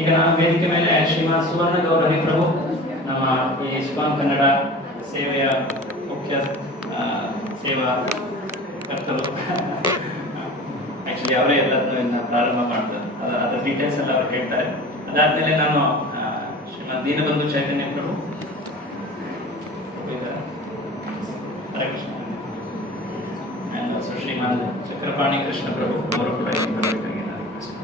ಈಗ ನಾನು ವೇದಿಕೆ ಮೇಲೆ ಶ್ರೀಮಾನ್ ಸುವರ್ಣ ಗೌಡ ಹರಿಪ್ರಭು ನಮ್ಮ ಈ ಇಸ್ಕಾನ್ ಕನ್ನಡ ಸೇವೆಯ ಮುಖ್ಯ ಸೇವಾ ಕರ್ತರು. ಆ್ಯಕ್ಚುಲಿ ಅವರೇ ಎಲ್ಲದನ್ನು ಪ್ರಾರಂಭ ಮಾಡ್ತಾರೆ, ಅದರ ಡೀಟೇಲ್ಸ್ ಎಲ್ಲ ಅವ್ರು ಹೇಳ್ತಾರೆ. ಅದಾದಮೇಲೆ ನಾನು ಶ್ರೀಮಾನ್ ದೀನಬಂಧು ಚೈತನ್ಯ ಪ್ರಭು, ಹರೇ ಕೃಷ್ಣ, ಆ್ಯಂಡ್ ಆಲ್ಸೋ ಶ್ರೀಮಾನ್ ಚಕ್ರಪಾಣಿ ಕೃಷ್ಣ ಪ್ರಭು ಅವರು ಕೂಡ ಬರಬೇಕಾಗಿ ನಾನು ರಿಕ್ವೆಸ್ಟ್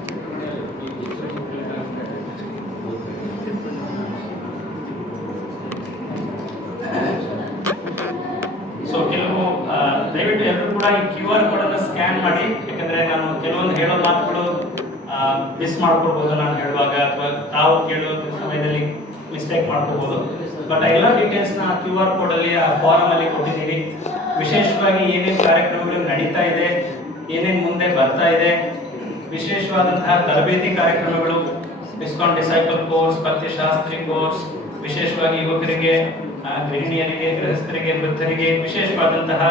ದಯವಿಟ್ಟು ಎಲ್ಲರೂ ಕೂಡ ಈ QR ಕೋಡ್ ಅನ್ನು ಸ್ಕ್ಯಾನ್ ಮಾಡಿ. ಯಾಕಂದ್ರೆ ನಾನು ಕೆಲವೊಂದು ಹೇಳೋ ಮಾತುಗಳು ಮಿಸ್ ಮಾಡ್ಕೊಳ್ಬಹುದು ನಾನು ಹೇಳುವಾಗ, ಅಥವಾ ತಾವು ಕೇಳೋ ಸಮಯದಲ್ಲಿ ಮಿಸ್ಟೇಕ್ ಮಾಡ್ಕೋಬಹುದು. ಬಟ್ ಎಲ್ಲ ಡೀಟೇಲ್ಸ್ ನ QR ಕೋಡ್ ಅಲ್ಲಿ ಆ ಫಾರಂ ಅಲ್ಲಿ ಕೊಟ್ಟಿದ್ದೀವಿ. ವಿಶೇಷವಾಗಿ ಏನೇನು ಕಾರ್ಯಕ್ರಮಗಳು ನಡೀತಾ ಇದೆ, ಏನೇನು ಮುಂದೆ ಬರ್ತಾ ಇದೆ, ವಿಶೇಷವಾದಂತಹ ತರಬೇತಿ ಕಾರ್ಯಕ್ರಮಗಳು, ಇಸ್ಕಾನ್ ಡಿಸೈಪಲ್ ಕೋರ್ಸ್, ಪಥ್ಯಶಾಸ್ತ್ರಿ ಕೋರ್ಸ್, ವಿಶೇಷವಾಗಿ ಯುವಕರಿಗೆ, ಗೃಹಿಣಿಯರಿಗೆ, ಗೃಹಸ್ಥರಿಗೆ, ವೃದ್ಧರಿಗೆ ವಿಶೇಷವಾದಂತಹ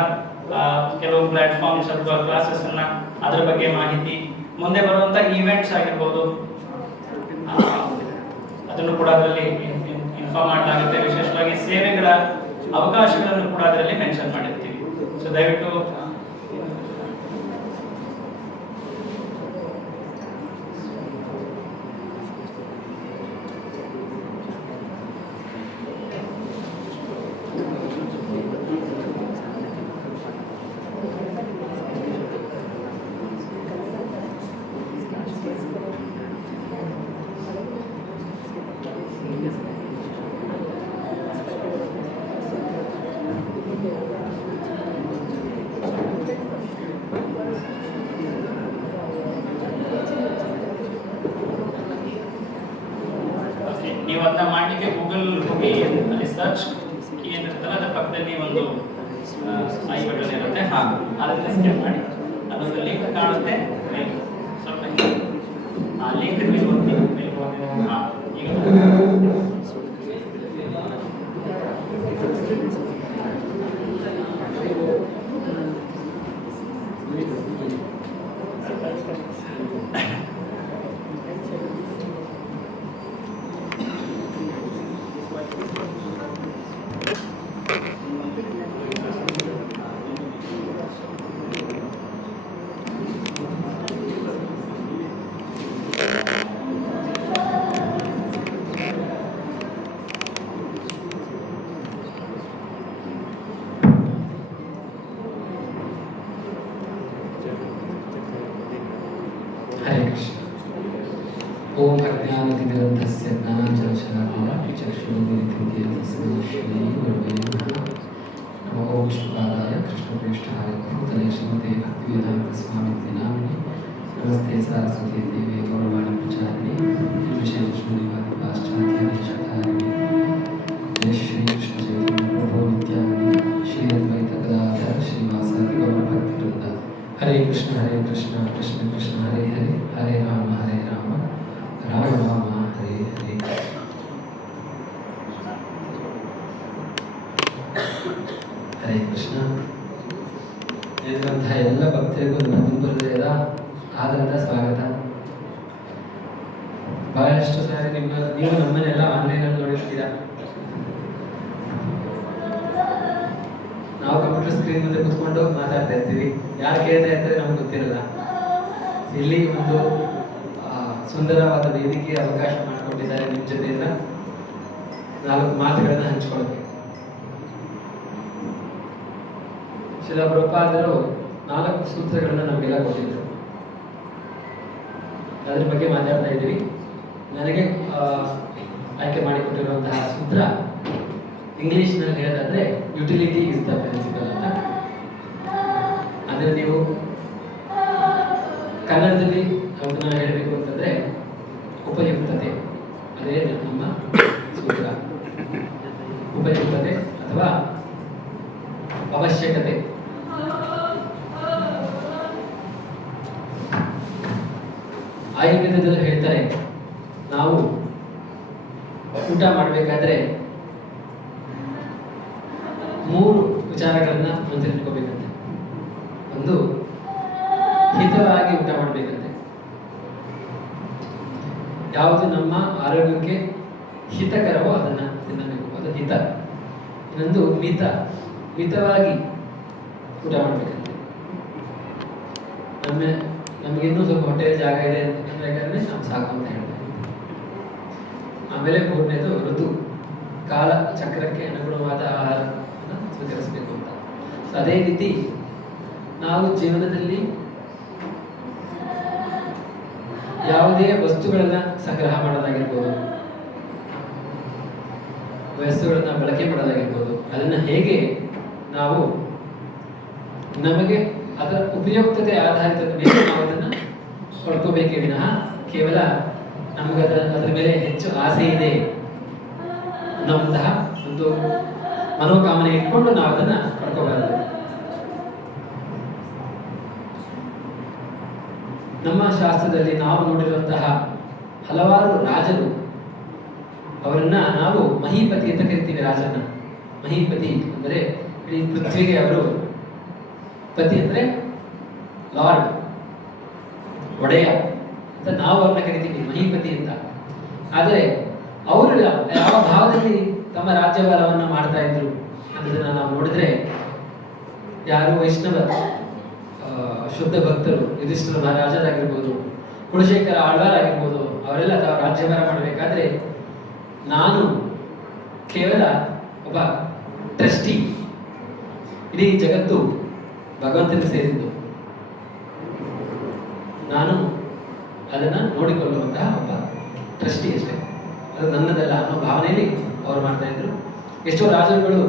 ಕೆಲವು ಪ್ಲಾಟ್ಫಾರ್ಮ್ಸ್ ಅಥವಾ ಕ್ಲಾಸಸ್ ಅನ್ನ, ಅದರ ಬಗ್ಗೆ ಮಾಹಿತಿ, ಮುಂದೆ ಬರುವಂತಹ ಈವೆಂಟ್ಸ್ ಆಗಿರ್ಬೋದು, ಅದನ್ನು ಕೂಡ ಅದರಲ್ಲಿ ಇನ್ಫಾರ್ಮ್ ಮಾಡಲಾಗುತ್ತೆ. ವಿಶೇಷವಾಗಿ ಸೇವೆಗಳ ಅವಕಾಶಗಳನ್ನು ಕೂಡ ಅದರಲ್ಲಿ ಮೆನ್ಷನ್ ಮಾಡಿರ್ತೀವಿ. ಸೊ ದಯವಿಟ್ಟು ನೀವು ಅದನ್ನ ಮಾಡಲಿಕ್ಕೆ ಗೂಗಲ್ ಹೋಗಿ ಅಲ್ಲಿ ಸರ್ಚ್ ಕೀ ಏನಿರುತ್ತಲ್ಲ ಅದರ ಪಕ್ಕದಲ್ಲಿ ಒಂದು ಐ ಬಟನ್ ಇರುತ್ತೆ, ಅದನ್ನ ಸ್ಕ್ಯಾನ್ ಮಾಡಿ, ಅದೊಂದು ಲಿಂಕ್ ಕಾಣುತ್ತೆ ಮೇಲೆ ಸ್ವಲ್ಪ ಆ ಲಿಂಕ್ ಮೇಲೆ ಹೋಗಿ ಈಗ ओम अज्ञानतिमिरन्धस्य ज्ञानाञ्जनशलाकया चक्षुरुन्मिलितं तस्मै श्रीगुरवे नमः। नमो विष्णुपादाय कृष्णप्रेष्ठाय भूतले श्रीमते भक्तिवेदान्तस्वामिनिति नाम्नि नमस्ते सरस्वती देवी गौरवाणी प्रचारिणे निर्विशेषशून्यवादी पाश्चात्यादेशधारिणे जय श्री कृष्ण चैतन्य प्रभो नित्यानंद श्री अद्वैत गदाधर श्रीवासादि गौरभक्तवृंद। हरे कृष्ण कृष्ण कृष्ण हरे हरे, हरे राम राम राम हरे हरे। ಹರೇ ಕೃಷ್ಣ. ಇರುವಂತಹ ಎಲ್ಲ ಭಕ್ತರಿಗೂ ನನ್ನ ತುಂಬುವುದರ ಆದರದ ಸ್ವಾಗತ. ಬಹಳಷ್ಟು ಸಾರಿ ನೀವು ನಮ್ಮನ್ನೆಲ್ಲ ಆನ್ಲೈನಲ್ಲಿ ನೋಡಿರ್ತೀರಾ. ನಾವು ನಾವು ಕಂಪ್ಯೂಟರ್ ಸ್ಕ್ರೀನ್ ಮುಂದೆ ಕುತ್ಕೊಂಡು ಮಾತಾಡ್ತಾ ಇರ್ತೀವಿ, ಯಾರು ಕೇಳ್ತಾ ಇರ್ತಾರೆ ನಮ್ಗೆ ಗೊತ್ತಿರಲ್ಲ. ಇಲ್ಲಿ ಒಂದು ಸುಂದರವಾದ ವೇದಿಕೆ ಅವಕಾಶ ಮಾಡಿಕೊಟ್ಟಿದ್ದಾರೆ ನಿಮ್ಮ ಜೊತೆಯಿಂದ 4 ಮಾತುಗಳನ್ನ ಹಂಚ್ಕೊಳ್ಳೋಕೆ. ಶ್ರೀಲ ಪ್ರಭುಪಾದರು 4 ಸೂತ್ರಗಳನ್ನ ನಮಗೆಲ್ಲ ಕೊಟ್ಟಿದ್ರು, ಅದ್ರ ಬಗ್ಗೆ ಮಾತಾಡ್ತಾ ಇದ್ದೀವಿ. ನನಗೆ ಆಯ್ಕೆ ಮಾಡಿಕೊಟ್ಟಿರುವಂತಹ ಸೂತ್ರ ಇಂಗ್ಲಿಷ್ನಲ್ಲಿ ಹೇಳೋದಾದ್ರೆ ಯುಟಿಲಿಟಿ ಇಸ್ ದ ಪ್ರಿನ್ಸಿಪಲ್ ಅಂತ. ಆದರೆ ನೀವು ಕನ್ನಡದಲ್ಲಿ ಅದನ್ನ ಹೇಳಬೇಕು ಅಂತಂದ್ರೆ ಉಪಯುಕ್ತತೆ, ಅದೇ ನಮ್ಮ ಸೂತ್ರ. ಉಪಯುಕ್ತತೆ ಅಥವಾ ಅವಶ್ಯಕತೆ. ಆಯುರ್ವೇದದಲ್ಲಿ ಹೇಳ್ತಾರೆ, ನಾವು ಊಟ ಮಾಡಬೇಕಾದ್ರೆ 3 ವಿಚಾರಗಳನ್ನ ಮನಸ್ಸಿಟ್ಕೋಬೇಕಂತೆ. ಒಂದು, ಹಿತವಾಗಿ ಊಟ ಮಾಡಬೇಕಂತೆ, ಯಾವುದು ನಮ್ಮ ಆರೋಗ್ಯಕ್ಕೆ ಹಿತಕರವೋ ಅದನ್ನ ತಿನ್ನಬೇಕು, ಅದು ಹಿತ. ಇನ್ನೊಂದು ಮಿತವಾಗಿ ಊಟ ಮಾಡಬೇಕಂತೆ. ನಮಗಿನ್ನೂ ಸ್ವಲ್ಪ ಹೊಟ್ಟೆಯಲ್ಲಿ ಜಾಗ ಇದೆ ಅಂತಂದ್ರೆ ನಾವು ಸಾಕು ಅಂತ ಹೇಳ್ತಾರೆ. ಆಮೇಲೆ 3ನೇದು ಋತು, ಕಾಲ ಚಕ್ರಕ್ಕೆ ಅನುಗುಣವಾದ ಆಹಾರವನ್ನು ಸ್ವೀಕರಿಸಬೇಕು ಅಂತ. ಅದೇ ರೀತಿ ನಾವು ಜೀವನದಲ್ಲಿ ಯಾವುದೇ ವಸ್ತುಗಳನ್ನ ಸಂಗ್ರಹ ಮಾಡೋದಾಗಿರ್ಬೋದು, ವಸ್ತುಗಳನ್ನ ಬಳಕೆ ಮಾಡೋದಾಗಿರ್ಬೋದು, ಅದನ್ನ ಹೇಗೆ ನಾವು ನಮಗೆ ಅದರ ಉಪಯುಕ್ತತೆ ಆಧಾರಿತದ ಮೇಲೆ ನಾವು ಅದನ್ನ ಪಡ್ಕೋಬೇಕೇ ವಿನಃ ಕೇವಲ ನಮಗೆ ಅದರ ಮೇಲೆ ಹೆಚ್ಚು ಆಸೆ ಇದೆ ಅನ್ನುವಂತಹ ಒಂದು ಮನೋಕಾಮನೆ ಇಟ್ಕೊಂಡು ನಾವು ಅದನ್ನ ಪಡ್ಕೋಬಾರದು. ನಮ್ಮ ಶಾಸ್ತ್ರದಲ್ಲಿ ನಾವು ನೋಡಿರುವಂತಹ ಹಲವಾರು ರಾಜರು, ಅವರನ್ನ ನಾವು ಮಹೀಪತಿ ಅಂತ ಕರಿತೀವಿ. ರಾಜನ ಮಹೀಪತಿ ಅಂದರೆ ಇಡೀ ಪೃಥ್ವಿಗೆ ಅವರು ಪತಿ, ಅಂದ್ರೆ ಲಾರ್ಡ್, ಒಡೆಯ ಅಂತ ನಾವು ಅವ್ರನ್ನ ಕರಿತೀವಿ, ಮಹೀಪತಿ ಅಂತ. ಆದರೆ ಅವರು ಯಾವ ಭಾವದಲ್ಲಿ ತಮ್ಮ ರಾಜ್ಯಭಾರವನ್ನ ಮಾಡ್ತಾ ಇದ್ರು ಅನ್ನೋದನ್ನ ನಾವು ನೋಡಿದ್ರೆ, ಯಾರು ವೈಷ್ಣವ ಶುದ್ಧ ಭಕ್ತರು, ಯುಧಿಷ್ಠಿರ ಮಹಾರಾಜರಾಗಿರ್ಬೋದು, ಕುಲಶೇಖರ ಆಳ್ವಾರಾಗಿರ್ಬೋದು, ಅವರೆಲ್ಲ ತಾವು ರಾಜ್ಯಭಾರ ಮಾಡಬೇಕಾದ್ರೆ ನಾನು ಕೇವಲ ಒಬ್ಬ ಟ್ರಸ್ಟಿ, ಇಡೀ ಜಗತ್ತು ಭಗವಂತನಿಗೆ ಸೇರಿದ್ದು, ನಾನು ಅದನ್ನ ನೋಡಿಕೊಳ್ಳುವಂತಹ ಒಬ್ಬ ಟ್ರಸ್ಟಿ ಅಷ್ಟೇ, ಅದು ನನ್ನದಲ್ಲ ಅನ್ನೋ ಭಾವನೆಯಲ್ಲಿ ಅವರು ಮಾಡ್ತಾ ಇದ್ರು. ಎಷ್ಟೋ ರಾಜರುಗಳು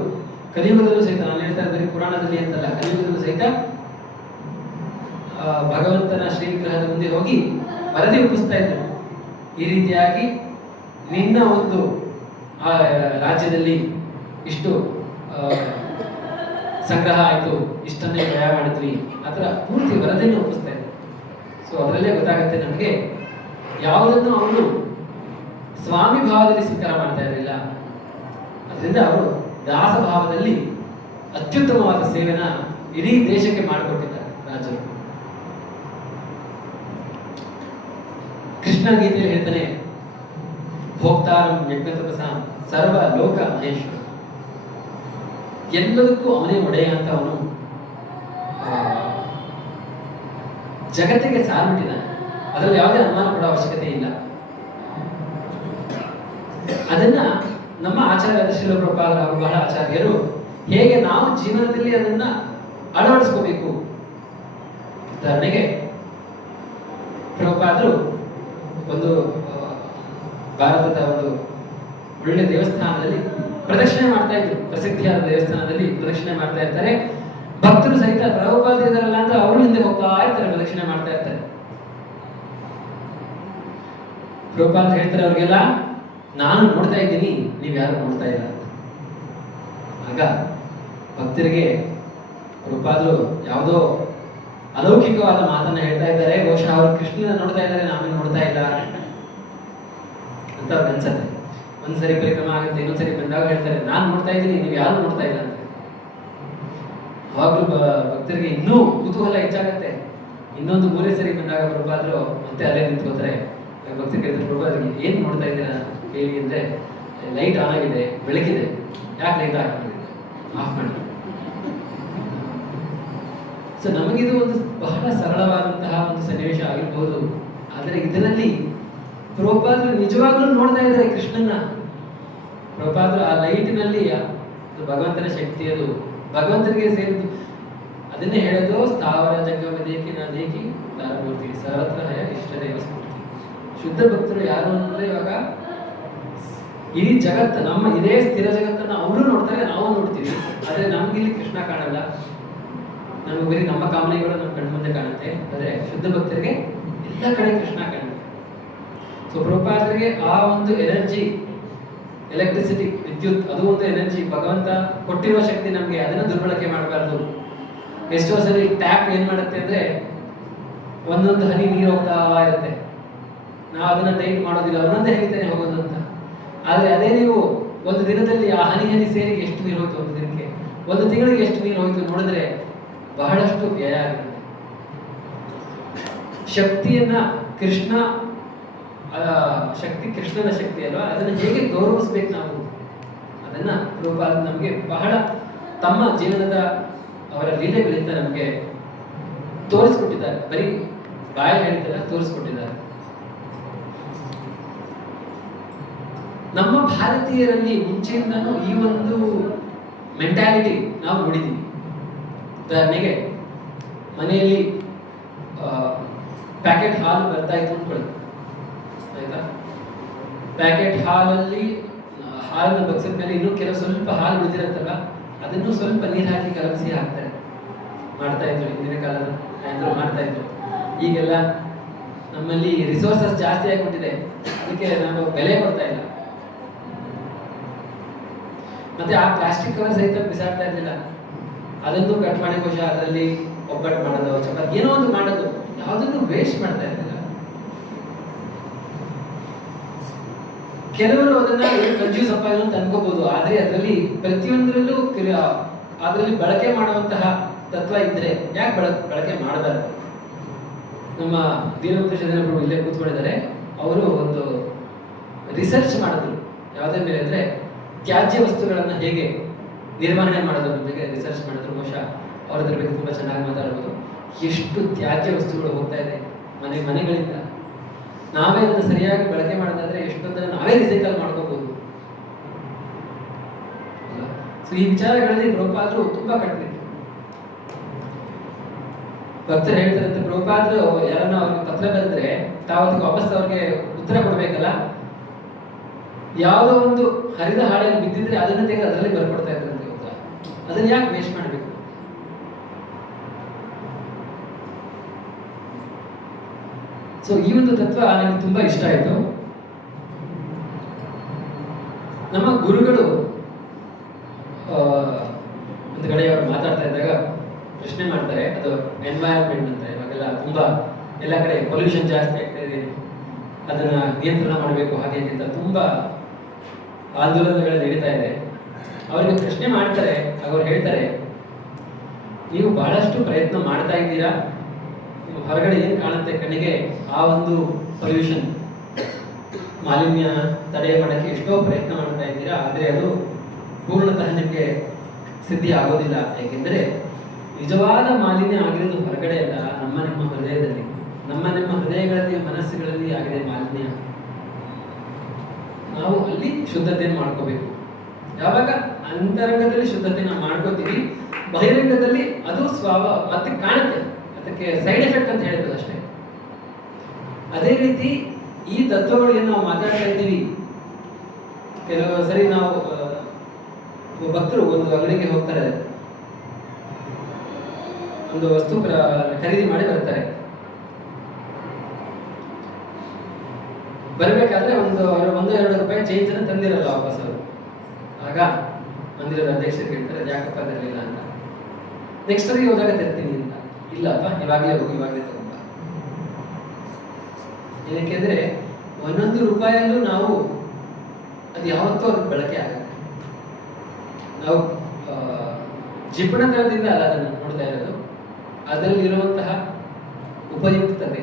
ಕಲಿಯುಗದಲ್ಲೂ ಸಹಿತ, ನಾನು ಹೇಳ್ತಾ ಇದ್ದಾರೆ ಪುರಾಣದಲ್ಲಿ ಅಂತಲ್ಲ, ಕಲಿಯುಗದಲ್ಲೂ ಸಹಿತ ಭಗವಂತನ ಶ್ರೀವಿಗ್ರಹದ ಮುಂದೆ ಹೋಗಿ ವರದಿ ಒಪ್ಪಿಸ್ತಾ ಇದ್ರು. ಈ ರೀತಿಯಾಗಿ ನಿನ್ನ ಒಂದು ಆ ರಾಜ್ಯದಲ್ಲಿ ಇಷ್ಟು ಸಂಗ್ರಹ ಆಯಿತು, ಇಷ್ಟನ್ನೇ ವ್ಯಯ ಮಾಡಿದ್ವಿ, ಆ ಥರ ಪೂರ್ತಿ ವರದಿಯನ್ನು ಒಪ್ಪಿಸ್ತಾ ಇದ್ರು. ಸೊ ಅದರಲ್ಲೇ ಗೊತ್ತಾಗುತ್ತೆ ನಮಗೆ ಯಾವುದನ್ನು ಅವರು ಸ್ವಾಮಿ ಭಾವದಲ್ಲಿ ಸ್ವೀಕಾರ ಮಾಡ್ತಾ ಇರಲಿಲ್ಲ. ಅದರಿಂದ ಅವರು ದಾಸ ಭಾವದಲ್ಲಿ ಅತ್ಯುತ್ತಮವಾದ ಸೇವೆನ ಇಡೀ ದೇಶಕ್ಕೆ ಮಾಡಿಕೊಟ್ಟಿದ್ದಾರೆ ರಾಜರು. ಕೃಷ್ಣ ಗೀತೆಯಲ್ಲಿ ಹೇಳ್ತಾನೆ, ಭೋಕ್ತಾರಂ ಯಜ್ಞ ತಪಸಾಂ ಸರ್ವ ಲೋಕ ಮಹೇಶ್ವರ, ಎಲ್ಲದಕ್ಕೂ ಅವನೇ ಒಡೆಯ ಅಂತ ಅವನು ಜಗತ್ತಿಗೆ ಸಾರ್ಬಿಟ್ಟಿದ್ದಾನೆ. ಅದರಲ್ಲಿ ಯಾವುದೇ ಅನುಮಾನ ಪಡೋ ಅವಶ್ಯಕತೆ ಇಲ್ಲ. ಅದನ್ನ ನಮ್ಮ ಆಚಾರ್ಯರಾದ ಶ್ರೀಲ ಪ್ರಭುಪಾದರು ಹಾಗೂ ಬಹಳ ಆಚಾರ್ಯರು ಹೇಗೆ ನಾವು ಜೀವನದಲ್ಲಿ ಅದನ್ನ ಅಳವಡಿಸ್ಕೋಬೇಕು. ಉದಾಹರಣೆಗೆ ಪ್ರಭುಪಾದರು ಒಂದು ಭಾರತದ ಒಂದು ಒಳ್ಳೆ ದೇವಸ್ಥಾನದಲ್ಲಿ ಪ್ರದಕ್ಷಿಣೆ ಮಾಡ್ತಾ ಇದ್ರು. ಪ್ರಸಿದ್ಧಿಯಾದ ದೇವಸ್ಥಾನದಲ್ಲಿ ಪ್ರದಕ್ಷಿಣೆ ಮಾಡ್ತಾ ಇರ್ತಾರೆ. ಭಕ್ತರು ಸಹಿತ ಪ್ರಭುಪಾದ ಇದಾರಲ್ಲ ಅಂತ ಅವರು ಹಿಂದೆ ಹೋಗ್ತಾ ಇರ್ತಾರೆ, ಪ್ರದಕ್ಷಿಣೆ ಮಾಡ್ತಾ ಇರ್ತಾರೆ. ಪ್ರಭುಪಾದ ಹೇಳ್ತಾರೆ ಅವ್ರಿಗೆಲ್ಲ, ನಾನು ನೋಡ್ತಾ ಇದ್ದೀನಿ, ನೀವು ಯಾರು ನೋಡ್ತಾ ಇಲ್ಲ ಅಂತ. ಆಗ ಭಕ್ತರಿಗೆ ಪ್ರಭುಪಾದರು ಯಾವುದೋ ಅಲೌಕಿಕವಾದ ಮಾತನ್ನ ಹೇಳ್ತಾ ಇದ್ದಾರೆ, ಬಹುಶಃ ಅವರು ಕೃಷ್ಣನ ನೋಡ್ತಾ ಇದ್ದಾರೆ, ನಾವೇನು ನೋಡ್ತಾ ಇಲ್ಲ ಅಂತ ಅವ್ರಿಗೆ ಅನ್ಸತ್ತೆ. ಒಂದ್ಸರಿ ಪರಿಕ್ರಮ ಆಗುತ್ತೆ, ಇನ್ನೊಂದ್ಸರಿ ಬಂದಾಗ ಹೇಳ್ತಾರೆ, ನಾನು ನೋಡ್ತಾ ಇದ್ದೀನಿ, ನೀವು ಯಾರು ನೋಡ್ತಾ ಇಲ್ಲ ಅಂತ. ಅವಾಗಲೂ ಭಕ್ತರಿಗೆ ಇನ್ನೂ ಕುತೂಹಲ ಹೆಚ್ಚಾಗತ್ತೆ. ಇನ್ನೊಂದು 3ನೇ ಸರಿ ಬಂದಾಗ ಪ್ರಭುಪಾದರು ಮತ್ತೆ ಅಲ್ಲೇ ನಿಂತ್ಕೋತಾರೆ. ಭಕ್ತರು ಕೇಳಿದ್ರೆ, ಪ್ರಭುಪಾದರಿಗೆ ಏನ್ ನೋಡ್ತಾ ಇದ್ದೀರಾ ಹೇಳಿ ಅಂದ್ರೆ, ಲೈಟ್ ಆನ್ ಆಗಿದೆ, ಬೆಳಕಿದೆ, ಯಾಕೆ ಲೈಟ್ ಆಫ್ ಮಾಡಿದೆ, ಆಫ್ ಮಾಡಿ. ಸೊ ನಮಗಿದು ಒಂದು ಬಹಳ ಸರಳವಾದಂತಹ ಒಂದು ಸನ್ನಿವೇಶ ಆಗಿರ್ಬೋದು, ಆದರೆ ಇದರಲ್ಲಿ ಪ್ರಭುಪಾದರು ನಿಜವಾಗ್ಲೂ ನೋಡ್ತಾ ಇದ್ದಾರೆ ಕೃಷ್ಣನ್ನ. ಪ್ರಭುಪಾದರು ಆ ಲೈಟಿನಲ್ಲಿ ಭಗವಂತನ ಶಕ್ತಿ, ಅದು ಭಗವಂತನಿಗೆ ಸೇರಿದ್ದು. ಅದನ್ನೇ ಹೇಳೋದು ಸ್ಥಾವರ ಜಂಗಮ ದೇಕಿ ನಾ ದೇಕಿ ದಾರಮೂರ್ತಿ ಸರ್ವತ್ರ ಹಯ ಇಷ್ಟದೇವ ಸ್ಫೂರ್ತಿ. ಶುದ್ಧ ಭಕ್ತರು ಯಾರು ಅಂದ್ರೆ ಇವಾಗ ಇಡೀ ಜಗತ್ತು, ನಮ್ಮ ಇದೇ ಸ್ಥಿರ ಜಗತ್ತನ್ನ ಅವರು ನೋಡ್ತಾರೆ, ನಾವು ನೋಡ್ತೀವಿ. ಆದ್ರೆ ನಮ್ಗಿಲ್ಲಿ ಕೃಷ್ಣ ಕಾಣಲ್ಲ, ನಮ್ಗೆ ಬರೀ ನಮ್ಮ ಕಾಮನೆಗಳು ನಮ್ಮ ಕಣ್ಮುಂದೆ ಕಾಣುತ್ತೆ. ಆದ್ರೆ ಶುದ್ಧ ಭಕ್ತರಿಗೆ ಎಲ್ಲ ಕಡೆ ಕೃಷ್ಣ ಕಾಣುತ್ತೆ. ಸೊ ಪ್ರಭುಪಾದರಿಗೆ ಆ ಒಂದು ಎನರ್ಜಿ, ಎಲೆಕ್ಟ್ರಿಸಿಟಿ, ವಿದ್ಯುತ್, ಅದು ಒಂದು ಎನರ್ಜಿ ಭಗವಂತ ಕೊಟ್ಟಿರುವ ಶಕ್ತಿ ನಮ್ಗೆ, ಅದನ್ನ ದುರ್ಬಳಕೆ ಮಾಡಬಾರ್ದು. ಎಷ್ಟೋ ಸರಿ ಟ್ಯಾಪ್ ಏನ್ ಮಾಡುತ್ತೆ ಅಂದ್ರೆ ಒಂದೊಂದು ಹನಿ ನೀರು ಹೋಗ್ತಾ ಇರುತ್ತೆ, ನಾವು ಅದನ್ನ ಟೈಟ್ ಮಾಡೋದಿಲ್ಲ, ಒಂದೊಂದೇ ಹನಿತಾನೆ ಹೋಗೋದು ಅಂತ. ಆದ್ರೆ ಅದೇ ನೀವು ಒಂದು ದಿನದಲ್ಲಿ ಆ ಹನಿ ಹನಿ ಸೇರಿ ಎಷ್ಟು ನೀರು ಹೋಯ್ತು, ಒಂದು ದಿನಕ್ಕೆ, ಒಂದು ತಿಂಗಳಿಗೆ ಎಷ್ಟು ನೀರು ಹೋಯ್ತು ನೋಡಿದ್ರೆ ಬಹಳಷ್ಟು ವ್ಯಯ ಆಗುತ್ತೆ. ಶಕ್ತಿಯನ್ನ ಕೃಷ್ಣ, ಶಕ್ತಿ ಕೃಷ್ಣನ ಶಕ್ತಿ ಅಲ್ವಾ, ಅದನ್ನ ಹೇಗೆ ಗೌರವಿಸ್ಬೇಕು ನಾವು, ಅದನ್ನ ಪ್ರಭುಪಾದ ನಮಗೆ ಬಹಳ ತಮ್ಮ ಜೀವನದ ಅವರ ಲೀಲೆಗಳಿಂದ ನಮಗೆ ತೋರಿಸ್ಕೊಟ್ಟಿದ್ದಾರೆ. ಬರೀ ಬಾಯಲ್ಲಿ ಹೇಳಿದ್ದಲ್ಲ, ತೋರಿಸ್ಕೊಟ್ಟಿದ್ದಾರೆ. ನಮ್ಮ ಭಾರತೀಯರಲ್ಲಿ ಮುಂಚೆಯಿಂದನೂ ಈ ಒಂದು ಮೆಂಟ್ಯಾಲಿಟಿ ನಾವು ನೋಡಿದ್ದೀವಿ. ಉದಾಹರಣೆಗೆ ಮನೆಯಲ್ಲಿ ಪ್ಯಾಕೆಟ್ ಹಾಲು ಬರ್ತಾ ಇತ್ತು ಅಂದ್ಕೊಳ್ಳಿ, ಆಯ್ತಾ? ಪ್ಯಾಕೆಟ್ ಹಾಲಲ್ಲಿ ಹಾಲನ್ನು ಬಗ್ಸಿದ ಮೇಲೆ ಇನ್ನೂ ಕೆಲವು ಸ್ವಲ್ಪ ಹಾಲು ಉಳಿದಿರುತ್ತಲ್ಲ, ಅದನ್ನು ಸ್ವಲ್ಪ ನೀರು ಹಾಕಿ ಕಲಸಿ ಹಾಕ್ತಾರೆ, ಮಾಡ್ತಾ ಇದ್ರು ಹಿಂದಿನ ಕಾಲದ ಮಾಡ್ತಾ ಇದ್ರು. ಈಗೆಲ್ಲ ನಮ್ಮಲ್ಲಿ ರಿಸೋರ್ಸಸ್ ಜಾಸ್ತಿ ಆಗಿಬಿಟ್ಟಿದೆ, ಅದಕ್ಕೆ ನಾವು ಬೆಲೆ ಕೊಡ್ತಾ ಇಲ್ಲ. ಮತ್ತೆ ಆ ಪ್ಲಾಸ್ಟಿಕ್ ಕವರ್ ಸಹಿತ ಬಿಸಾಡ್ತಾ ಇರ್ಲಿಲ್ಲ, ಅದನ್ನು ಕಟ್ ಮಾಡಿ ಬಹುಶಃ ಅದರಲ್ಲಿ ಒಬ್ಬಟ್ಟು ಮಾಡೋದು, ಚಪಾತಿ ಏನೋ ಒಂದು ಮಾಡೋದು, ಯಾವುದನ್ನು ವೇಸ್ಟ್ ಮಾಡ್ತಾ ಇರ್ಲಿಲ್ಲ. ಕೆಲವರು ಅದನ್ನ ಕಂಜ್ಯೂಸ್ ಅಪ್ಪ ಅಂತ ಅನ್ಕೋಬಹುದು, ಆದ್ರೆ ಅದರಲ್ಲಿ ಪ್ರತಿಯೊಂದರಲ್ಲೂ ಅದರಲ್ಲಿ ಬಳಕೆ ಮಾಡುವಂತಹ ತತ್ವ ಇದ್ರೆ ಯಾಕೆ ಬಳಕೆ ಮಾಡಬಾರ್ದು? ನಮ್ಮ ದೀನಮಂತ್ರ ಪ್ರಭು ಇಲ್ಲೇ ಕೂತ್ಕೊಂಡಿದ್ದಾರೆ, ಅವರು ಒಂದು ರಿಸರ್ಚ್ ಮಾಡಿದ್ರು ಯಾವುದೇ ಮೇಲೆ ಅಂದ್ರೆ ತ್ಯಾಜ್ಯ ವಸ್ತುಗಳನ್ನ ಹೇಗೆ ನಿರ್ವಹಣೆ ಮಾಡೋದ್ರ ಬಗ್ಗೆ ರಿಸರ್ಚ್ ಮಾಡಿದ್ರು. ಬಹುಶಃ ಅವ್ರದ್ರ ಬಗ್ಗೆ ತುಂಬಾ ಚೆನ್ನಾಗಿ ಮಾತಾಡ್ಬೋದು. ಎಷ್ಟು ತ್ಯಾಜ್ಯ ವಸ್ತುಗಳು ಹೋಗ್ತಾ ಇದೆ ಮನೆಗಳಿಂದ, ನಾವೇ ಅದನ್ನು ಸರಿಯಾಗಿ ಬಳಕೆ ಮಾಡೋದಾದ್ರೆ ಎಷ್ಟೊಂದನ್ನು ನಾವೇ ರಿಸೈಕಲ್ ಮಾಡ್ಕೋಬಹುದು. ಸೊ ಈ ವಿಚಾರಗಳಲ್ಲಿ ಪ್ರಭುಪಾದರು ತುಂಬಾ ಕಡಿಮೆ. ಭಕ್ತರು ಹೇಳ್ತಾರಂತೆ, ಪ್ರಭುಪಾದರು ಯಾರನ್ನ ಅವ್ರಿಗೆ ಪತ್ರ ಬರೆದ್ರೆ ತಾವು ಅದಕ್ಕೆ ವಾಪಸ್ ಅವ್ರಿಗೆ ಉತ್ತರ ಕೊಡ್ಬೇಕಲ್ಲ, ಯಾವುದೋ ಒಂದು ಹರಿದ ಹಾಡಲ್ಲಿ ಬಿದ್ದಿದ್ರೆ ಅದನ್ನ ತೆಗೆದು ಅದರಲ್ಲಿ ಬರ್ಕೊಡ್ತಾ ಇದ್ರಂತೆ ಉತ್ತರ. ಅದನ್ನ ಯಾಕೆ ವೇಸ್ಟ್ ಮಾಡಬೇಕು? ಸೊ ಈ ಒಂದು ತತ್ವ ನನಗೆ ತುಂಬಾ ಇಷ್ಟ ಆಯಿತು. ನಮ್ಮ ಗುರುಗಳು ಒಂದು ಕಡೆ ಅವರು ಮಾತಾಡ್ತಾ ಇದ್ದಾಗ ಪ್ರಶ್ನೆ ಮಾಡ್ತಾರೆ, ಅದು ಎನ್ವೈರನ್ಮೆಂಟ್ ಅಂತ. ಇವಾಗೆಲ್ಲ ತುಂಬಾ ಎಲ್ಲ ಕಡೆ ಪೊಲ್ಯೂಷನ್ ಜಾಸ್ತಿ ಆಗ್ತಾ ಇದೆ, ಅದನ್ನ ನಿಯಂತ್ರಣ ಮಾಡಬೇಕು ಹಾಗೆ ಅಂತ ತುಂಬಾ ಆಂದೋಲನಗಳು ನಡೀತಾ ಇದೆ. ಅವರಿಗೆ ಪ್ರಶ್ನೆ ಮಾಡ್ತಾರೆ, ಅವ್ರು ಹೇಳ್ತಾರೆ, ನೀವು ಬಹಳಷ್ಟು ಪ್ರಯತ್ನ ಮಾಡ್ತಾ ಇದ್ದೀರಾ, ಹೊರಗಡೆ ಏನು ಕಾಣುತ್ತೆ ಕಣ್ಣಿಗೆ ಆ ಒಂದು ಪೊಲ್ಯೂಷನ್ ಮಾಲಿನ್ಯ ತಡೆ ಮಾಡೋಕ್ಕೆ ಎಷ್ಟೋ ಪ್ರಯತ್ನ ಮಾಡ್ತಾ ಇದ್ದೀರಾ, ಆದರೆ ಅದು ಪೂರ್ಣತಃ ನಿಮಗೆ ಸಿದ್ಧಿ ಆಗೋದಿಲ್ಲ. ಯಾಕೆಂದ್ರೆ ನಿಜವಾದ ಮಾಲಿನ್ಯ ಆಗಿರೋದು ಹೊರಗಡೆ ಅಲ್ಲ, ನಿಮ್ಮ ಹೃದಯದಲ್ಲಿ, ನಿಮ್ಮ ಹೃದಯಗಳಲ್ಲಿ ಮನಸ್ಸುಗಳಲ್ಲಿ ಆಗಿದೆ ಮಾಲಿನ್ಯ. ನಾವು ಅಲ್ಲಿ ಶುದ್ಧತೆಯನ್ನು ಮಾಡ್ಕೋಬೇಕು. ಯಾವಾಗ ಅಂತರಂಗದಲ್ಲಿ ಶುದ್ಧತೆನ ಮಾಡ್ಕೋತೀವಿ, ಬಹಿರಂಗದಲ್ಲಿ ಅದು ಮತ್ತೆ ಕಾಣುತ್ತೆ, ಅದಕ್ಕೆ ಸೈಡ್ ಎಫೆಕ್ಟ್ ಅಂತ ಹೇಳಿದ್ರು ಅಷ್ಟೇ. ಅದೇ ರೀತಿ ಈ ತತ್ವಗಳು ಏನು ನಾವು ಮಾತಾಡ್ತಾ ಇದ್ದೀವಿ, ಕೆಲವು ಸರಿ ನಾವು ಭಕ್ತರು ಒಂದು ಅಂಗಡಿಗೆ ಹೋಗ್ತಾರೆ, ಒಂದು ವಸ್ತು ಖರೀದಿ ಮಾಡಿ ಬರ್ತಾರೆ. ಬರಬೇಕಾದ್ರೆ $1-2 ರೂಪಾಯಿ ಚೇಂಜ್ ಅನ್ನು ತಂದಿರಲ್ಲ ವಾಪಸ್ ಅವರು. ಆಗ ಮಂದಿರದ ಅಧ್ಯಕ್ಷರು ಕೇಳ್ತಾರೆ, ಯಾಕಪ್ಪ ತರಲಿಲ್ಲ ಅಂತ. ನೆಕ್ಸ್ಟ್ ಸರಿ ಹೋದಾಗ ತರ್ತೀನಿ ಅಂತ. ಇಲ್ಲಪ್ಪ, ಇವಾಗಲೇ ಹೋಗಿ ಇವಾಗಲೇ ತಗೊಂಡ. ಏನಕ್ಕೆಂದ್ರೆ $1 ನಾವು ಅದು ಯಾವತ್ತೂ ಅವ್ರಿಗೆ ಬಳಕೆ ಆಗುತ್ತೆ. ನಾವು ಜಿಪಣತನದಿಂದ ಅಲ್ಲ ಅದನ್ನು ನೋಡ್ತಾ ಇರೋದು, ಅದರಲ್ಲಿರುವಂತಹ ಉಪಯುಕ್ತತೆ,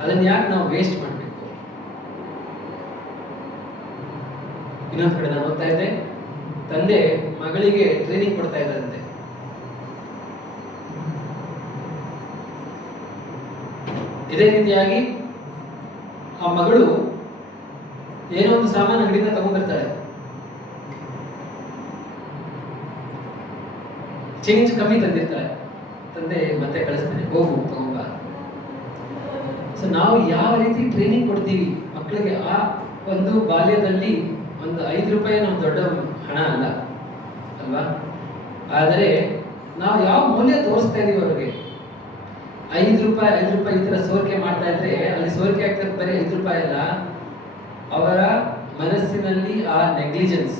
ಅದನ್ನ ಯಾಕೆ ನಾವು ವೇಸ್ಟ್ ಮಾಡಬೇಕು? ಇನ್ನೊಂದು ಕಡೆ ನಾನು ಓದ್ತಾ ಇದ್ದೆ, ತಂದೆ ಮಗಳಿಗೆ ಟ್ರೈನಿಂಗ್ ಕೊಡ್ತಾ ಇದ್ದಾರಂತೆ. ಇದೇ ರೀತಿಯಾಗಿ ಆ ಮಗಳು ಏನೋ ಒಂದು ಸಾಮಾನು ಅಂಗಡಿಯಿಂದ ತಗೊಂಡ್ಬರ್ತಾಳೆ, ಚೇಂಜ್ ಕಮ್ಮಿ ತಂದಿರ್ತಾಳೆ, ತಂದೆ ಮತ್ತೆ ಕಳಿಸ್ತಾನೆ, ಹೋಗು ತಗೊಂಬ. ಸೊ ನಾವು ಯಾವ ರೀತಿ ಟ್ರೈನಿಂಗ್ ಕೊಡ್ತೀವಿ ಮಕ್ಕಳಿಗೆ, ಆ ಒಂದು ಬಾಲ್ಯದಲ್ಲಿ ಒಂದು 5 ರೂಪಾಯಿ ನಮ್ಮ ದೊಡ್ಡ ಹಣ ಅಲ್ಲ ಅಲ್ವಾ, ಆದರೆ ನಾವು ಯಾವ ಮೌಲ್ಯ ತೋರಿಸ್ತಾ ಇದೀವಿ ಅವ್ರಿಗೆ. 5 ರೂಪಾಯಿ ಈ ತರ ಸೋರಿಕೆ ಮಾಡ್ತಾ ಇದ್ರೆ ಅಲ್ಲಿ ಸೋರಿಕೆ ಆಗ್ತದೆ ಬರೀ 5 ರೂಪಾಯಿ ಅಲ್ಲ, ಅವರ ಮನಸ್ಸಿನಲ್ಲಿ ಆ ನೆಗ್ಲಿಜೆನ್ಸ್,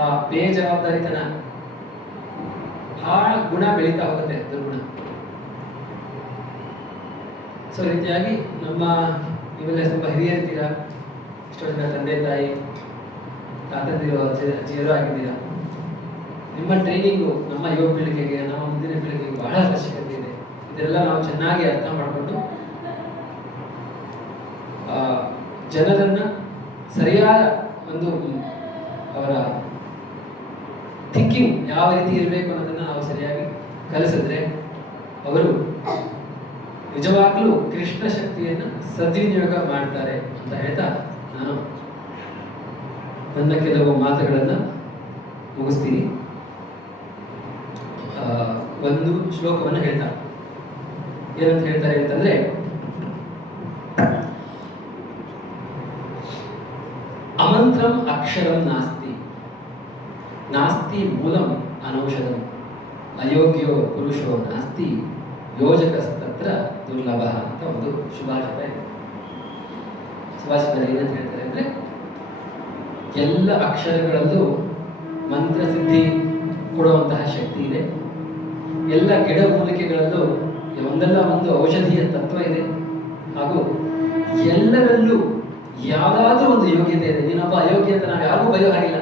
ಆ ಬೇಜವಾಬ್ದಾರಿತನ, ಆ ಗುಣ ಬೆಳೀತಾ ಹೋಗುತ್ತೆ, ದುರ್ಗುಣ. ಸೊ ರೀತಿಯಾಗಿ ನಮ್ಮ ನೀವೆಲ್ಲ ತುಂಬ ಹಿರಿಯರಿದ್ದೀರಾ, ಎಷ್ಟೋ ಜನ ತಂದೆ ತಾಯಿ ತಾತಂದಿರು ಅಜ್ಜಿಯರು ಆಗಿದ್ದೀರಾ. ನಿಮ್ಮ ಟ್ರೈನಿಂಗು ನಮ್ಮ ಯುವ ಪೀಳಿಗೆಗೆ, ನಮ್ಮ ಮುಂದಿನ ಪೀಳಿಗೆಗೆ ಬಹಳ ಅವಶ್ಯಕತೆ ಇದೆ. ಇದೆಲ್ಲ ನಾವು ಚೆನ್ನಾಗಿ ಅರ್ಥ ಮಾಡಿಕೊಂಡು ಜನರನ್ನ ಸರಿಯಾದ ಒಂದು ಅವರ ಥಿಂಕಿಂಗ್ ಯಾವ ರೀತಿ ಇರಬೇಕು ಅನ್ನೋದನ್ನ ನಾವು ಸರಿಯಾಗಿ ಕಲಿಸಿದ್ರೆ ಅವರು ನಿಜವಾಗ್ಲೂ ಕೃಷ್ಣ ಶಕ್ತಿಯನ್ನು ಸದ್ವಿನಿಯೋಗ ಮಾಡ್ತಾರೆ ಅಂತ ಹೇಳ್ತಾ ನಾನು ನನ್ನ ಕೆಲವು ಮಾತುಗಳನ್ನು ಮುಗಿಸ್ತೀನಿ. ಒಂದು ಶ್ಲೋಕವನ್ನು ಹೇಳ್ತಾ ಏನಂತ ಹೇಳ್ತಾರೆ ಅಂತಂದ್ರೆ, ಅಮಂತ್ರಂ ಅಕ್ಷರಂ ನಾಸ್ತಿ, ನಾಸ್ತಿ ಮೂಲಂ ಅನೌಷಧಂ, ಅಯೋಗ್ಯೋ ಪುರುಷೋ ನಾಸ್ತಿ, ಯೋಜಕಸ್ತತ್ರ ದುರ್ಲಭ ಅಂತ ಒಂದು ಸುಭಾಷಿತ ಇದೆ. ಸುಭಾಷಿತ ಏನಂತ ಹೇಳ್ತಾರೆ ಅಂದ್ರೆ, ಎಲ್ಲ ಅಕ್ಷರಗಳಲ್ಲೂ ಮಂತ್ರ ಸಿದ್ಧಿ ಕೊಡುವಂತಹ ಶಕ್ತಿ ಇದೆ, ಎಲ್ಲ ಗಿಡಮೂಲಿಕೆಗಳಲ್ಲೂ ಒಂದಲ್ಲ ಒಂದು ಔಷಧೀಯ ತತ್ವ ಇದೆ, ಹಾಗೂ ಎಲ್ಲರಲ್ಲೂ ಯಾವುದಾದ್ರೂ ಒಂದು ಯೋಗ್ಯತೆ ಇದೆ. ನೀನೊಬ್ಬ ಅಯೋಗ್ಯ ಅಂತ ನಾವು ಯಾರಿಗೂ ಬಯೋ ಹಾಗಿಲ್ಲ,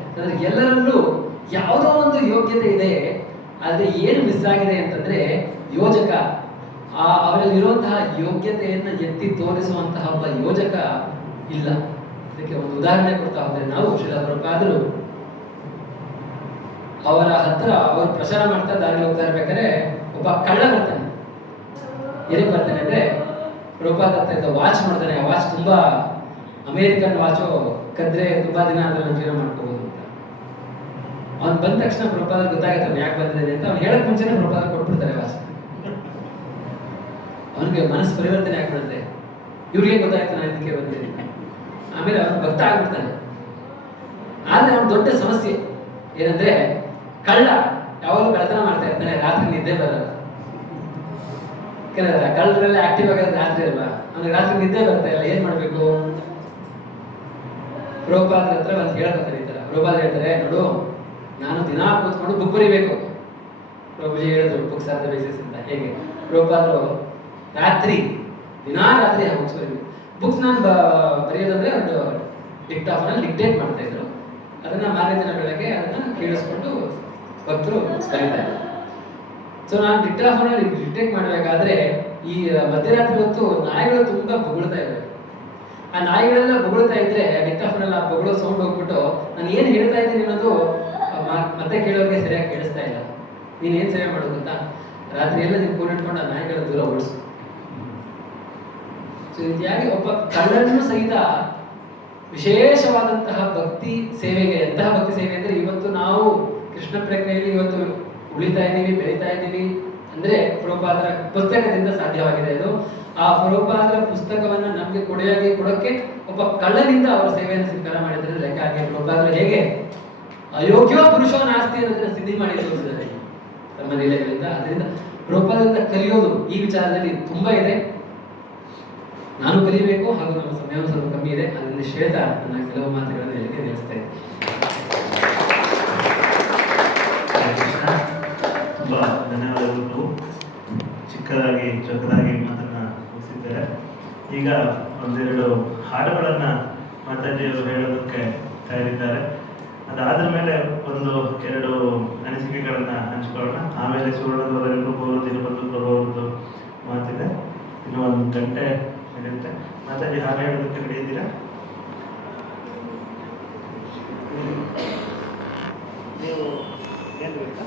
ಯಾಕಂದ್ರೆ ಎಲ್ಲರಲ್ಲೂ ಯಾವುದೋ ಒಂದು ಯೋಗ್ಯತೆ ಇದೆ. ಆದ್ರೆ ಏನು ಮಿಸ್ ಆಗಿದೆ ಅಂತಂದ್ರೆ ಯೋಜಕ, ಅವರಲ್ಲಿರುವಂತಹ ಯೋಗ್ಯತೆಯನ್ನು ಎತ್ತಿ ತೋರಿಸುವಂತಹ ಒಬ್ಬ ಯೋಜಕ ಇಲ್ಲ. ಇದಕ್ಕೆ ಒಂದು ಉದಾಹರಣೆ ಕೊಡ್ತಾ ಹೋದ್ರೆ, ನಾವು ಶ್ರೀಲ ಪ್ರಭುಪಾದರು ಅವರ ಹತ್ರ ಅವರು ಪ್ರಚಾರ ಮಾಡ್ತಾ ದಾರಿ ಹೋಗ್ತಾ ಇರ್ಬೇಕಾದ್ರೆ ಒಬ್ಬ ಕಳ್ಳ ಬರ್ತಾನೆ. ಏನಕ್ಕೆ ಬರ್ತಾನೆ ಅಂದ್ರೆ, ಪ್ರಭುಪಾದ ಹತ್ರ ವಾಚ್ ನೋಡ್ತಾನೆ. ಆ ವಾಚ್ ತುಂಬಾ ಅಮೇರಿಕನ್ ವಾಚು, ಕದ್ರೆ ತುಂಬಾ ದಿನ ಅದ್ರಲ್ಲಿ ಜೀವನ ಮಾಡ್ಕೋಬಹುದು ಅಂತ. ಅವ್ನು ಬಂದ ತಕ್ಷಣ ಪ್ರಭುಪಾದ ಗೊತ್ತಾಗುತ್ತೆ ಯಾಕೆ ಬಂದಿದೆ ಅಂತ. ಅವ್ನು ಹೇಳಕ್ ಮುಂಚೆನೆ ಪ್ರಭುಪಾದ ಕೊಟ್ಬಿಡ್ತಾರೆ ವಾಚ್. ಅವನಿಗೆ ಮನಸ್ಸು ಪರಿವರ್ತನೆ ಆಗ್ಬಿಡುತ್ತೆ, ಇವ್ರಿಗೆ ಗೊತ್ತಾಯ್ತು ನಾನು ಇದಕ್ಕೆ ಬಂದಿದ್ದೀನಿ. ಆಮೇಲೆ ಅವನು ಭಕ್ತ ಆಗ್ಬಿಡ್ತಾನೆ. ಆದ್ರೆ ಅವ್ನ ದೊಡ್ಡ ಸಮಸ್ಯೆ ಏನಂದ್ರೆ, ಕಳ್ಳ ಯಾವಾಗಲೂ ಕಳ್ಳತನ ಮಾಡ್ತಾ ಇರ್ತಾನೆ, ರಾತ್ರಿ ನಿದ್ದೆ ಬರಲ್ಲ. ಕಳ್ಳರೆಲ್ಲ ಆಕ್ಟಿವ್ ಆಗೋದು ರಾತ್ರಿ ಅಲ್ವಾ, ಅವ್ನಿಗೆ ರಾತ್ರಿ ನಿದ್ದೆ ಬರ್ತಾ ಇಲ್ಲ. ಏನ್ ಮಾಡ್ಬೇಕು? ಪ್ರಭುಪಾದರ ಹತ್ರ ಒಂದು ಹೇಳ್ಕೊತಾರೆ ಈ ತರ. ಪ್ರಭುಪಾದ ಹೇಳ್ತಾರೆ, ನೋಡು ನಾನು ದಿನಾ ಕೂತ್ಕೊಂಡು ಬುಕ್ ಬರೀಬೇಕು. ಪ್ರಭುಜಿ ಹೇಳಿದ್ರು ಬುಕ್ಸ್ ಆರ್ ದ ಬೇಸಿಸ್ ಅಂತ. ಹೇಗೆ? ಪ್ರಭುಪಾದರು ರಾತ್ರಿ ದಿನಾ ರಾತ್ರಿ ಬುಕ್ಸ್ ಬರೀಬೇಕು. ಬುಕ್ಸ್ ನಾನು ಬರೆಯೋದಂದ್ರೆ ಒಂದು ಡಿಕ್ಟಾಫೋನಲ್ಲಿ ಡಿಕ್ಟೇಟ್ ಮಾಡ್ತಾ ಇದ್ರು. ಅದನ್ನ ಮಾರನೇ ದಿನ ಬೆಳಗ್ಗೆ ಅದನ್ನ ಕೇಳಿಸ್ಕೊಂಡು ಭಕ್ತರು ಬರೀತಾ ಇದ್ರು. ಸೊ ನಾನು ಡಿಕ್ಟಾಫೋನಲ್ಲಿ ಡಿಕ್ಟೇಟ್ ಮಾಡಬೇಕಾದ್ರೆ ಈ ಮಧ್ಯರಾತ್ರಿ ಹೊತ್ತು ನಾಯಿಗಳು ತುಂಬಾ ಬೊಗಳ್ತಾ ಇದ್ದಾರೆ. ಆ ನಾಯಿಗಳೆಲ್ಲ ಬೊಗಳ್ತಾ ಇದ್ರೆ ಡಿಕ್ಟಾಫೋನಲ್ಲಿ ಆ ಬೊಗಳೋ ಸೌಂಡ್ ಹೋಗ್ಬಿಟ್ಟು ನಾನು ಏನು ಹೇಳ್ತಾ ಇದ್ದೀನಿ ಅನ್ನೋದು ಮತ್ತೆ ಕೇಳೋರಿಗೆ ಸರಿಯಾಗಿ ಕೇಳಿಸ್ತಾ ಇಲ್ಲ. ನೀನ್ ಏನ್ ಸೇವೆ ಮಾಡೋದು ಗೊತ್ತಾ? ರಾತ್ರಿ ಎಲ್ಲ ನೀವು ಕೂಡಿಟ್ಕೊಂಡು ಆ ನಾಯಿಗಳ ದೂರ ಓಡಿಸು. ಸೊ ರೀತಿಯಾಗಿ ಒಬ್ಬ ಕಳ್ಳನೂ ಸಹಿತ ವಿಶೇಷವಾದಂತಹ ಭಕ್ತಿ ಸೇವೆಗೆ, ಎಂತಹ ಭಕ್ತಿ ಸೇವೆ ಅಂದ್ರೆ, ಇವತ್ತು ನಾವು ಕೃಷ್ಣ ಪ್ರಜ್ಞೆಯಲ್ಲಿ ಇವತ್ತು ಉಳಿತಾ ಇದ್ದೀವಿ, ಬೆಳೀತಾ ಇದ್ದೀವಿ ಅಂದ್ರೆ ಪ್ರಭುಪಾದರ ಪುಸ್ತಕದಿಂದ ಸಾಧ್ಯವಾಗಿದೆ. ಅದು ಆ ಪ್ರಭುಪಾದರ ಪುಸ್ತಕವನ್ನ ನಮ್ಗೆ ಕೊಡೋಕೆ ಒಬ್ಬ ಕಳ್ಳನಿಂದ ಅವರ ಸೇವೆಯನ್ನು ಸ್ವೀಕಾರ ಮಾಡಿದ್ರೆ ಲೆಕ್ಕ ಹಾಗೆ. ಪ್ರಭುಪಾದರು ಹೇಗೆ ಅಯೋಗ್ಯ ಪುರುಷೋ ನಾಸ್ತಿ ಅನ್ನೋದನ್ನ ಸಿದ್ಧಿ ಮಾಡಿ ತೋರಿಸಿದ್ದಾರೆ ತಮ್ಮ ಲೀಲೆಗಳಿಂದ. ಅದರಿಂದ ಪ್ರಭುಪಾದರಿಂದ ಕಲಿಯೋದು ಈ ವಿಚಾರದಲ್ಲಿ ತುಂಬಾ ಇದೆ. ನಾನು ಕಲಿಬೇಕು, ಹಾಗೂ ನಮ್ಮ ಸಮಯವು ಸ್ವಲ್ಪ ಕಮ್ಮಿ ಇದೆ. ಅದರಿಂದ ಶ್ವೇತ ನನ್ನ ಕೆಲವು ಮಾತುಗಳನ್ನು ಹೇಳಿಕೆ ನಿಲ್ಲಿಸ್ತಾ ಇದ್ದೆ. ತುಂಬಾ ಧನ್ಯವಾದಗಳು. ಚಿಕ್ಕದಾಗಿ ಚೊಕ್ಕದಾಗಿ ಮಾತನ್ನ ಮುಗಿಸಿದ್ದಾರೆ. ಈಗ ಒಂದೆರಡು ಹಾಡುಗಳನ್ನ ಮಾತಾಜಿಯವರು ಹೇಳೋದಕ್ಕೆ ತಯಾರಿದ್ದಾರೆ. ಅದಾದ ಮೇಲೆ ಒಂದು ಎರಡು ಅನಿಸಿಕೆಗಳನ್ನ ಹಂಚ್ಕೊಳ್ಳೋಣ. ಆಮೇಲೆ ಸುವರ್ಣದವರೆಲ್ಲರೂ ಬರೋದು ಮಾತಿದೆ. ಇನ್ನು 1 ಗಂಟೆ ನಡೆಯುತ್ತೆ. ಮಾತಾಜಿ ಹಾಡು ಹೇಳೋದಕ್ಕೆ ರೆಡಿ ಇದ್ದೀರಾ? ನೀವು ಏನು ಬೇಕಾ?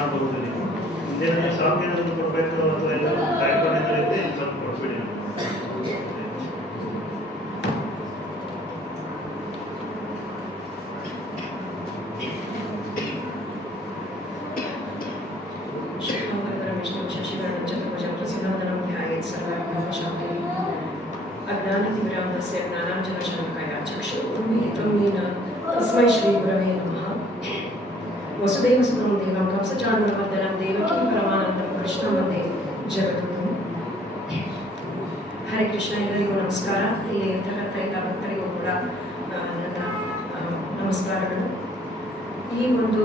ಮಾಡಬಹುದು ನೀವು. ಇದೇನಾದ್ರು ಸಾಂಗ್ ಏನಾದ್ರು ಕೊಡಬೇಕು ಅಥವಾ ಎಲ್ಲ ಕಾರ್ಯಕ್ರಮ ಏನಾದ್ರು ಇದ್ರೆ ಇಲ್ಲಿ ಬಂದು ಕೊಟ್ಬಿಡಿ ನಮ್ಗೆ. विष्णु शशिवर्णं चतुर्भुजं प्रसन्नवदनं ध्यायेत् सर्वविघ्नोपशान्तये अज्ञानतिमिरान्धस्य ज्ञानाञ्जनशलाकया चक्षुरुन्मीलितं येन तस्मै श्रीगुरवे नमः। वसुदेवसुतं देवं कंसचाणूरमर्दनं देवकीं परमानन्दं कृष्णं वन्दे जगद्गुरुं। ಹರೇ ಕೃಷ್ಣ. ಎಲ್ಲರಿಗೂ ನಮಸ್ಕಾರ. ಇಲ್ಲಿ ಇರ್ತಕ್ಕಂಥ ಎಲ್ಲ ಭಕ್ತರಿಗೂ ಕೂಡ ನನ್ನ ನಮಸ್ಕಾರಗಳು. ಈ ಒಂದು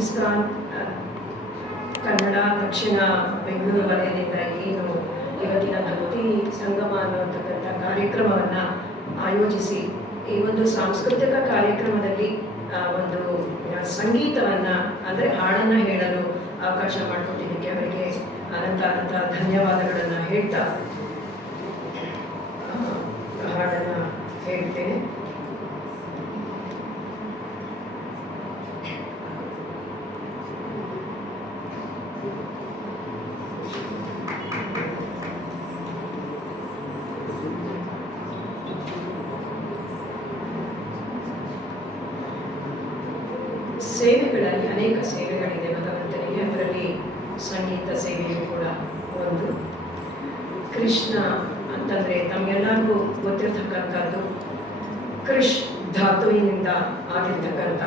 ಇಸ್ಕಾನ್ ಕನ್ನಡ ದಕ್ಷಿಣ ಬೆಂಗಳೂರು ವಲಯದಿಂದ ಏನು ಇವತ್ತಿನ ಭಕ್ತಿ ಸಂಗಮ ಅನ್ನುವಂತಕ್ಕಂಥ ಕಾರ್ಯಕ್ರಮವನ್ನು ಆಯೋಜಿಸಿ ಈ ಒಂದು ಸಾಂಸ್ಕೃತಿಕ ಕಾರ್ಯಕ್ರಮದಲ್ಲಿ ಒಂದು ಸಂಗೀತವನ್ನು ಅಂದರೆ ಹಾಡನ್ನು ಹೇಳಲು ಅವಕಾಶ ಮಾಡಿಕೊಟ್ಟಿದ್ದಕ್ಕೆ ಅವರಿಗೆ ಅನಂತ ಅನಂತ ಧನ್ಯವಾದಗಳನ್ನು ಹೇಳ್ತಾ ಹಾಡನ್ನು ಹೇಳ್ತೇನೆ. ಸೇವೆಗಳಲ್ಲಿ ಅನೇಕ ಸೇವೆಗಳಿದೆ ಭಗವಂತನಿಗೆ. ಅದರಲ್ಲಿ ಸಂಗೀತ ಸೇವೆಯು ಕೂಡ ಒಂದು. ಕೃಷ್ಣ ಅಂತಂದರೆ ತಮಗೆಲ್ಲರಿಗೂ ಗೊತ್ತಿರ್ತಕ್ಕಂಥದ್ದು ಕೃಷ್ ಧಾತುವಿನಿಂದ ಆಗಿರ್ತಕ್ಕಂಥ.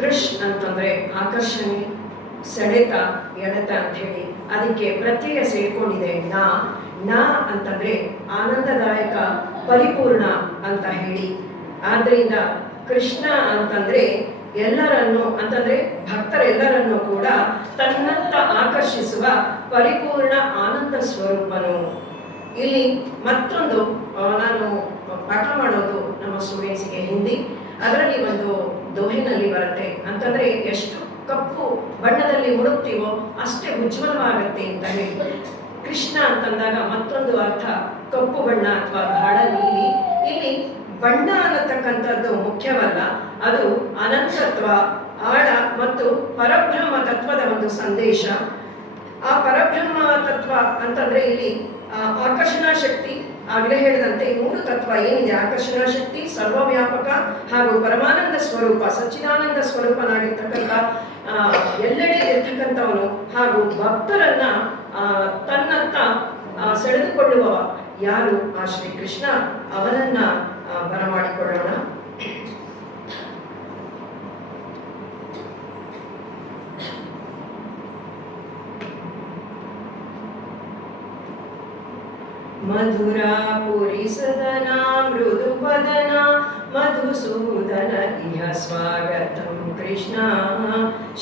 ಕೃಷ್ ಅಂತಂದರೆ ಆಕರ್ಷಣೆ, ಸೆಳೆತ, ಎಳೆತ ಅಂಥೇಳಿ ಅದಕ್ಕೆ ಪ್ರತ್ಯಯ ಸೇರಿಕೊಂಡಿದೆ ನಾ ಅಂತಂದರೆ ಆನಂದದಾಯಕ, ಪರಿಪೂರ್ಣ ಅಂತ ಹೇಳಿ. ಆದ್ದರಿಂದ ಕೃಷ್ಣ ಅಂತಂದರೆ ಎಲ್ಲರನ್ನು ಅಂತಂದರೆ ಭಕ್ತರೆಲ್ಲರನ್ನು ಕೂಡ ತನ್ನತ್ತ ಆಕರ್ಷಿಸುವ ಪರಿಪೂರ್ಣ ಆನಂದ ಸ್ವರೂಪನು. ಇಲ್ಲಿ ಮತ್ತೊಂದು ನಾನು ಪಾಠ ಮಾಡೋದು ನಮ್ಮ ಸ್ಟೂಡೆಂಟ್ಸಿಗೆ ಹಿಂದಿ. ಅದರಲ್ಲಿ ಒಂದು ದೋಹಿನಲ್ಲಿ ಬರುತ್ತೆ ಅಂತಂದರೆ ಎಷ್ಟು ಕಪ್ಪು ಬಣ್ಣದಲ್ಲಿ ಮುಡುಕ್ತೀವೋ ಅಷ್ಟೇ ಉಜ್ವಲವಾಗುತ್ತೆ ಅಂತ ಹೇಳಿ. ಕೃಷ್ಣ ಅಂತಂದಾಗ ಮತ್ತೊಂದು ಅರ್ಥ ಕಪ್ಪು ಬಣ್ಣ ಅಥವಾ ಗಾಢ ನೀಲಿ. ಇಲ್ಲಿ ಬಣ್ಣ ಅನ್ನತಕ್ಕಂಥದ್ದು ಮುಖ್ಯವಲ್ಲ, ಅದು ಅನಂತತ್ವ, ಆಳ ಮತ್ತು ಪರಬ್ರಹ್ಮ ತತ್ವದ ಒಂದು ಸಂದೇಶ. ಆ ಪರಬ್ರಹ್ಮ ತತ್ವ ಅಂತಂದ್ರೆ ಇಲ್ಲಿ ಆಕರ್ಷಣಾ ಶಕ್ತಿ, ಆಗಲೇ ಹೇಳಿದಂತೆ ಮೂರು ತತ್ವ ಏನಿದೆ, ಆಕರ್ಷಣಾ ಶಕ್ತಿ, ಸರ್ವವ್ಯಾಪಕ ಹಾಗೂ ಪರಮಾನಂದ ಸ್ವರೂಪ, ಸಚ್ಚಿದಾನಂದ ಸ್ವರೂಪನಾಗಿರ್ತಕ್ಕಂಥ ಎಲ್ಲೆಡೆ ಇರ್ತಕ್ಕಂಥವನು ಹಾಗೂ ಭಕ್ತರನ್ನ ತನ್ನತ್ತ ಸೆಳೆದುಕೊಳ್ಳುವ ಯಾರು ಆ ಶ್ರೀಕೃಷ್ಣ, ಅವನನ್ನ ಬರಮಾಡಿಕೊಳ್ಳೋಣ. ಮಧುರಾಪುರಿ ಸದನ ಮೃದುಪದನ ಮಧುಸೂದನ ಇಹ ಸ್ವಾಗತಂ ಕೃಷ್ಣ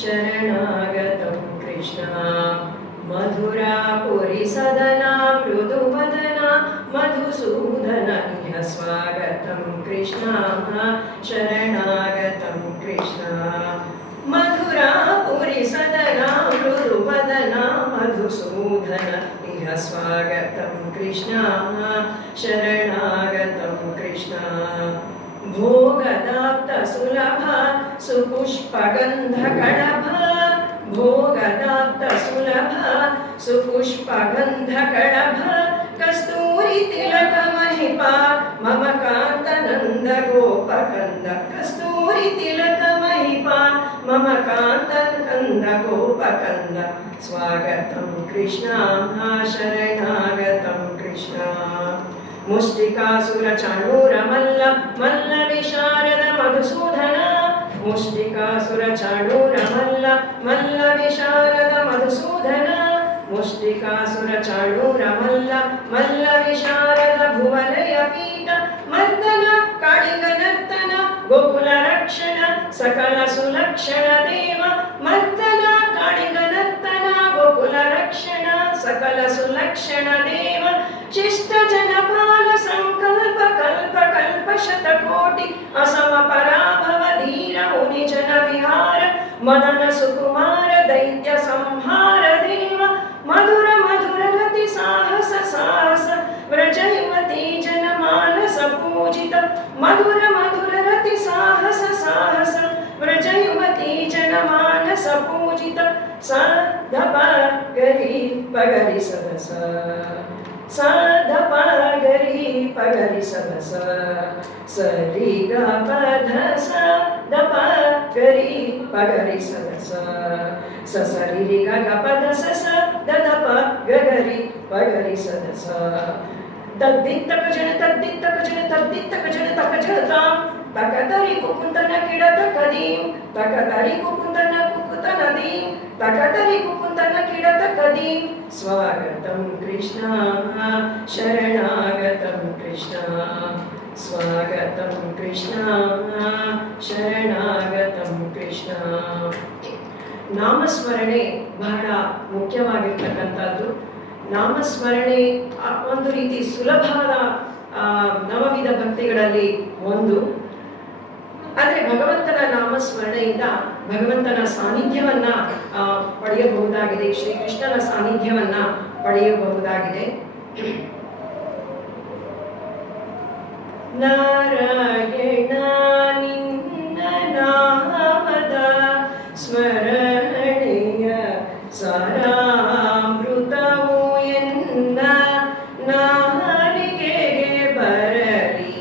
ಶರಣಾಗತಂ ಕೃಷ್ಣ. ಮಧುರಾಪುರಿ ಸದನ ಮೃದುಪದನ ಮಧುಸೂದನ ಇಹ ಸ್ವಾಗತಂ ಕೃಷ್ಣ ಶರಣಾಗತಂ ಕೃಷ್ಣ. ಮಧುರಾಪುರಿ ಸದನ ಮೃದುಪದನ ಮಧುಸೂದನ ಇಹ ಸ್ವಾಗತಂ ಕೃಷ್ಣ ಶರಣಾಗತಂ ಕೃಷ್ಣ. ಭೋಗದಾಪ್ತ ಸುಲಭ ಸುಪುಷ್ಪಗಂಧ ಕಳಭ ಭೋಗದಾಪ್ತ ಸುಲಭ ಸುಪುಷ್ಪಗಂಧ ಕಳಭ ಕಸ್ತೂರಿ ತಿಲಕ ಮಹಿಪ ಮಮ ಕಾಂತ ನಂದ ಗೋಪಕಂದ. ಕಸ್ತೂರಿ ತಿಲಕ ಮಹಿಪ ಮಮ ಕಾಂತ ಕಂದ ಗೋಪಕಂದ. ಸ್ವಾಗತಂ ಕೃಷ್ಣ ಶರಣಾಗತಂ ಕೃಷ್ಣ. ಮುಷ್ಟಿಕಾಸುರ ಚಾಣೂರ ಮಲ್ಲ ಮಲ್ಲ ವಿಶಾರದ ಮಧುಸೂದನ. ಮುಷ್ಟಿಕಾಸುರ ಚಾಣೂರ ಮಲ್ಲ ಮಲ್ಲ ವಿಶಾರದ ಮಧುಸೂದನ. ಮುಷ್ಟಿಕಾಸುರ ಚಾಣೂರ ಮಲ್ಲ ಮಲ್ಲ ವಿಶಾರದ ಭುವಲಯ ಪೀಠ ಮರ್ದನ ಕಾಳಿಂಗ ನರ್ತನ ಗೋಕುಲ ರಕ್ಷಣ ಸಕಲ ಸುಲಕ್ಷಣ ದೇವ. ಮರ್ದನ ಕಾಳಿಂಗ ನರ್ತನ ಗೋಕುಲ ರಕ್ಷಣ ಸಕಲ ಸುಲಕ್ಷಣ ದೇವ. ಶಿಷ್ಟ ಜನಪಾಲ ಸಂಕಲ್ಪ ಕಲ್ಪ ಕಲ್ಪ ಶತಕೋಟಿ ಅಸಮ ಪರಾಭವ ಧೀರ ಮುನಿ ಜನ ವಿಹಾರ ಮದನ ಸುಕುಮಾರ ದೈತ್ಯ ಸಂಹಾರ ದೇವ. ಮಧುರ ಮಧುರ ರತಿ ಸಾಹಸ ಸಾಹಸ ವ್ರಜ ಯುವತಿ ಜನ ಮಾನಸ ಪೂಜಿತ. ಮಧುರ ಮಧುರ ರತಿ ಸಾಹಸ ಸಾಹಸ व्रजयुवती जनमानस पूजित सा धप गरी पगरि सदस सा धप गरी पगरि सदस सरि ग पध स धप गरी पगरि सदस स सरि रि ग ग पध स स द धप गगरि पगरि सदस तद्दित्तक जन तद्दित्तक जन तद्दित्तक जन तक जताम तकतरि कुकुंतन किडत कदीम तकतरि कुकुंतन कुकुतन दीम तकतरि कुकुंतन किडत कदीम स्वागतं कृष्ण शरणागतं कृष्ण स्वागतं कृष्ण शरणागतं कृष्ಣ ನಾಮಸ್ಮರಣೆ ಬಹಳ ಮುಖ್ಯವಾಗಿರ್ತಕ್ಕಂಥದ್ದು. ನಾಮಸ್ಮರಣೆ ಒಂದು ರೀತಿ ಸುಲಭವಾದ ನವವಿಧ ಭಕ್ತಿಗಳಲ್ಲಿ ಒಂದು. ಆದರೆ ಭಗವಂತನ ನಾಮಸ್ಮರಣೆಯಿಂದ ಭಗವಂತನ ಸಾನ್ನಿಧ್ಯವನ್ನ ಪಡೆಯಬಹುದಾಗಿದೆ, ಶ್ರೀಕೃಷ್ಣನ ಸಾನ್ನಿಧ್ಯವನ್ನ ಪಡೆಯಬಹುದಾಗಿದೆ. ನಾರಾಯಣ ನಿನ್ನ ನಾಮದ ಸ್ಮರಣೆಯ ಸಾರಾಮೃತವು ಎನ್ನ ನಾಲಿಗೆಗೆ ಬರಲಿ.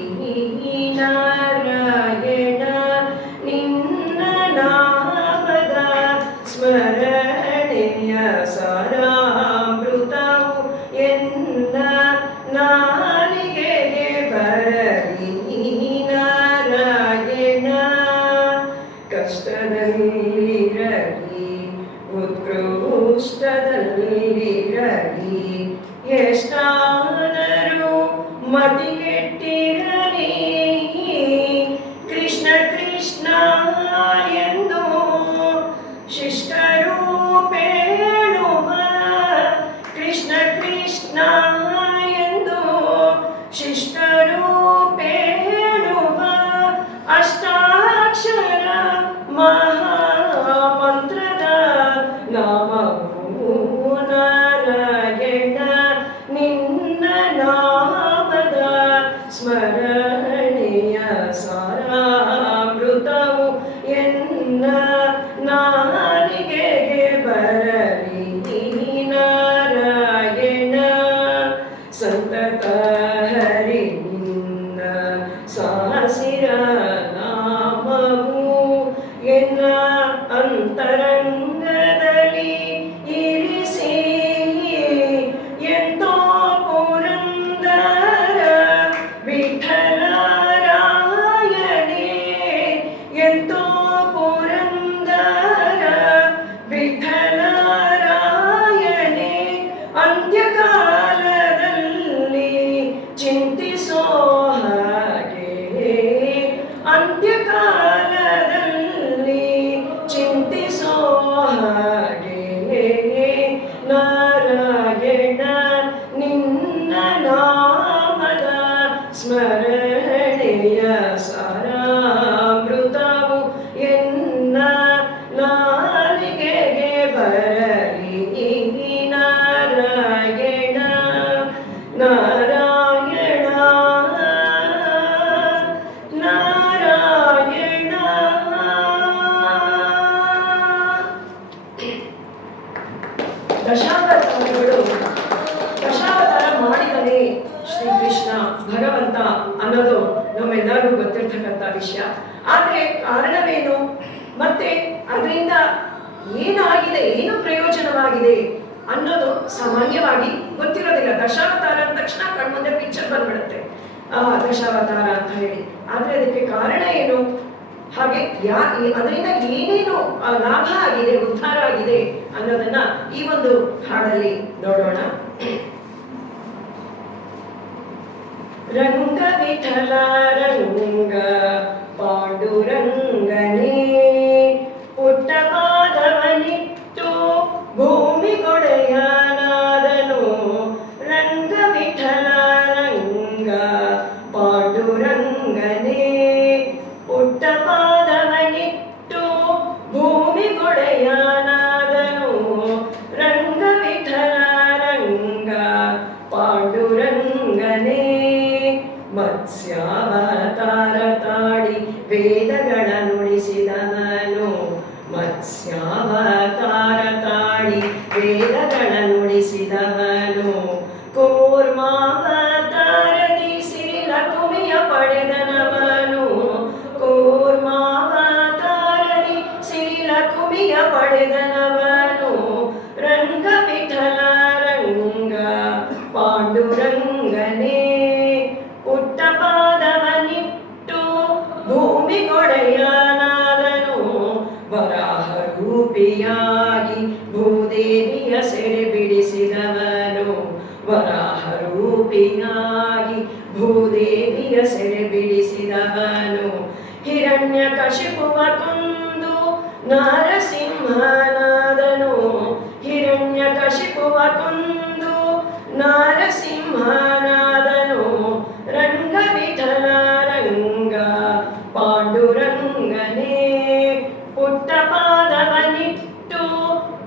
ನಾರಾಯಣ ನಿನ್ನ ನಾಮದ ಸ್ಮರಣೆಯ ಸಾರಾಮೃತವು ಎನ್ನ ನಾಲಿಗೆಗೆ ಬರಲಿ. ನಾರಾಯಣ ಕಷ್ಟದಲ್ಲಿರಲಿ ಉತ್ಕೃಷ್ಟದಲ್ಲಿರಲಿ ಎಷ್ಟಾದರೂ ಮತಿಗೆಟ್ಟಿರಲಿ ಕೃಷ್ಣ ಕೃಷ್ಣ ಎಂದು ಶಿಷ್ಟರು ಬೇಡುವ ಕೃಷ್ಣ ಕೃಷ್ಣ ಎಂದು ಶಿಷ್ಟರು ಬೇಡುವ ಅಷ್ಟಾಕ್ಷರ ಮಹಾಮಂತ್ರದ ನಾಮವು ನಾರಾಯಣ ನಿನ್ನ ನಾಮದ ಸ್ಮರಣೆಯ ಸಾರಾಮೃತವು ಎನ್ನ ನಾಲಿಗೆಗೆ ಬರಲಿ. ನಾರಾಯಣ ಸಂತತ ಹರಿ ನಿನ್ನ ಸಾಸಿರ ನಾಮವು ಎನ್ನ ಅಂತರಂಗದಲ್ಲಿ ಇರಿಸಿ ಎಂತೋ ಪುರಂದರ ವಿಠಲರಾಯಣೆ ಎಂತೋ ಪುರಂದರ ವಿಠಲರಾಯಣೆ ಅಂತ್ಯಕಾಲದಲ್ಲಿ ಚಿಂತಿಸೋ ಹಾಗೆ ಅಂತ್ಯಕಾಲದಲ್ಲಿ ಚಿಂತಿಸೋ ಹಾಗೆ ನಾರಾಯಣ ನಿನ್ನ ನಾಮದ ಸ್ಮರಣೆಯ ಸಾರಾಮೃತವು ಎನ್ನ ನಾಲಿಗೆಗೆ ಬರಲಿ. ನಾರಾಯಣ ನಾರಾಯಣ ನಾರಾಯಣ. ದಶಾವತಾರಗಳು ದಶಾವತಾರ ಮಾಡಿದನೇ ಶ್ರೀಕೃಷ್ಣ ಭಗವಂತ ಅನ್ನೋದು ನಮ್ಮೆಲ್ಲರಿಗೂ ಗೊತ್ತಿರ್ತಕ್ಕಂಥ ವಿಷಯ. ಆದರೆ ಕಾರಣವೇನು ಮತ್ತೆ ಅದರಿಂದ ಏನಾಗಿದೆ, ಏನು ಪ್ರಯೋಜನವಾಗಿದೆ ಅನ್ನೋದು ಸಾಮಾನ್ಯವಾಗಿ ಗೊತ್ತಿರೋದಿಲ್ಲ. ದಶಾವತಾರ ಅಂದ ತಕ್ಷಣ ಕಣ್ಮುಂದೆ ಪಿಕ್ಚರ್ ಬಂದ್ಬಿಡುತ್ತೆ, ದಶಾವತಾರ ಅಂತ ಹೇಳಿ. ಆದರೆ ಅದಕ್ಕೆ ಕಾರಣ ಏನು, ಹಾಗೆ ಅದರಿಂದ ಏನೇನು ಲಾಭ ಆಗಿದೆ, ಉದ್ಧಾರ ಆಗಿದೆ ಅನ್ನೋದನ್ನ ಈ ಒಂದು ಹಾಡಲ್ಲಿ ನೋಡೋಣ. ರಂಗ ವಿಠಲ ರಂಗ ಪಾಂಡುರಂಗನೇ ಪುಟ್ಟ ಪಾದವನಿಟ್ಟು ಭೂಮಿಗೊಡೆಯನಾದನು. ರಂಗ ವಿಠಲ ರಂಗ ಪಾಂಡುರಂಗನೇ ಪುಟ್ಟ ಪಾದವನಿಟ್ಟು ಭೂಮಿಗೊಡೆಯನಾದನು. ರಂಗ ವಿಠಲ ರಂಗ ಪಾಂಡುರಂಗನೇ ಮತ್ಸ್ಯಾವತಾರ ತಾಡಿ ವೇದಗಳ ರೂಪಿಯಾಗಿ ಭೂದೇವಿಯ ಸೆರೆ ಬಿಡಿಸಿದವನು ವರಾಹ ರೂಪಿಯಾಗಿ ಭೂದೇವಿಯ ಸೆರೆ ಬಿಡಿಸಿದವನು ಹಿರಣ್ಯಕಶಿಪುವ ಕೊಂದು ನರಸಿಂಹನಾದನು ಹಿರಣ್ಯಕಶಿಪುವ ಕೊಂದು ನರಸಿಂಹನಾದನು ರಂಗ ವಿಠಲ ರಂಗ ಪಾಂಡುರಂಗನೇ ಪುಟ್ಟ ಪಾದವನಿಟ್ಟು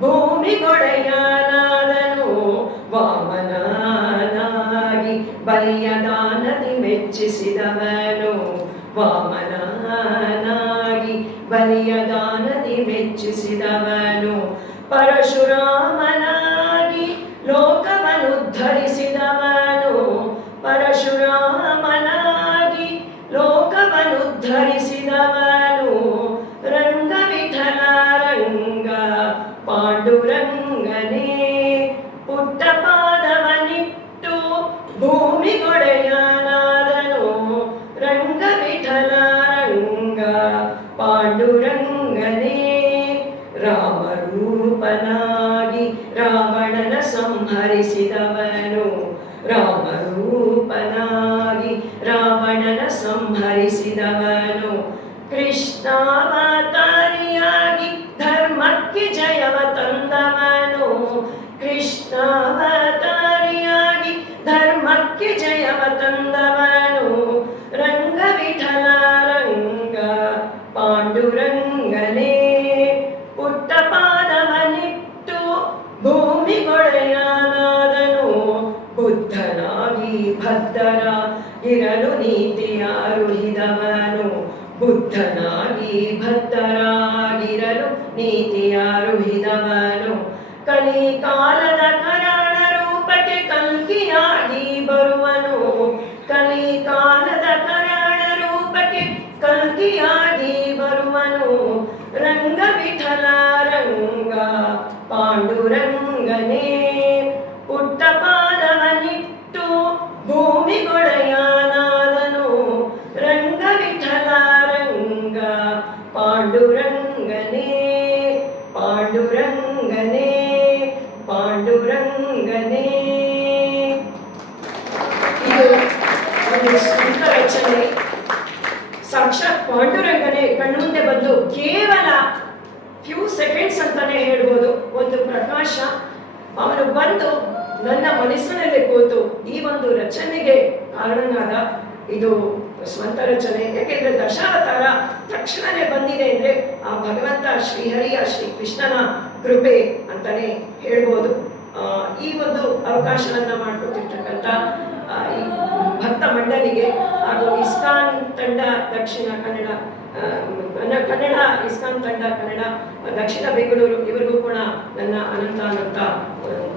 ಭೂಮಿಗೊಡೆಯನಾದನು ವಾಮನಾಗಿ ಬಲಿಯ ದಾನದಿ ಮೆಚ್ಚಿಸಿದವನು ವಾಮನಾಗಿ ಬಲಿಯ ದಾನದಿ ಮೆಚ್ಚಿಸಿದವನು ಪರಶುರಾಮನಾಗಿ ಲೋಕವನುದ್ಧರಿಸಿದವನು ಪರಶುರಾಮನಾಗಿ ಲೋಕವನುದ್ಧರಿಸಿದವನು ರಂಗ ವಿಠಲ ರಂಗ ಪಾಂಡುರಂಗನೇ ಪುಟ್ಟ ಪಾದವನಿಟ್ಟು ಭೂಮಿಗೊಡೆಯನಾದನು ರಂಗ ವಿಠಲ ರಂಗ ಪಾಂಡುರಂಗನೇ ರಾಮರೂಪನಾಗಿ ರಾವಣನ ಸಂಹರಿಸಿದವನು ರಾಮರೂಪನಾಗಿ ರಾವಣನ ಸಂಹರಿಸಿದವನು ಕೃಷ್ಣಾವತಾರಿಯಾಗಿ ಧರ್ಮಕ್ಕೆ ಜಯವ ತಂದವನು ಕೃಷ್ಣಾವತಾರಿಯಾಗಿ ಧರ್ಮಕ್ಕೆ ಜಯವ ತಂದವನು ರಂಗ ವಿಠಲ ರಂಗ ಪಾಂಡುರಂಗನೇ ಪುಟ್ಟ ಪಾದವನಿಟ್ಟು ಭೂಮಿಗೊಡೆಯನಾದನು ಬುದ್ಧನಾಗಿ ಭದ್ತರ ಇರಲು ನೀತಿಯಾರುಹಿದವನು ಬುದ್ಧನಾಗಿ ಭದ್ಧರಾಗಿರಲು ನೀತಿಯಾರುಹಿದವನು ಕಲಿಕಾಲದ ಕರಾಳ ರೂಪಕ್ಕೆ ಕಲ್ಕಿಯಾಗಿ ಬರುವನು ಕಲಿಕಾಲದ ಕರಾಳ ರೂಪಕ್ಕೆ ಕಲ್ಕಿಯಾಗಿ ಬರುವನು ರಂಗ ವಿಠಲ ರಂಗ ಪಾಂಡುರಂಗನೇ ಪುಟ್ಟ ಪಾದವನಿಟ್ಟು ಭೂಮಿಗೊಡೆಯನಾದನು ರಂಗ ವಿಠಲ ರಂಗ ಪಾಂಡುರಂಗನೇ ಪಾಂಡುರಂಗನೇ ಪಾಂಡುರಂಗನೇ. ಇದು ಒಂದು ಸ್ವಂತ ರಚನೆ. ಸಾಕ್ಷಾತ್ ಪಾಂಡುರಂಗನೇ ಕಣ್ಮುಂದೆ ಬಂದು ಕೇವಲ ಫ್ಯೂ ಸೆಕೆಂಡ್ಸ್ ಅಂತಾನೆ ಹೇಳ್ಬೋದು. ಒಂದು ಪ್ರಕಾಶ ಅವನು ಬಂದು ನನ್ನ ಮನಸ್ಸಿನಲ್ಲಿ ಕೂತು ಈ ಒಂದು ರಚನೆಗೆ ಕಾರಣನಾದ. ಇದು ಸ್ವಂತ ರಚನೆ. ಯಾಕೆಂದ್ರೆ ದಶಾವತಾರ ತಕ್ಷಣನೇ ಬಂದಿದೆ ಅಂದ್ರೆ ಆ ಭಗವಂತ ಶ್ರೀಹರಿಯ ಶ್ರೀ ಕೃಷ್ಣನ ಕೃಪೆ ಅಂತಾನೆ ಹೇಳ್ಬೋದು. ಈ ಒಂದು ಅವಕಾಶವನ್ನ ಮಾಡ್ಕೊತಿರ್ತಕ್ಕಂಥ ಈ ಭಕ್ತ ಮಂಡಲಿಗೆ ಹಾಗೂ ಇಸ್ಕಾನ್ ತಂಡ ದಕ್ಷಿಣ ಕನ್ನಡ ಕನ್ನಡ ಇಸ್ಕಾನ್ ತಂಡ ಕನ್ನಡ ದಕ್ಷಿಣ ಬೆಂಗಳೂರು ಇವರಿಗೂ ಕೂಡ ನನ್ನ ಅನಂತ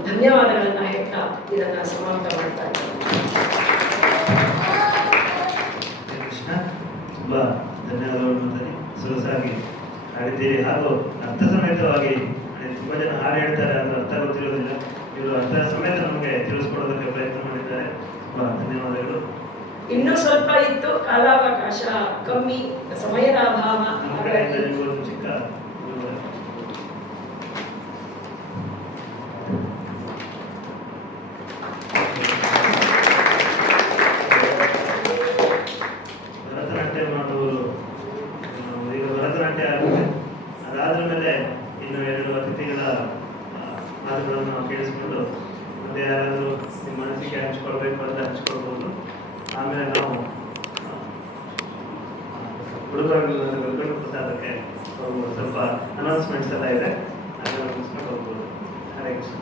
ಧನ್ಯವಾದಗಳನ್ನ ಹೇಳ್ತಾ ಇದನ್ನ ಸಮಾಪ್ತ ಮಾಡ್ತಾ ಇದ್ದೀನಿ. ಕೃಷ್ಣ ತುಂಬಾ ಧನ್ಯವಾದಗಳು ಮಾತಾಡಿ ಸೊಗಸಾಗಿ ಹಾಡಿದ್ದೀರಿ ಹಾಗೂ ಅರ್ಥ ಸಮೇತವಾಗಿ ತುಂಬಾ ಜನ ಹಾಡು ಹೇಳ್ತಾರೆ ಅದರ ಅರ್ಥ ಗೊತ್ತಿರೋದಿಲ್ಲ. ಇವರು ಅರ್ಥ ಸಮೇತ ನಮಗೆ ತಿಳಿಸ್ಕೊಡೋದಕ್ಕೆ ಪ್ರಯತ್ನ ಮಾಡಿದ್ದಾರೆ. ತುಂಬಾ ಧನ್ಯವಾದಗಳು. ಇನ್ನೂ ಸ್ವಲ್ಪ ಇತ್ತು, ಕಾಲಾವಕಾಶ ಕಮ್ಮಿ, ಸಮಯದ ಅಭಾವ. ನಮ್ಮ ಕಡೆಯಿಂದ ನಿಮಗೂ ಒಂದು ಚಿಕ್ಕ ಭರತನಾಟ್ಯ ಮಾಡುವವರು ಈಗ ಭರತನಾಟ್ಯ ಆಗುತ್ತೆ. ಅದಾದ ಮೇಲೆ ಇನ್ನು 2 ಅತಿಥಿಗಳ ಮಾತುಗಳನ್ನು ನಾವು ಕೇಳಿಸ್ಕೊಂಡು ಮತ್ತೆ ಯಾರಾದರೂ ನಿಮ್ಮ ಮನಸ್ಸಿಗೆ ಹಂಚ್ಕೊಳ್ಬೇಕು ಅಂತ ಹಂಚ್ಕೊಳ್ಬೋದು. ಆಮೇಲೆ ನಾವು ಹುಡುಗರು ಪ್ರಸಾದಕ್ಕೆ ಹೋಗ್ಬೋದು. ಸ್ವಲ್ಪ ಅನೌನ್ಸ್ಮೆಂಟ್ಸ್ ಎಲ್ಲ ಇದೆ, ಅದನ್ನು ಮುಗಿಸ್ಕೊಂಡು ಹೋಗ್ಬೋದು. ಹರೇ ಕೃಷ್ಣ.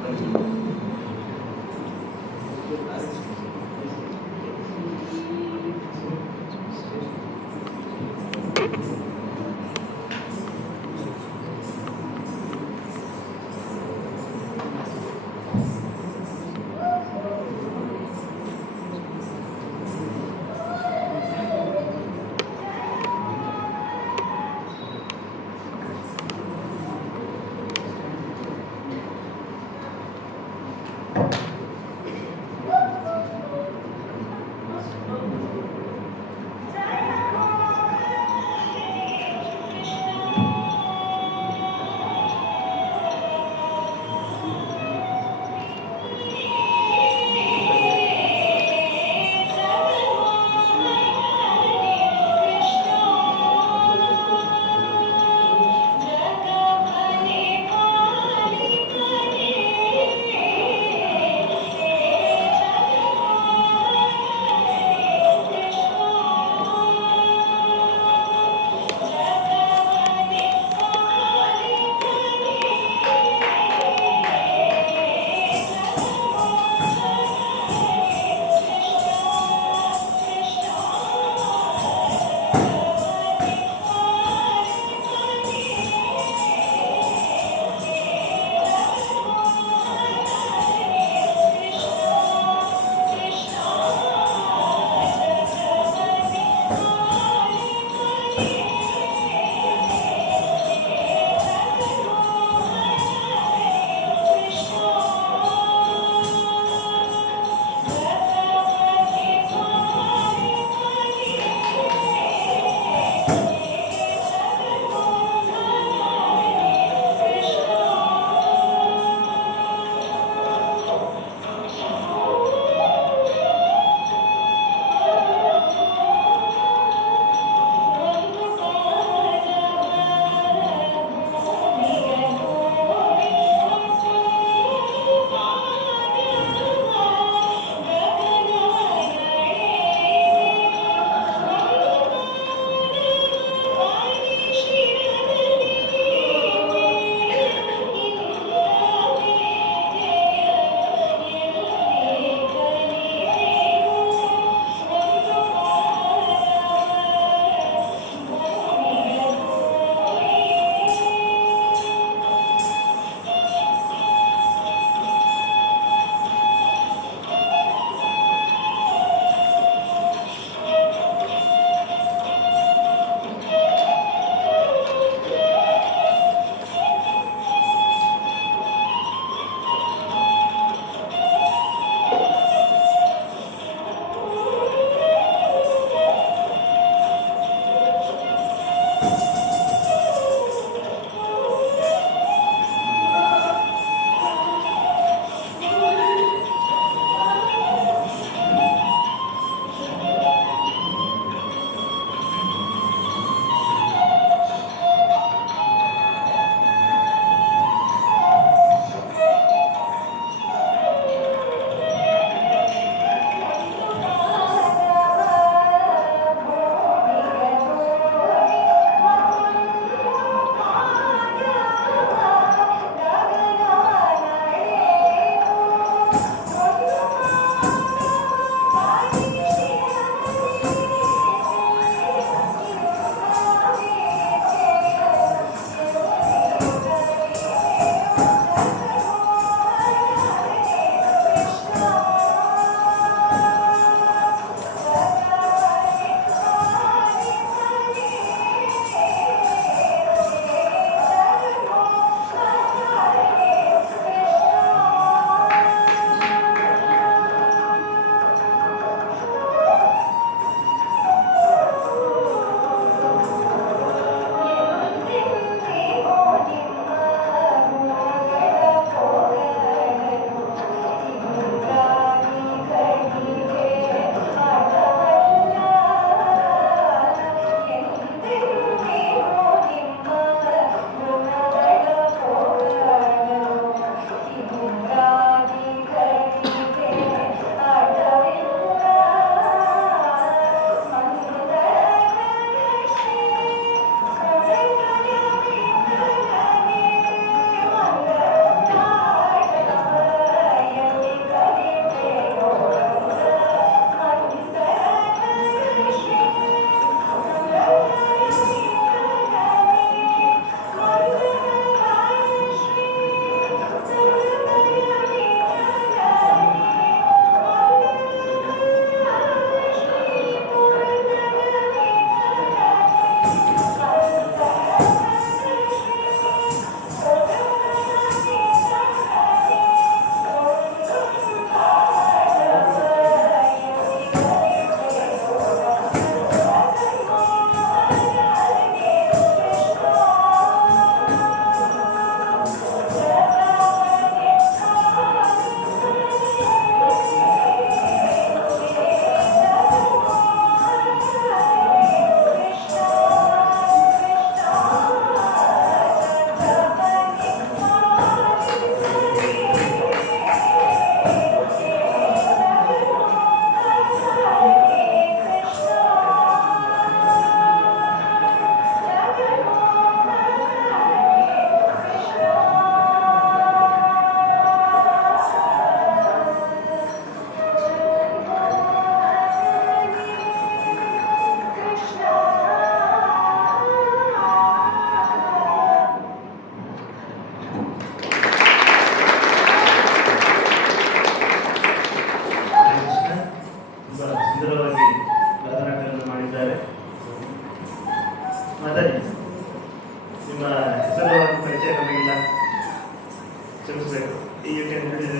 ಕ್ಷಮಿಸಬೇಕು. You can introduce.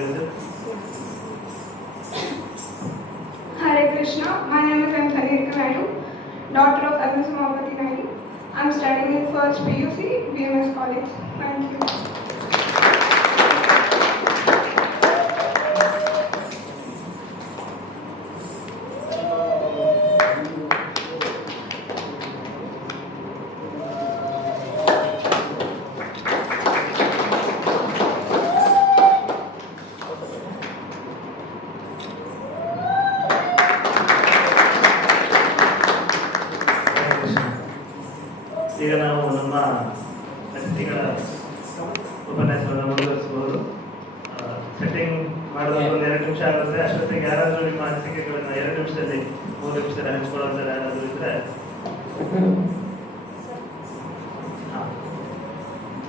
Hare Krishna, my name is Anthony Naidu, daughter of Agnes Mahapati Naidu. I am studying in first PUC, BMS College. Thank you. ಈಗ ನಾವು ನಮ್ಮ ಅತಿಥಿಗಳ ಉಪನ್ಯಾಸವನ್ನು ಮುಂದುವರಿಸಬಹುದು. ಸೆಟ್ಟಿಂಗ್ ಮಾಡುವಾಗ ಒಂದು 2 ನಿಮಿಷ ಆಗುತ್ತೆ. ಅಷ್ಟೊತ್ತಿಗೆ ಯಾರಾದರೂ ನಿಮ್ಮ ಅನಿಸಿಕೆಗಳನ್ನು 2 ನಿಮಿಷದಲ್ಲಿ 3 ನಿಮಿಷದಲ್ಲಿ ಹಂಚ್ಕೊಳ್ಳೋದ್ರೆ ಯಾರಾದರೂ ಇದ್ರೆ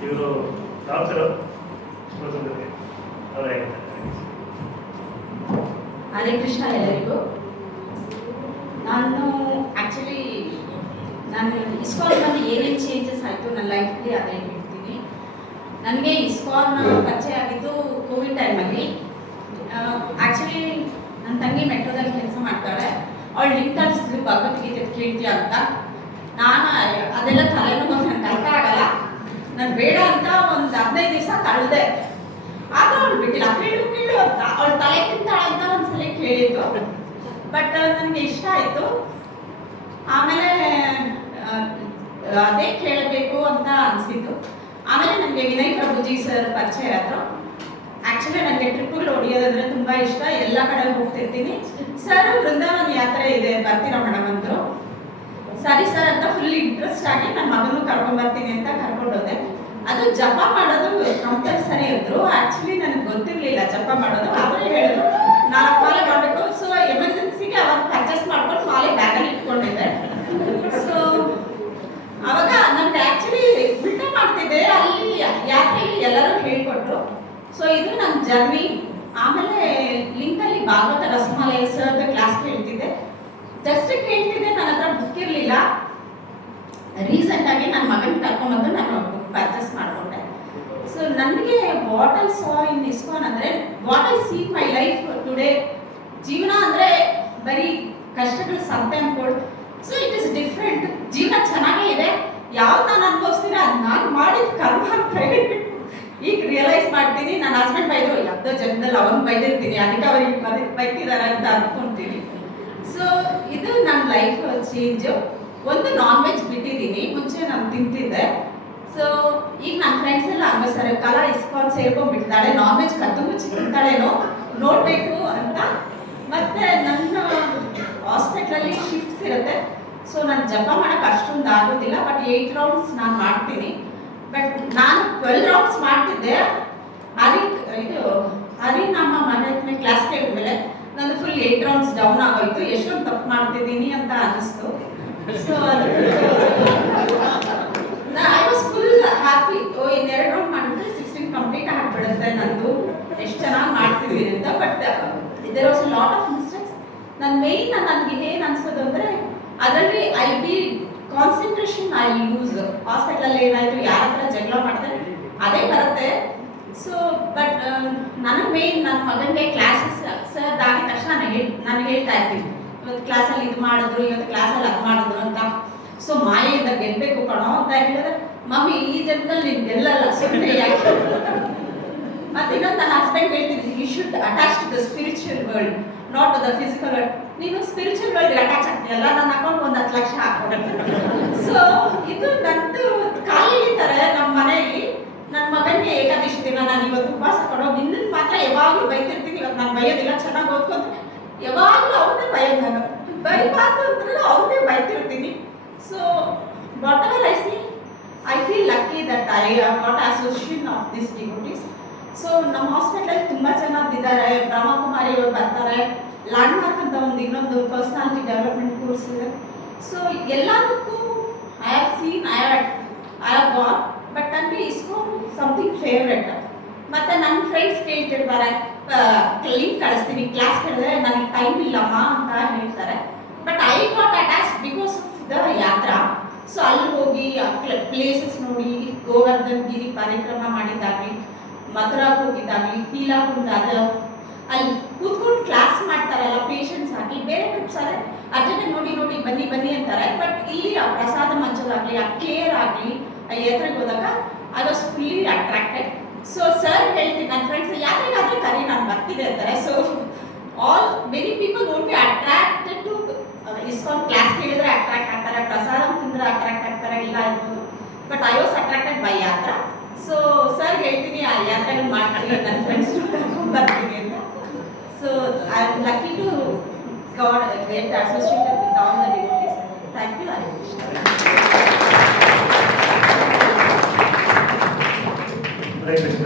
ಇವರು ಡಾಕ್ಟರು ಅವರೇ. ಹರೇ ಕೃಷ್ಣ ಎಲ್ಲರಿಗೂ. ನಾನು ಇಸ್ಕಾನ್ ಬಂದು ಏನೇನು ಚೇಂಜಸ್ ಆಯಿತು ನನ್ನ ಲೈಫಲ್ಲಿ ಅದೇ ಹೇಳ್ತೀನಿ. ನನಗೆ ಇಸ್ಕಾನ್ ಪರಿಚಯ ಆಗಿದ್ದು ಕೋವಿಡ್ ಟೈಮಲ್ಲಿ. ಆ್ಯಕ್ಚುಲಿ ನನ್ನ ತಂಗಿ ಮೆಟ್ರೋದಲ್ಲಿ ಕೆಲಸ ಮಾಡ್ತಾಳೆ. ಅವಳು ಲಿಂಕ್ ತರಿಸಿದ್ರು ಭಗವದ್ಗೀತೆ ಕೇಳ್ತೀಯ ಅಂತ. ನಾನು ಅದೆಲ್ಲ ತಲೆನೋವು ನನಗೆ ಅರ್ಥ ಆಗಲ್ಲ, ನಾನು ಬೇಡ ಅಂತ ಒಂದು 15 ದಿವಸ ತಳ್ಳಿದೆ. ಆಗ ಅವಳು ಬಿಟ್ಟಿಲ್ಲ, ಕೇಳು ಅಂತ. ಅವಳು ತಲೆ ತಿಂತಾಳೆ ಅಂತ ಒಂದ್ಸಲ ಕೇಳಿದ್ದು, ಬಟ್ ನನಗೆ ಇಷ್ಟ ಆಯಿತು. ಆಮೇಲೆ ಅದೇ ಕೇಳಬೇಕು ಅಂತ ಅನಿಸಿತ್ತು. ಆಮೇಲೆ ನನಗೆ ವಿನಯ್ ಪ್ರಭುಜಿ ಸರ್ ಪರಿಚಯ ಆದರು. ಆ್ಯಕ್ಚುಲಿ ನನಗೆ ಟ್ರಿಪ್ಪಲ್ಲಿ ಹೊಡಿಯೋದಂದರೆ ತುಂಬ ಇಷ್ಟ, ಎಲ್ಲ ಕಡೆ ಹೋಗ್ತಿರ್ತೀನಿ. ಸರ್ ವೃಂದಾವನ್ ಯಾತ್ರೆ ಇದೆ, ಬರ್ತೀರಾ ಮೇಡಮ್ ಅಂದರು. ಸರಿ ಸರ್ ಅಂತ ಫುಲ್ ಇಂಟ್ರೆಸ್ಟ್ ಆಗಿ ನನ್ನ ಮಗನೂ ಕರ್ಕೊಂಡ್ಬರ್ತೀನಿ ಅಂತ ಕರ್ಕೊಂಡೋದೆ. ಅದು ಜಪ ಮಾಡೋದು ಕಂಪಲ್ಸರಿ ಅಂದರು. ಆ್ಯಕ್ಚುಲಿ ನನಗೆ ಗೊತ್ತಿರಲಿಲ್ಲ ಜಪ ಮಾಡೋದು. ಅವರೇ ಹೇಳಿದ್ರು 4 ಮಾಲೆ ಮಾಡಬೇಕು. ಸೊ ಎಮರ್ಜೆನ್ಸಿಗೆ ಅವಾಗ ಪರ್ಚೇಸ್ ಮಾಡ್ಕೊಂಡು ಮಾಲೆ ಬ್ಯಾಗಲ್ಲಿ ಇಟ್ಕೊಂಡಿದ್ದೆ. ಸೊ ಅವಾಗ ನನಗೆ ಆ್ಯಕ್ಚುಲಿ ಉಲ್ಟಾ ಮಾಡ್ತಿದ್ದೆ. ಅಲ್ಲಿ ಯಾತ್ರೆಯಲ್ಲಿ ಎಲ್ಲರೂ ಹೇಳಿಕೊಟ್ರು. ಸೊ ಇದು ನನ್ನ ಜರ್ನಿ. ಆಮೇಲೆ ಲಿಂಕಲ್ಲಿ ಭಾಗವತ ರಸಮಾಲಯ ಸರ್ದ ಕ್ಲಾಸ್ ಕೇಳ್ತಿದ್ದೆ. ಜಸ್ಟ್ ಕೇಳ್ತಿದ್ದೆ, ನನ್ನ ಹತ್ರ ಬುಕ್ ಇರಲಿಲ್ಲ. ರೀಸೆಂಟಾಗಿ ನನ್ನ ಮಗನ ಕರ್ಕೊಂಬಂದು ನಾನು ಬುಕ್ ಪರ್ಚೇಸ್ ಮಾಡಿಕೊಂಡೆ. ಸೊ ನನಗೆ what I saw in ISKCON ಅಂದರೆ, what I see my life today, ಜೀವನ ಅಂದರೆ ಬರೀ ಕಷ್ಟಗಳು ಸಂತೆ ಅನ್ಕೊಡು. So it is different. ಜೀವನ ಚೆನ್ನಾಗೇ ಇದೆ. ಯಾವ್ದು ನಾನು ಅನುಭವಿಸ್ತೀನಿ ಅದು ನಾನು ಮಾಡಿದ ಕರ್ಮ ಅಂತ ಹೇಳ್ಬಿಟ್ಟು ಈಗ ರಿಯಲೈಸ್ ಮಾಡ್ತೀನಿ. ನನ್ನ ಹಸ್ಬೆಂಡ್ ಬೈದ್ರು, ಯಾವುದೋ ಜನ್ಮದಲ್ಲಿ ಅವನು ಬೈದಿರ್ತೀನಿ, ಅದಕ್ಕೆ ಅವ್ರಿಗೆ ಬೈತಿದ್ದಾರೆ ಅಂತ ಅನ್ಕೊಂತೀನಿ. ಸೊ ಇದು ನನ್ನ ಲೈಫ್ ಚೇಂಜು. ಒಂದು ನಾನ್ ವೆಜ್ ಬಿಟ್ಟಿದ್ದೀನಿ, ಮುಂಚೆ ನಾನು ತಿಂತಿದ್ದೆ. ಸೊ ಈಗ ನನ್ನ ಫ್ರೆಂಡ್ಸ್ ಎಲ್ಲ ಹಂಗ ಕಾಲ ಇಸ್ಕಾನ್ ಸೇರ್ಕೊಂಡ್ಬಿಟ್ಟಿದ್ದಾಳೆ, ನಾನ್ ವೆಜ್ ಕದ್ದು ಮುಚ್ಚಿ ತಿಂತಾಳೇನೋ ನೋಡಬೇಕು ಅಂತ. ಮತ್ತು ನನ್ನ ಹಾಸ್ಪಿಟ್ಲಲ್ಲಿ ಶಿಫ್ಟ್ಸ್ ಇರುತ್ತೆ. ಸೊ ನಾನು ಜಪ ಮಾಡೋಕ್ಕೆ ಅಷ್ಟೊಂದು ಆಗೋದಿಲ್ಲ, ಬಟ್ 8 ರೌಂಡ್ಸ್ ನಾನು ಮಾಡ್ತೀನಿ. ಬಟ್ ನಾನು 12 ರೌಂಡ್ಸ್ ಮಾಡ್ತಿದ್ದೆ. ಹರಿನಾಮ ಮನೆ ಕ್ಲಾಸ್ ಕೇಳಿದ್ಮೇಲೆ ನಾನು ಫುಲ್ 8 ರೌಂಡ್ಸ್ ಡೌನ್ ಆಗೋಯ್ತು. ಎಷ್ಟೊಂದು ತಪ್ಪು ಮಾಡ್ತಿದ್ದೀನಿ ಅಂತ ಅನ್ನಿಸ್ತು. So I was full happy. ಇನ್ನು 2 ರೌಂಡ್ ಮಾಡಿದ್ರೆ 16 ಕಂಪ್ಲೀಟ್ ಆಗಿಬಿಡುತ್ತೆ ನಂದು, ಎಷ್ಟು ಚೆನ್ನಾಗಿ ಮಾಡ್ತಿದ್ದೀನಿ ಅಂತ. But there was a lot of mistakes. Main ನನಗೆ ಏನು ಅನ್ಸೋದು ಅಂದರೆ, ಅದರಲ್ಲಿ I be concentration I lose. ಹಾಸ್ಪಿಟ್ಲಲ್ಲಿ ಏನಾಯಿತು, ಯಾರ ಹತ್ರ ಜಗಳ ಮಾಡಿದೆ ಅದೇ ಬರುತ್ತೆ. ಸೊ ಬಟ್ ನನಗೆ ಮೇಯ್ನ್ ನನ್ನ ಮಗನಿಗೆ ಕ್ಲಾಸಸ್ ಸರ್ ಆಗಿದ ತಕ್ಷಣ ನಾನು ಹೇಳ್ತಾ ಇರ್ತೀನಿ, ಇವತ್ತು ಕ್ಲಾಸಲ್ಲಿ ಇದು ಮಾಡಿದ್ರು, ಇವತ್ತು ಕ್ಲಾಸಲ್ಲಿ ಅದು ಮಾಡಿದ್ರು ಅಂತ. ಸೊ ಮಾಯೆಯಿಂದ ಗೆಲ್ಲಬೇಕು ಕಣೋ ಅಂತ ಹೇಳಿದ್ರೆ, ಮಮ್ಮಿ ಈ ಜನ್ಮದಲ್ಲಿ ನೀನು ಗೆಲ್ಲಲ್ಲ, ಸುಮ್ಮನೆ ಯಾಕೆ. ಮತ್ತು ಇನ್ನೊಂದು ನನ್ನ ಹಸ್ಬೆಂಡ್ ಹೇಳ್ತಿದ್ದೀನಿ, you should attach to the spiritual world, not to the physical world. ನೀನು ಸ್ಪಿರಿಚುವಲ್ ವರ್ಲ್ಡ್ಗೆ ಅಟ್ಯಾಚ್ ಆಗ್ತೀಯಲ್ಲ, ನನ್ನ ಅಕೌಂಟ್ ಒಂದು 10 ಲಕ್ಷ ಹಾಕ್ಕೊಡುತ್ತೆ. ಸೊ ಇದು ನಂದು ಖಾಲಿ ಇರ್ತಾರೆ ನಮ್ಮ ಮನೆಯಲ್ಲಿ. ನನ್ನ ಮಗನಿಗೆ ಏಕಾದಶಿ ದಿನ ನಾನು ಇವತ್ತು ಉಪವಾಸ ಕೊಡೋ, ನಿನ್ನ ಮಾತ್ರ ಯಾವಾಗಲೂ ಬೈತಿರ್ತೀನಿ. ಇವತ್ತು ನಾನು ಬೈಯೋದಿಲ್ಲ, ಚೆನ್ನಾಗಿ ಓದ್ಕೊಂತ ಯಾವಾಗಲೂ ಅವ್ರನ್ನೇ ಬೈಯೋದಾಗ, ಬೈಬಾರ್ದು ಅಂದ್ರೆ ಅವ್ರನ್ನೇ ಬೈತಿರ್ತೀನಿ. So whatever I see, I feel lucky that I got association of this devotees. ಸೊ ನಮ್ಮ ಹಾಸ್ಪಿಟಲಲ್ಲಿ ತುಂಬ ಜನ ಇದ್ದಾರೆ. ಬ್ರಹ್ಮಕುಮಾರಿ ಅವರು ಬರ್ತಾರೆ. ಲ್ಯಾಂಡ್ಮಾರ್ಕ್ ಅಂತ ಒಂದು ಇನ್ನೊಂದು ಪರ್ಸನಾಲಿಟಿ ಡೆವಲಪ್ಮೆಂಟ್ ಕೋರ್ಸ್ ಇದೆ. ಸೊ ಎಲ್ಲದಕ್ಕೂ I have seen, I have got. But ನನಗೆ ಇಸ್ಕಾನ್ ಸಮಥಿಂಗ್ ಫೇವ್ರೆಟ್. ಮತ್ತು ನನ್ನ ಫ್ರೆಂಡ್ಸ್ ಕೇಳ್ತಿರ್ತಾರೆ, ಲಿಂಕ್ ಕಳಿಸ್ತೀನಿ, ಕ್ಲಾಸ್ ಕೇಳಿದ್ರೆ ನನಗೆ ಟೈಮ್ ಇಲ್ಲಮ್ಮ ಅಂತ ಹೇಳ್ತಾರೆ. But I got attach because of the ಯಾತ್ರಾ. ಸೊ ಅಲ್ಲಿ ಹೋಗಿ ಪ್ಲೇಸಸ್ ನೋಡಿ, ಗೋವರ್ಧನ್ ಗಿರಿ ಪರಿಕ್ರಮ ಮಾಡಿದ್ದಾಗಲಿ, ಮಥುರಾಗೆ ಹೋಗಿದ್ದಾಗಲಿ ಪೀಲಾಕುಂಟ ಅದು ಅಲ್ಲಿ ಕೂತ್ಕೊಂಡು ಕ್ಲಾಸ್ ಮಾಡ್ತಾರಲ್ಲ ಪೇಷನ್ಸ್ ಆಗಿ, ಬೇರೆ ಟ್ರಿಪ್ಸ್ ಆದರೆ ಅರ್ಜೆಂಟ್ ನೋಡಿ ನೋಡಿ ಬನ್ನಿ ಬನ್ನಿ ಅಂತಾರೆ. ಬಟ್ ಇಲ್ಲಿ ಆ ಪ್ರಸಾದ ಮಂಚೂರಾಗಲಿ ಆ ಕೇರ್ ಆಗಲಿ ಆ ಯಾತ್ರೆಗೆ ಹೋದಾಗ I was fully attracted. So sir ಹೇಳ್ತೀನಿ ನನ್ನ ಫ್ರೆಂಡ್ಸ್ ಯಾತ್ರೆಗಾದ್ರೆ ಕರಿ ನಾನು ಬರ್ತಿದ್ದೆ ಅಂತಾರೆ. So all many people won't be attracted to ISKCON class ಕೇಳಿದ್ರೆ ಅಟ್ರಾಕ್ಟ್ ಆಗ್ತಾರೆ, ಪ್ರಸಾದ ತಿಂದ್ರೆ ಅಟ್ರಾಕ್ಟ್ ಆಗ್ತಾರೆ, ಇಲ್ಲ ಇರ್ಬೋದು. But I was attracted by yatra. So sir ಹೇಳ್ತೀನಿ ಆ ಯಾತ್ರೆಗಳು ಮಾಡ್ತೀನಿ, ನನ್ನ ಫ್ರೆಂಡ್ಸ್ ಕರ್ಕೊಂಡು ಬರ್ತೀನಿ ಅಂತ. So I am lucky to God get associated with all the devotees. Thank you. Hare Krishna. Hare Krishna.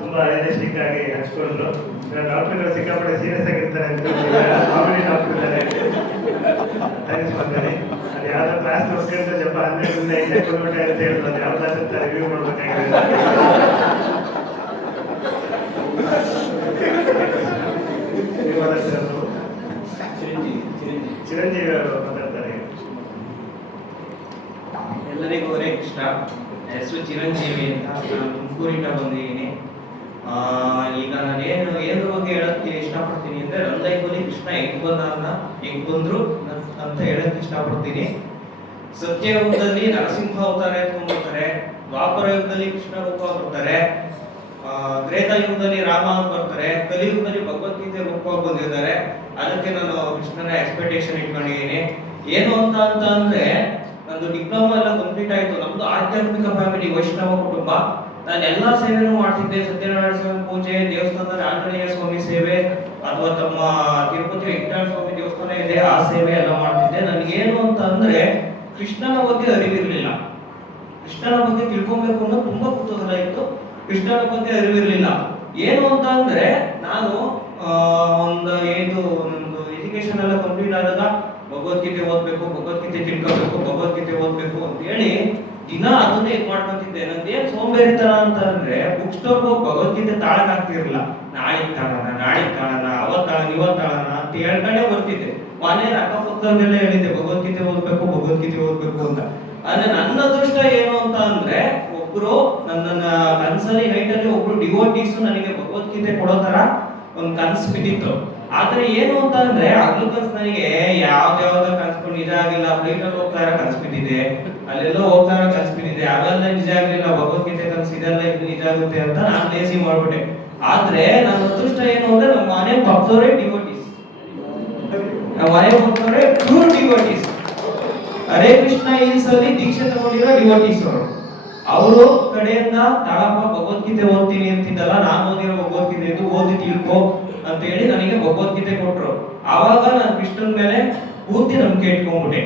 ತುಂಬಾ ಎನರ್ಜೆಟಿಕ್ ಆಗಿ ಹಂಚ್ಕೊಂಡ್ರು. ಡಾಕ್ಟರ್ಗಳು ಸಿಕ್ಕಾಪಟ್ಟೆ ಸೀರಿಯಸ್ ಆಗಿರ್ತಾರೆ ಅಂತ ಕಾಮಿಡಿ ಡಾಕ್ಟರ್ ಇದ್ದಾರೆ. ಥ್ಯಾಂಕ್ಸ್ ಬಂದರೆ ಅದು ಯಾವ್ದೋ ಕ್ಲಾಸ್ ನೋಡ್ಕೊಂಡ್ರೆ ಜಪ 12 ಕಿಲೋಮೀಟರ್ ಅಂತ ಹೇಳಿದ್ರು. ಯಾವ ಕ್ಲಾಸ್ ಅಂತ ರಿವ್ಯೂ ಮಾಡ್ಬೇಕಾಗಿದೆ. ಚಿರಂಜೀವಿ ಅವರು ಮಾತಾಡ್ತಾರೆ. ಎಲ್ಲರಿಗೂ ಹರೇ ಕೃಷ್ಣ. ಹೆಸರು ಚಿರಂಜೀವಿ ಅಂತ, ನಾನು ತುಮಕೂರಿಂದ ಬಂದಿದ್ದೀನಿ. ಈಗ ನಾನು ಏದ್ರ ಬಗ್ಗೆ ಹೇಳಕ್ಕೆ ಇಷ್ಟಪಡ್ತೀನಿ ಅಂದ್ರೆ, ನನ್ನ ಲೈಫಲ್ಲಿ ಕೃಷ್ಣ ಹೆಂಗ್ ಬಂದ್ರು ಅಂತ ಹೇಳಕ್ ಇಷ್ಟಪಡ್ತೀನಿ. ಸತ್ಯಯುಗದಲ್ಲಿ ನರಸಿಂಹ ಅವತಾರ ಎತ್ಕೊಂಡ್ಬರ್ತಾರೆ, ದ್ವಾಪರ ಯುಗದಲ್ಲಿ ಕೃಷ್ಣ ರೂಪ ಬರ್ತಾರೆ, ತ್ರೇತಾಯುಗದಲ್ಲಿ ರಾಮ ಬರ್ತಾರೆ, ಕಲಿಯುಗದಲ್ಲಿ ಭಗವದ್ಗೀತೆ ರೂಪವಾಗಿ ಬಂದಿದ್ದಾರೆ. ಅದಕ್ಕೆ ನಾನು ಕೃಷ್ಣನ ಎಕ್ಸ್ಪೆಕ್ಟೇಷನ್ ಇಟ್ಕೊಂಡಿದ್ದೀನಿ. ಏನು ಅಂತ ಅಂದ್ರೆ, ನಂದು ಡಿಪ್ಲೊಮಾ ಎಲ್ಲ ಕಂಪ್ಲೀಟ್ ಆಯ್ತು. ನಮ್ದು ಆಧ್ಯಾತ್ಮಿಕ ಫ್ಯಾಮಿಲಿ, ವೈಷ್ಣವ ಕುಟುಂಬ. ನಾನು ಎಲ್ಲಾ ಸೇವೆನೂ ಮಾಡ್ತಿದ್ದೆ. ಸತ್ಯನಾರಾಯಣ ಸ್ವಾಮಿ ಪೂಜೆ, ದೇವಸ್ಥಾನದ ಆಂಜನೇಯ ಸ್ವಾಮಿ ಸೇವೆ, ಅಥವಾ ತಮ್ಮ ತಿರುಪತಿ ವೆಂಕಟೇಶ್ವರ ಸ್ವಾಮಿ ದೇವಸ್ಥಾನ ಇದೆ, ಆ ಸೇವೆ ಎಲ್ಲ ಮಾಡ್ತಿದ್ದೆ. ನನ್ಗೇನು ಅಂತ ಅಂದ್ರೆ, ಕೃಷ್ಣನ ಬಗ್ಗೆ ಅರಿವಿರ್ಲಿಲ್ಲ. ಕೃಷ್ಣನ ಬಗ್ಗೆ ತಿಳ್ಕೊಬೇಕು ಅನ್ನೋ ತುಂಬಾ ಕುತೂಹಲ ಇತ್ತು. ಕೃಷ್ಣನ ಬಗ್ಗೆ ಅರಿವಿರ್ಲಿಲ್ಲ. ಏನು ಅಂತ ಅಂದ್ರೆ, ನಾನು ಒಂದು ನಂದು ಎಜುಕೇಶನ್ ಎಲ್ಲ ಕಂಪ್ಲೀಟ್ ಆದಾಗ ಭಗವದ್ಗೀತೆ ಓದ್ಬೇಕು, ಭಗವದ್ಗೀತೆ ತಿಳ್ಕೋಬೇಕು, ಭಗವದ್ಗೀತೆ ಓದ್ಬೇಕು ಅಂತ ಹೇಳಿ ದಿನ ಅದನ್ನೇ ಮಾಡ್ಕೊಂತಿದ್ದೆ. ನಂದೇನ್ ಸೋಂಬೇರಿತನ ಅಂತ ಅಂದ್ರೆ, ಬುಕ್ ಸ್ಟೋರ್ ಹೋಗಿ ಭಗವದ್ಗೀತೆ ತಾಳಕ್ ಆಗ್ತಿರ್ಲಿಲ್ಲ. ನಾಳಿಗ್ ತಾಳನ ಅವತ್ ತಾಳನ ಅಂತ ಹೇಳ್ಕೊಂಡೇ ಬರ್ತಿದ್ದೆ. ಮನೇಲಿ ಅಕ್ಕಪಕ್ಕದವ್ರಿಗೆಲ್ಲ ಹೇಳಿದ್ದೆ ಭಗವದ್ಗೀತೆ ಓದ್ಬೇಕು ಅಂತ. ಆದ್ರೆ ನನ್ನ ಅದೃಷ್ಟ ಏನು ಅಂತ ಅಂದ್ರೆ, ಒಬ್ರು ನನ್ನ ಕನ್ಸಲ್ಲಿ ನೈಟಲ್ಲಿ ಒಬ್ರು ಡಿವೋಟೀಸ್ ನನಗೆ ಭಗವದ್ಗೀತೆ ಕೊಡೋ ತರ ಒಂದು ಕನ್ಸು ಬಿದ್ದಿತ್ತು. ಆದ್ರೆ ಏನು ಅಂತ ಅಂದ್ರೆ, ಹಗ್ಲು ಕನ್ಸು ನನಗೆ ಯಾವ್ದಾವ್ದೋ ಕನ್ಸ್ಕೊಂಡು ನಿಜ ಆಗಿಲ್ಲ. ಫ್ಲೈಟ್ ಅಲ್ಲಿ ಹೋಗ್ತಾ ಇರೋ ಕನ್ಸು ಬಿದ್ದಿದೆ, ಅಲ್ಲೆಲ್ಲೋ ಹೋಗ್ತಾ ಇರೋ ಕನ್ಸು ಬಿದ್ದಿದೆ, ಅವೆಲ್ಲ ನಿಜ ಆಗ್ಲಿಲ್ಲ. ಭಗವದ್ಗೀತೆ ಕನ್ಸು ಇದೆಲ್ಲ ಇದು ನಿಜ ಆಗುತ್ತೆ ಅಂತ ನಾನು ಲೇಸಿ ಮಾಡ್ಬಿಟ್ಟೆ. ಆದ್ರೆ ನನ್ನ ಅದೃಷ್ಟ ಏನು ಅಂದ್ರೆ, ನಮ್ಮ ಮನೆ ಪಕ್ಕದವರೇ devotees, pure devotees. Hare Krishna hills ಅಲ್ಲಿ ದೀಕ್ಷೆ ತಗೊಂಡಿರೋ ಡಿವೋಟೀಸ್ ಅವರು ಕಡೆಯಿಂದ ತಾಳಪ್ಪ ಭಗವದ್ಗೀತೆ ಓದ್ತೀನಿ ಅಂತಿದ್ದಲ್ಲ, ನಾನು ಓದಿರೋ ಭಗವದ್ಗೀತೆ ಓದಿ ತಿಳ್ಕೊ ಅಂತ ಹೇಳಿ ನನಗೆ ಭಗವದ್ಗೀತೆ ಕೊಟ್ರು. ಆವಾಗ ನಾನು ಕೃಷ್ಣನ ಮೇಲೆ ಪೂರ್ತಿ ನಂಬಿಕೆ ಇಟ್ಕೊಂಡ್ಬಿಟ್ಟೆ.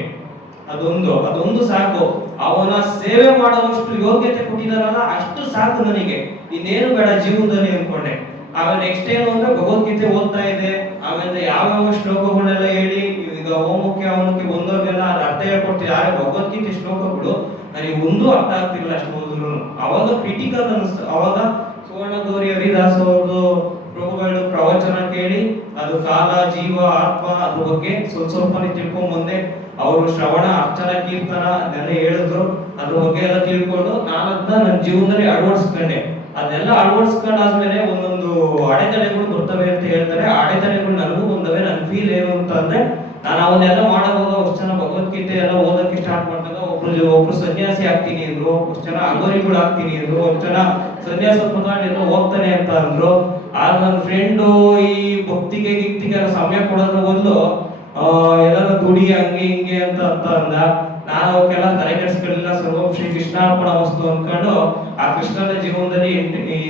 ಅದೊಂದು ಸಾಕು. ಅವನ ಸೇವೆ ಮಾಡುವಷ್ಟು ಯೋಗ್ಯತೆ ಕೊಟ್ಟಿದಾರಲ್ಲ, ಅಷ್ಟು ಸಾಕು ನನಗೆ, ಇನ್ನೇನು ಬೇಡ ಜೀವನದಲ್ಲಿ ಅನ್ಕೊಂಡೆ. ಆಮೇಲೆ ನೆಕ್ಸ್ಟ್ ಏನು ಅಂದ್ರೆ, ಭಗವದ್ಗೀತೆ ಓದ್ತಾ ಇದೆ. ಆಮೇಲೆ ಯಾವ್ಯಾವ ಶ್ಲೋಕಗಳನ್ನೆಲ್ಲ ಹೇಳಿ, ಈಗ ಓಮಕ್ಕೆ ಅವನಕ್ಕೆ ಬಂದವ್ರಿಗೆಲ್ಲ ಅದು ಅರ್ಥ ಹೇಳ್ಕೊಡ್ತೀವಿ. ಆದ್ರೆ ಭಗವದ್ಗೀತೆ ಶ್ಲೋಕಗಳು ನನಗೆ ಒಂದು ಅರ್ಥ ಆಗ್ತಿರ್ಲಿಲ್ಲ ಅಷ್ಟು ಓದಿದ್ರು. ಅವಾಗ ಕ್ರಿಟಿಕಲ್ ಅನಿಸ್ತು. ಅವಾಗ ಸುವರ್ಣ ಗೌರಿ ಹರಿದಾಸ್ ಅವ್ರದ್ದು ಪ್ರಭುಗಳು ಪ್ರವಚನ ಕೇಳಿ, ಅದು ಕಾಲ, ಜೀವ, ಆತ್ಮ ಅದ್ರ ಬಗ್ಗೆ ಸ್ವಲ್ಪನೇ ತಿಳ್ಕೊಂಡ್ ಬಂದೆ. ಅವರು ಶ್ರವಣ, ಅರ್ಚನ, ಕೀರ್ತನ ಅದನ್ನೆಲ್ಲ ಹೇಳಿದ್ರು. ಅದ್ರ ಬಗ್ಗೆ ಎಲ್ಲ ತಿಳ್ಕೊಂಡು ನಾನು ಅದನ್ನ ನನ್ನ ಜೀವನದಲ್ಲಿ ಅಳವಡಿಸ್ಕೊಂಡೆ. ಅದನ್ನೆಲ್ಲ ಅಳವಡಿಸ್ಕೊಂಡಾದ್ಮೇಲೆ ಒಂದೊಂದು ಅಡೆತಡೆಗಳು ಬರ್ತವೆ ಅಂತ ಹೇಳ್ತಾರೆ. ಆ ಅಡೆತಡೆಗಳು ನನಗೂ ಬಂದವೆ. ನನ್ನ ಫೀಲ್ ಏನು ಅಂತ ಅಂದ್ರೆ, ನಾನು ಅವನ್ನೆಲ್ಲ ಮಾಡುವಾಗ ಅಷ್ಟು ಜನ ಭಗವದ್ಗೀತೆ ಎಲ್ಲ ಓದಕ್ಕೆ ಸ್ಟಾರ್ಟ್ ಮಾಡಿದಾಗ ಒಬ್ರು ಸನ್ಯಾಸಿ ಆಗ್ತೀನಿ ಅಂದ್ರು, ಅಷ್ಟು ಜನ ಅಗೋರಿಗಳು ಆಗ್ತೀನಿ ಅಂದ್ರು, ಅಷ್ಟು ಜನ ಸನ್ಯಾಸ ಎಲ್ಲ ಹೋಗ್ತಾನೆ ಅಂತ ಅಂದ್ರು. ಆಗ ನನ್ನ ಫ್ರೆಂಡು ಈ ಭಕ್ತಿಗೆ ಗಿಕ್ತಿಗೆ ಸಮಯ ಕೊಡೋದ್ರ ಬದಲು ಎಲ್ಲಾರು ದುಡಿ ಹಂಗೆ ಹಿಂಗೆ ಅಂತ ಅಂದ. ನಾನು ಅವಕ್ಕೆಲ್ಲ ತಲೆ ಕೆಡಿಸ್ಕೊಳ್ಳಿಲ್ಲ. ಸರ್ವಂ ಶ್ರೀ ಕೃಷ್ಣಾರ್ಪಣ ವಸ್ತು ಅನ್ಕೊಂಡು ಆ ಕೃಷ್ಣನ ಜೀವನದಲ್ಲಿ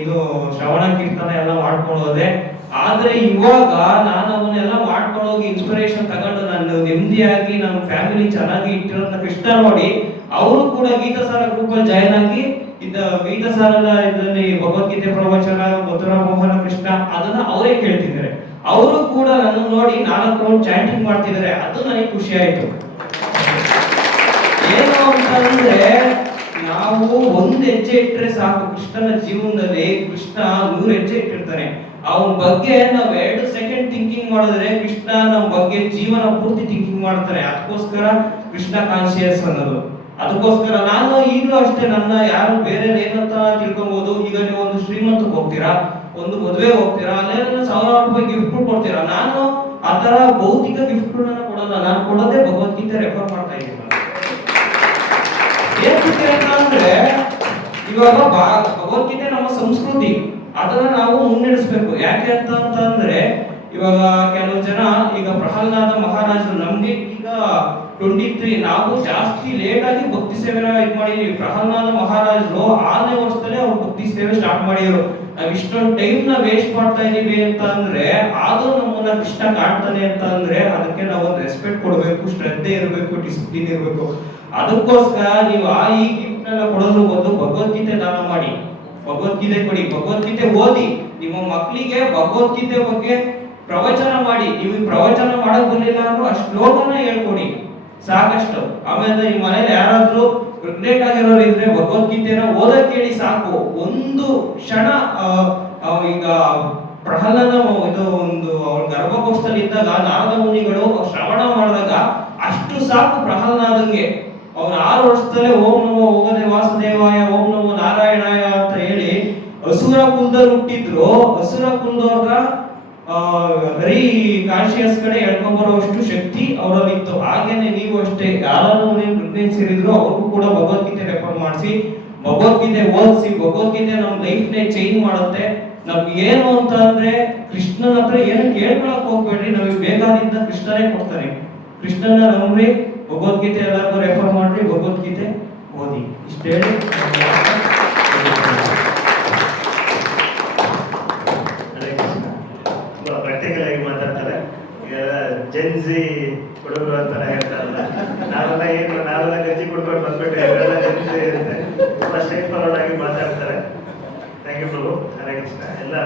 ಇದು ಶ್ರವಣ ಕೀರ್ತನ ಎಲ್ಲ ಮಾಡ್ಕೊಂಡು ಹೋದೆ. ಆದ್ರೆ ಇವಾಗ ನಾನು ಅವನ್ನೆಲ್ಲ ಮಾಡ್ಕೊಂಡು ಹೋಗಿ ಇನ್ಸ್ಪಿರೇಷನ್ ತಗೊಂಡು ನಾನು ನೆಮ್ಮದಿಯಾಗಿ ನನ್ನ ಫ್ಯಾಮಿಲಿ ಚೆನ್ನಾಗಿ ಇಟ್ಟಿರೋದನ್ನ ಕೃಷ್ಣ ನೋಡಿ, ಅವರು ಕೂಡ ಗೀತಾಸಾರ ಗ್ರೂಪ್ ಅಲ್ಲಿ ಜಾಯ್ನ್ ಆಗಿ ಗೀತಾಸಾರದ ಇದರಲ್ಲಿ ಭಗವದ್ಗೀತೆ ಪ್ರವಚನ, ಮಥುರಾ ಮೋಹನ ಕೃಷ್ಣ ಅದನ್ನ ಅವರೇ ಕೇಳ್ತಿದ್ದಾರೆ. ಅವರು ಕೂಡ ನನ್ನ ನೋಡಿ 4 ರೌಂಡ್ ಚಾಂಟಿಂಗ್ ಮಾಡ್ತಿದ್ದಾರೆ. ಅದು ನನಗೆ ಖುಷಿ ಆಯ್ತು. ಏನು ಅಂತಂದ್ರೆ, ನಾವು ಒಂದು ಹೆಜ್ಜೆ ಇಟ್ಟರೆ ಸಾಕು ಕೃಷ್ಣನ ಜೀವನದಲ್ಲಿ. ಕೃಷ್ಣ 100 ಹೆಜ್ಜೆ ಇಟ್ಟಿರ್ತಾನೆ. ಅವನ ಬಗ್ಗೆ ನಾವ್ 2 ಸೆಕೆಂಡ್ ಥಿಂಕಿಂಗ್ ಮಾಡಿದ್ರೆ ಕೃಷ್ಣ ನಮ್ಮ ಬಗ್ಗೆ ಜೀವನ ಪೂರ್ತಿ ಥಿಂಕಿಂಗ್ ಮಾಡ್ತಾನೆ. ಅದಕ್ಕೋಸ್ಕರ ಕೃಷ್ಣ ಕಾನ್ಶಿಯಸ್ ಅನ್ನೋದು. ಅದಕ್ಕೋಸ್ಕರ ನಾನು ಈಗಲೂ ಅಷ್ಟೇ, ನನ್ನ ಯಾರು ಬೇರೆ ಏನಂತ ತಿಳ್ಕೊಬಹುದು. ಈಗ ನೀವು ಒಂದು ಶ್ರೀಮಂತಕ್ಕೆ ಹೋಗ್ತೀರಾ, ಒಂದು ಮದುವೆ ಹೋಗ್ತೀರಾ, ಅಲ್ಲೇ 1000 ರೂಪಾಯಿ ಗಿಫ್ಟ್ ಕೊಡ್ತೀರಾ. ನಾನು ಆ ತರ ಭೌತಿಕ ಗಿಫ್ಟ್ ಕೊಡಲ್ಲ. ನಾನು ಕೊಡೋದೇ ಭಗವದ್ಗೀತೆ ರೆಫರ್ ಮಾಡ್ತಾ ಇದ್ದೀನಿ. ಏನಕ್ಕೆ ಅಂದ್ರೆ ಇವಾಗ ಭಗವದ್ಗೀತೆ ನಮ್ಮ ಸಂಸ್ಕೃತಿ, ಅದನ್ನ ನಾವು ಮುನ್ನಡೆಸಬೇಕು. ಯಾಕೆ ಅಂತಂದ್ರೆ ಇವಾಗ ಕೆಲವು ಜನ, ಈಗ ಪ್ರಹ್ಲಾದ ಮಹಾರಾಜರು, ನಮ್ಗೆ ಈಗ 23, ನಾವು ಜಾಸ್ತಿ ಲೇಟ್ ಆಗಿ ಭಕ್ತಿ ಸೇವೆನ ಇದು ಮಾಡಿದೀವಿ. ಪ್ರಹ್ಲಾದ ಮಹಾರಾಜರು 6ನೇ ವರ್ಷದಲ್ಲೇ ಅವ್ರು ಭಕ್ತಿ ಸೇವೆ ಸ್ಟಾರ್ಟ್ ಮಾಡಿದ್ರು. ನಾವ್ ಇಷ್ಟೊಂದು ಟೈಮ್ ನ ವೇಸ್ಟ್ ಮಾಡ್ತಾ ಇದೀವಿ ಅಂತ ಅಂದ್ರೆ, ಅದು ನಮ್ಮನ್ನ ಕೃಷ್ಣ ಕಾಡ್ತಾನೆ ಅಂತ ಅಂದ್ರೆ ಅದಕ್ಕೆ ನಾವು ಒಂದು ರೆಸ್ಪೆಕ್ಟ್ ಕೊಡ್ಬೇಕು, ಶ್ರದ್ಧೆ ಇರಬೇಕು, ಡಿಸಿಪ್ಲಿನ್ ಇರಬೇಕು. ಅದಕ್ಕೋಸ್ಕರ ನೀವು ಈ ಗಿಫ್ಟ್ ನೆಲ್ಲ ಕೊಡೋದು ಬದಲು ಭಗವದ್ಗೀತೆ ದಾನ ಮಾಡಿ, ಭಗವದ್ಗೀತೆ ಕೊಡಿ, ಭಗವದ್ಗೀತೆ ಓದಿ. ನಿಮ್ಮ ಮಕ್ಕಳಿಗೆ ಭಗವದ್ಗೀತೆ ಬಗ್ಗೆ ಪ್ರವಚನ ಮಾಡಿ. ನೀವು ಪ್ರವಚನ ಮಾಡಕ್ ಬರಲಿಲ್ಲ ಅಂದ್ರೂ ಆ ಶ್ಲೋಕನ ಹೇಳ್ಕೊಡಿ ಸಾಕಷ್ಟು. ಆಮೇಲೆ ನಿಮ್ಮ ಮನೇಲಿ ಯಾರಾದ್ರೂ ಪ್ರೆಗ್ನೆಂಟ್ ಆಗಿರೋರು ಇದ್ರೆ ಭಗವದ್ಗೀತೆನ ಓದಕ್ಕೆ ಹೇಳಿ ಸಾಕು. ಒಂದು ಕ್ಷಣ ಈಗ ಪ್ರಹ್ಲಾದ ಇದು ಒಂದು ಅವ್ರ ಗರ್ಭಕೋಶದಲ್ಲಿ ಇದ್ದಾಗ ನಾರದ ಮುನಿಗಳು ಶ್ರವಣ ಮಾಡಿದಾಗ ಅಷ್ಟು ಸಾಕು ಪ್ರಹ್ಲಾದಂಗೆ. ಅವ್ರು 6 ವರ್ಷದಲ್ಲೇ ಓಂ ನಮೋ ಭಗವತೆ ವಾಸುದೇವಾಯ, ಓಂ ನಮೋ ನಾರಾಯಣಾಯ ಅಂತ ಹೇಳಿ ಅಸುರ ಕುಲದಲ್ಲಿ ಹುಟ್ಟಿದ್ರು. ಅಸುರ ಕುಲದವ್ರ ವೆರಿ ಕಾನ್ಶಿಯಸ್ ಕಡೆ ಹೇಳ್ಕೊಂಡ್ಬರುವಷ್ಟು ಶಕ್ತಿ ಅವರಲ್ಲಿತ್ತು. ಹಾಗೇನೆ ನೀವು ಅಷ್ಟೇ, ಯಾರು ಪ್ರೆಗ್ನೆನ್ಸಿ ಇರಿದ್ರು ಅವ್ರಿಗೂ ಕೂಡ ಭಗವದ್ಗೀತೆ ರೆಫರ್ ಮಾಡಿಸಿ, ಭಗವದ್ಗೀತೆ ಓದಿಸಿ. ಭಗವದ್ಗೀತೆ ನಮ್ಮ ಲೈಫ್ ನೇ ಚೇಂಜ್ ಮಾಡುತ್ತೆ. ನಮ್ಗೆ ಏನು ಅಂತ ಅಂದ್ರೆ, ಕೃಷ್ಣನ ಹತ್ರ ಏನು ಕೇಳ್ಕೊಳಕ್ ಹೋಗ್ಬೇಡ್ರಿ, ನಮಗೆ ಬೇಕಾದಿಂದ ಕೃಷ್ಣನೇ ಕೊಡ್ತಾರೆ. ಕೃಷ್ಣನ ನಂಬ್ರಿ, ಭಗವದ್ಗೀತೆ ಎಲ್ಲರಿಗೂ ರೆಫರ್ ಮಾಡ್ರಿ, ಭಗವದ್ಗೀತೆ ಓದಿ. ಇಷ್ಟ ಹೇಳಿ ಪ್ರಾಕ್ಟಿಕಲ್ ಆಗಿ ಮಾತಾಡ್ತಾರೆ. ಈಗ ಜೆನ್ಸಿ ಹುಡುಗರು ಅಂತ ಹೇಳ್ತಾರಲ್ಲ, ನಾವೆಲ್ಲ ಗಜ್ಜಿ ಕುಡ್ಕೊಂಡು ಬಂದ್ಬಿಟ್ರೆ ಇವರೆಲ್ಲ ಜೆನ್ಸಿ ಇರುತ್ತೆ. ತುಂಬಾ ಸ್ಟ್ರೈಟ್ ಫಾರ್ವರ್ಡ್ ಆಗಿ ಮಾತಾಡ್ತಾರೆ. ಥ್ಯಾಂಕ್ ಯು ಪ್ರಭು. ಹರೇ ಕೃಷ್ಣ. ಎಲ್ಲ